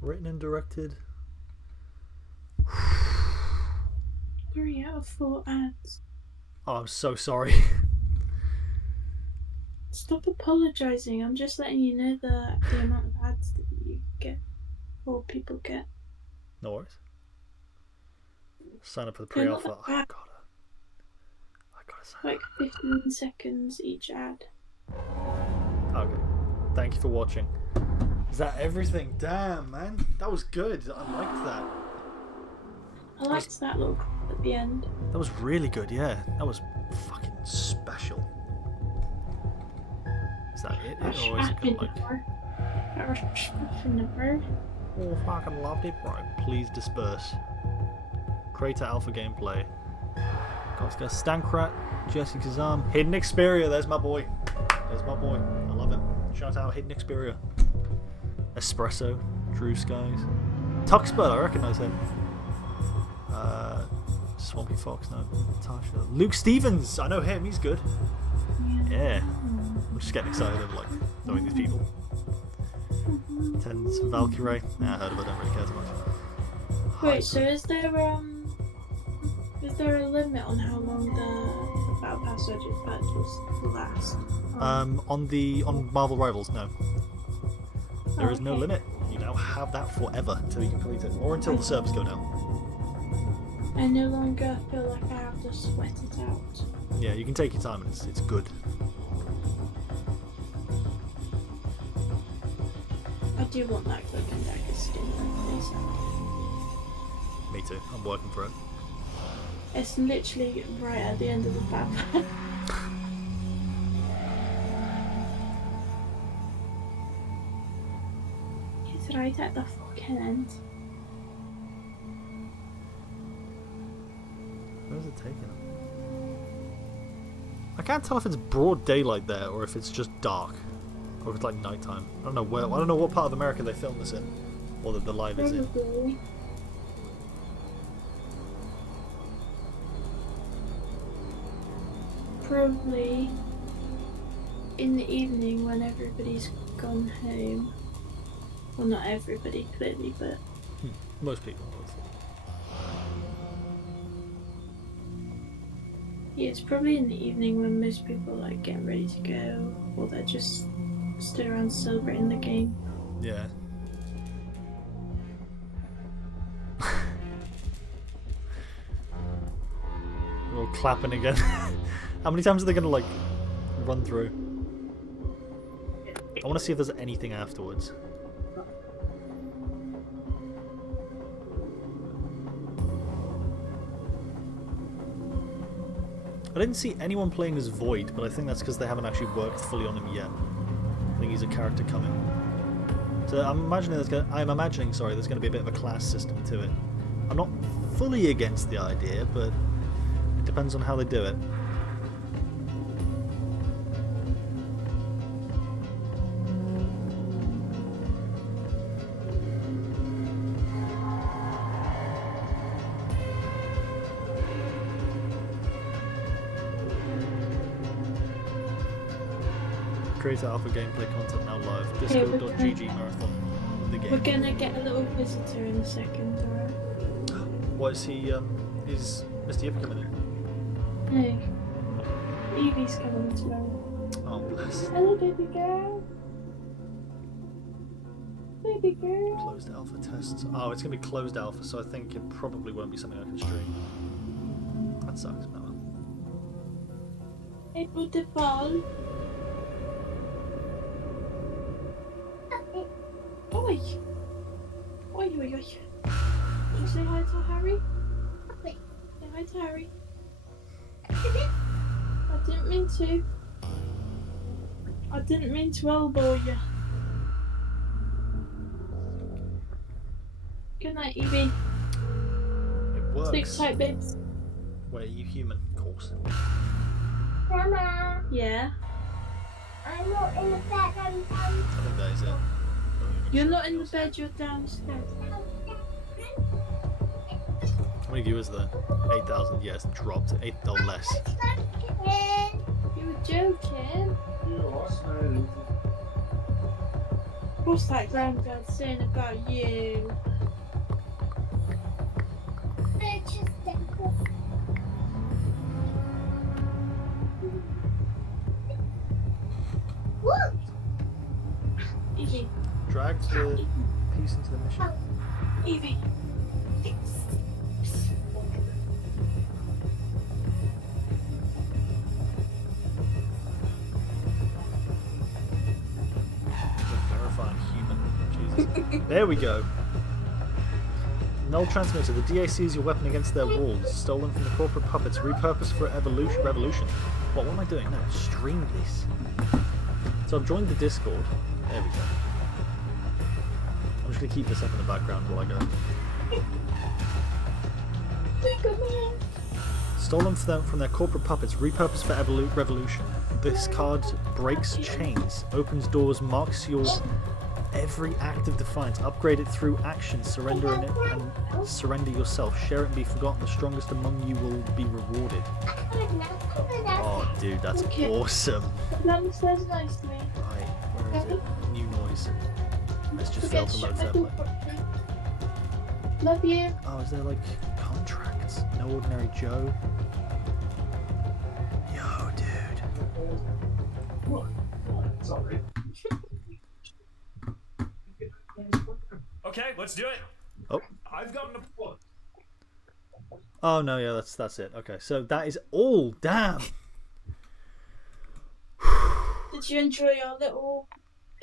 Written and directed. 3 out of 4 ads. Oh, I'm so sorry. Stop apologizing. I'm just letting you know the amount of ads that you get, or people get. No worries. Sign up for the They're not pre-alpha. that bad. I gotta sign Like 15 seconds each ad. up. Okay. Thank you for watching. Is that everything? Damn, man. That was good. I liked that. I liked that little clip at the end. That was really good, yeah. That was fucking special. Is that it? Or is it gonna, like... Oh, fucking loved it. Right, please disperse. Creator Alpha gameplay. Guys, Stankrat, Jesse Kazam, Hidden Xperia. There's my boy. There's my boy. I love him. Shout out Hidden Xperia. Espresso, Drew Skies, Tuxbird. I recognise him. Swampy Fox, no. Tasha. Luke Stevens. I know him. He's good. Yeah. I'm just getting excited of like knowing these people. Tens, Valkyrie. Nah, I heard of it. I don't really care too much. Wait, so is there a limit on how long the Battle Pass purchase will last? On Marvel Rivals, no. There is no limit. You now have that forever until you complete it, or until the servers go down. I no longer feel like I have to sweat it out. Yeah, you can take your time, and it's good. I do want that Cloak and Dagger skin ASAP. Me too. I'm working for it. It's literally right at the end of the battle. It's right at the fucking end. Where's it taking them? I can't tell if it's broad daylight there or if it's just dark, or if it's like nighttime. I don't know where. I don't know what part of America they filmed this in, or that the live is in. Probably. Probably in the evening when everybody's gone home. Well, not everybody, clearly, but Most people. yeah, it's probably in the evening when most people are like getting ready to go, or they're just stood around celebrating the game. Yeah. We're all clapping again. How many times are they gonna like run through? I want to see if there's anything afterwards. I didn't see anyone playing as Void, but I think that's because they haven't actually worked fully on him yet. I think he's a character coming. So I'm imagining there's going to be a bit of a class system to it. I'm not fully against the idea, but it depends on how they do it. Creator Alpha gameplay content now live. Discord.gg marathon. The game. We're gonna get a little visitor in a second, alright? What is he? Is Mr. Yip coming in? Hey. Evie's coming as well. Oh, bless. Hello, baby girl. Baby girl. Closed alpha tests. Oh, it's gonna be closed alpha, so I think it probably won't be something I can stream. That sucks, no. Hey, beautiful. Oi! Oi, oi, oi. Did you say hi to Harry? Say hi to Harry. I didn't mean to. I didn't mean to elbow you. Good night, Evie. It works. Sleep tight, babes. Wait, are you human? Of course. Grandma, Yeah? I'm not in the bed, I'm downstairs. I think that is it. You're not in the bed, you're downstairs. How many viewers there? 8,000. Yes, dropped. 8 or less. You were joking. What's that granddad saying about you? What? Evie. Drag the piece into the mission. Evie. Verifying human. Jesus. There we go. Null transmitter. The DAC is your weapon against their walls. Stolen from the corporate puppets. Repurposed for revolution. What am I doing? No, stream this. So I've joined the Discord. There we go. I'm just going to keep this up in the background while I go. Stolen from their corporate puppets, repurposed for revolution. This card breaks chains, opens doors, marks your every act of defiance. Upgrade it through action, surrender in it, and surrender yourself. Share it and be forgotten. The strongest among you will be rewarded. Oh, dude, that's awesome. That says nice to me. Right, where is it? New noise. This just failed to load fair play. Love you. Oh, is there like contracts? No ordinary Joe. Yo, dude. Sorry. Okay, let's do it. Oh. I've gotten a plug. Oh no, yeah, that's it. Okay, so that is all. Damn. Did you enjoy our little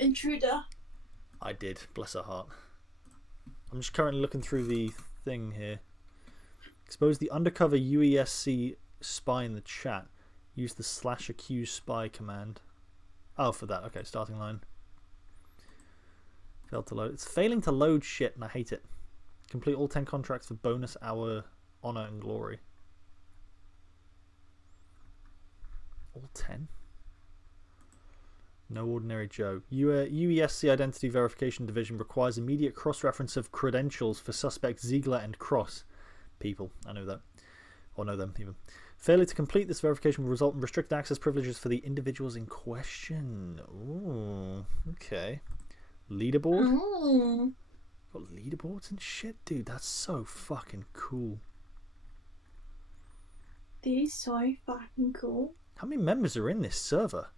intruder? I did. Bless her heart. I'm just currently looking through the thing here. Expose the undercover UESC spy in the chat. Use the /accuse spy command. Oh, for that. Okay, starting line. Failed to load. It's failing to load shit, and I hate it. Complete all 10 contracts for bonus hour honor and glory. All 10? No ordinary Joe. UESC Identity Verification Division requires immediate cross-reference of credentials for suspects Ziegler and Cross. People. I know that. Or know them, even. Failure to complete this verification will result in restricted access privileges for the individuals in question. Ooh, okay. Leaderboard? Oh. Got leaderboards and shit? Dude, that's so fucking cool. These so fucking cool. How many members are in this server?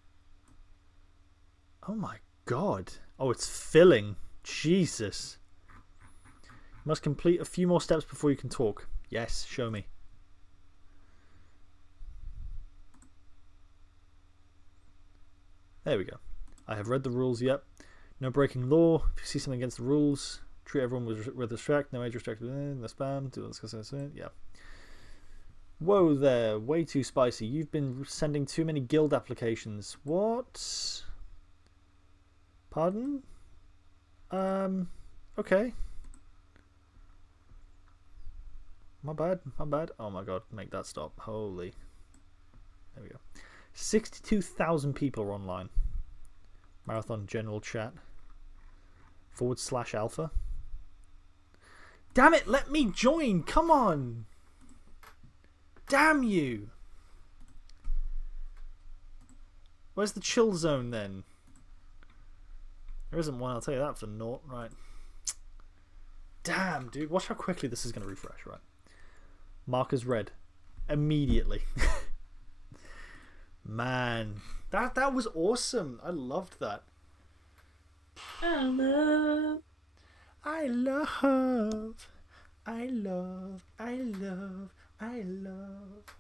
Oh my god. Oh, it's filling. Jesus. You must complete a few more steps before you can talk. Yes, show me. There we go. I have read the rules, yep. No breaking law. If you see something against the rules, treat everyone with respect. No age restricted. No spam. Do discuss it. Yeah. Whoa there. Way too spicy. You've been sending too many guild applications. What? Pardon? Okay. My bad. My bad. Oh my god. Make that stop. Holy. There we go. 62,000 people are online. Marathon general chat. /alpha. Damn it, let me join. Come on. Damn you. Where's the chill zone then? There isn't one, I'll tell you that for naught. Right. Damn, dude. Watch how quickly this is going to refresh, right? Markers red. Immediately. Man. That was awesome. I loved that. I love. I love. I love. I love. I love.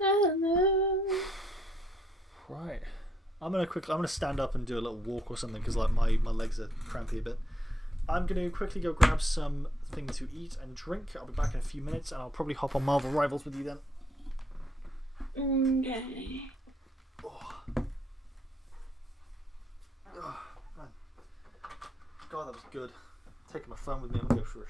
I love. Right. I'm gonna stand up and do a little walk or something because like my legs are crampy a bit. I'm gonna quickly go grab something to eat and drink. I'll be back in a few minutes and I'll probably hop on Marvel Rivals with you then. Okay. Oh, man. God, that was good. Taking my phone with me. I'm gonna go for a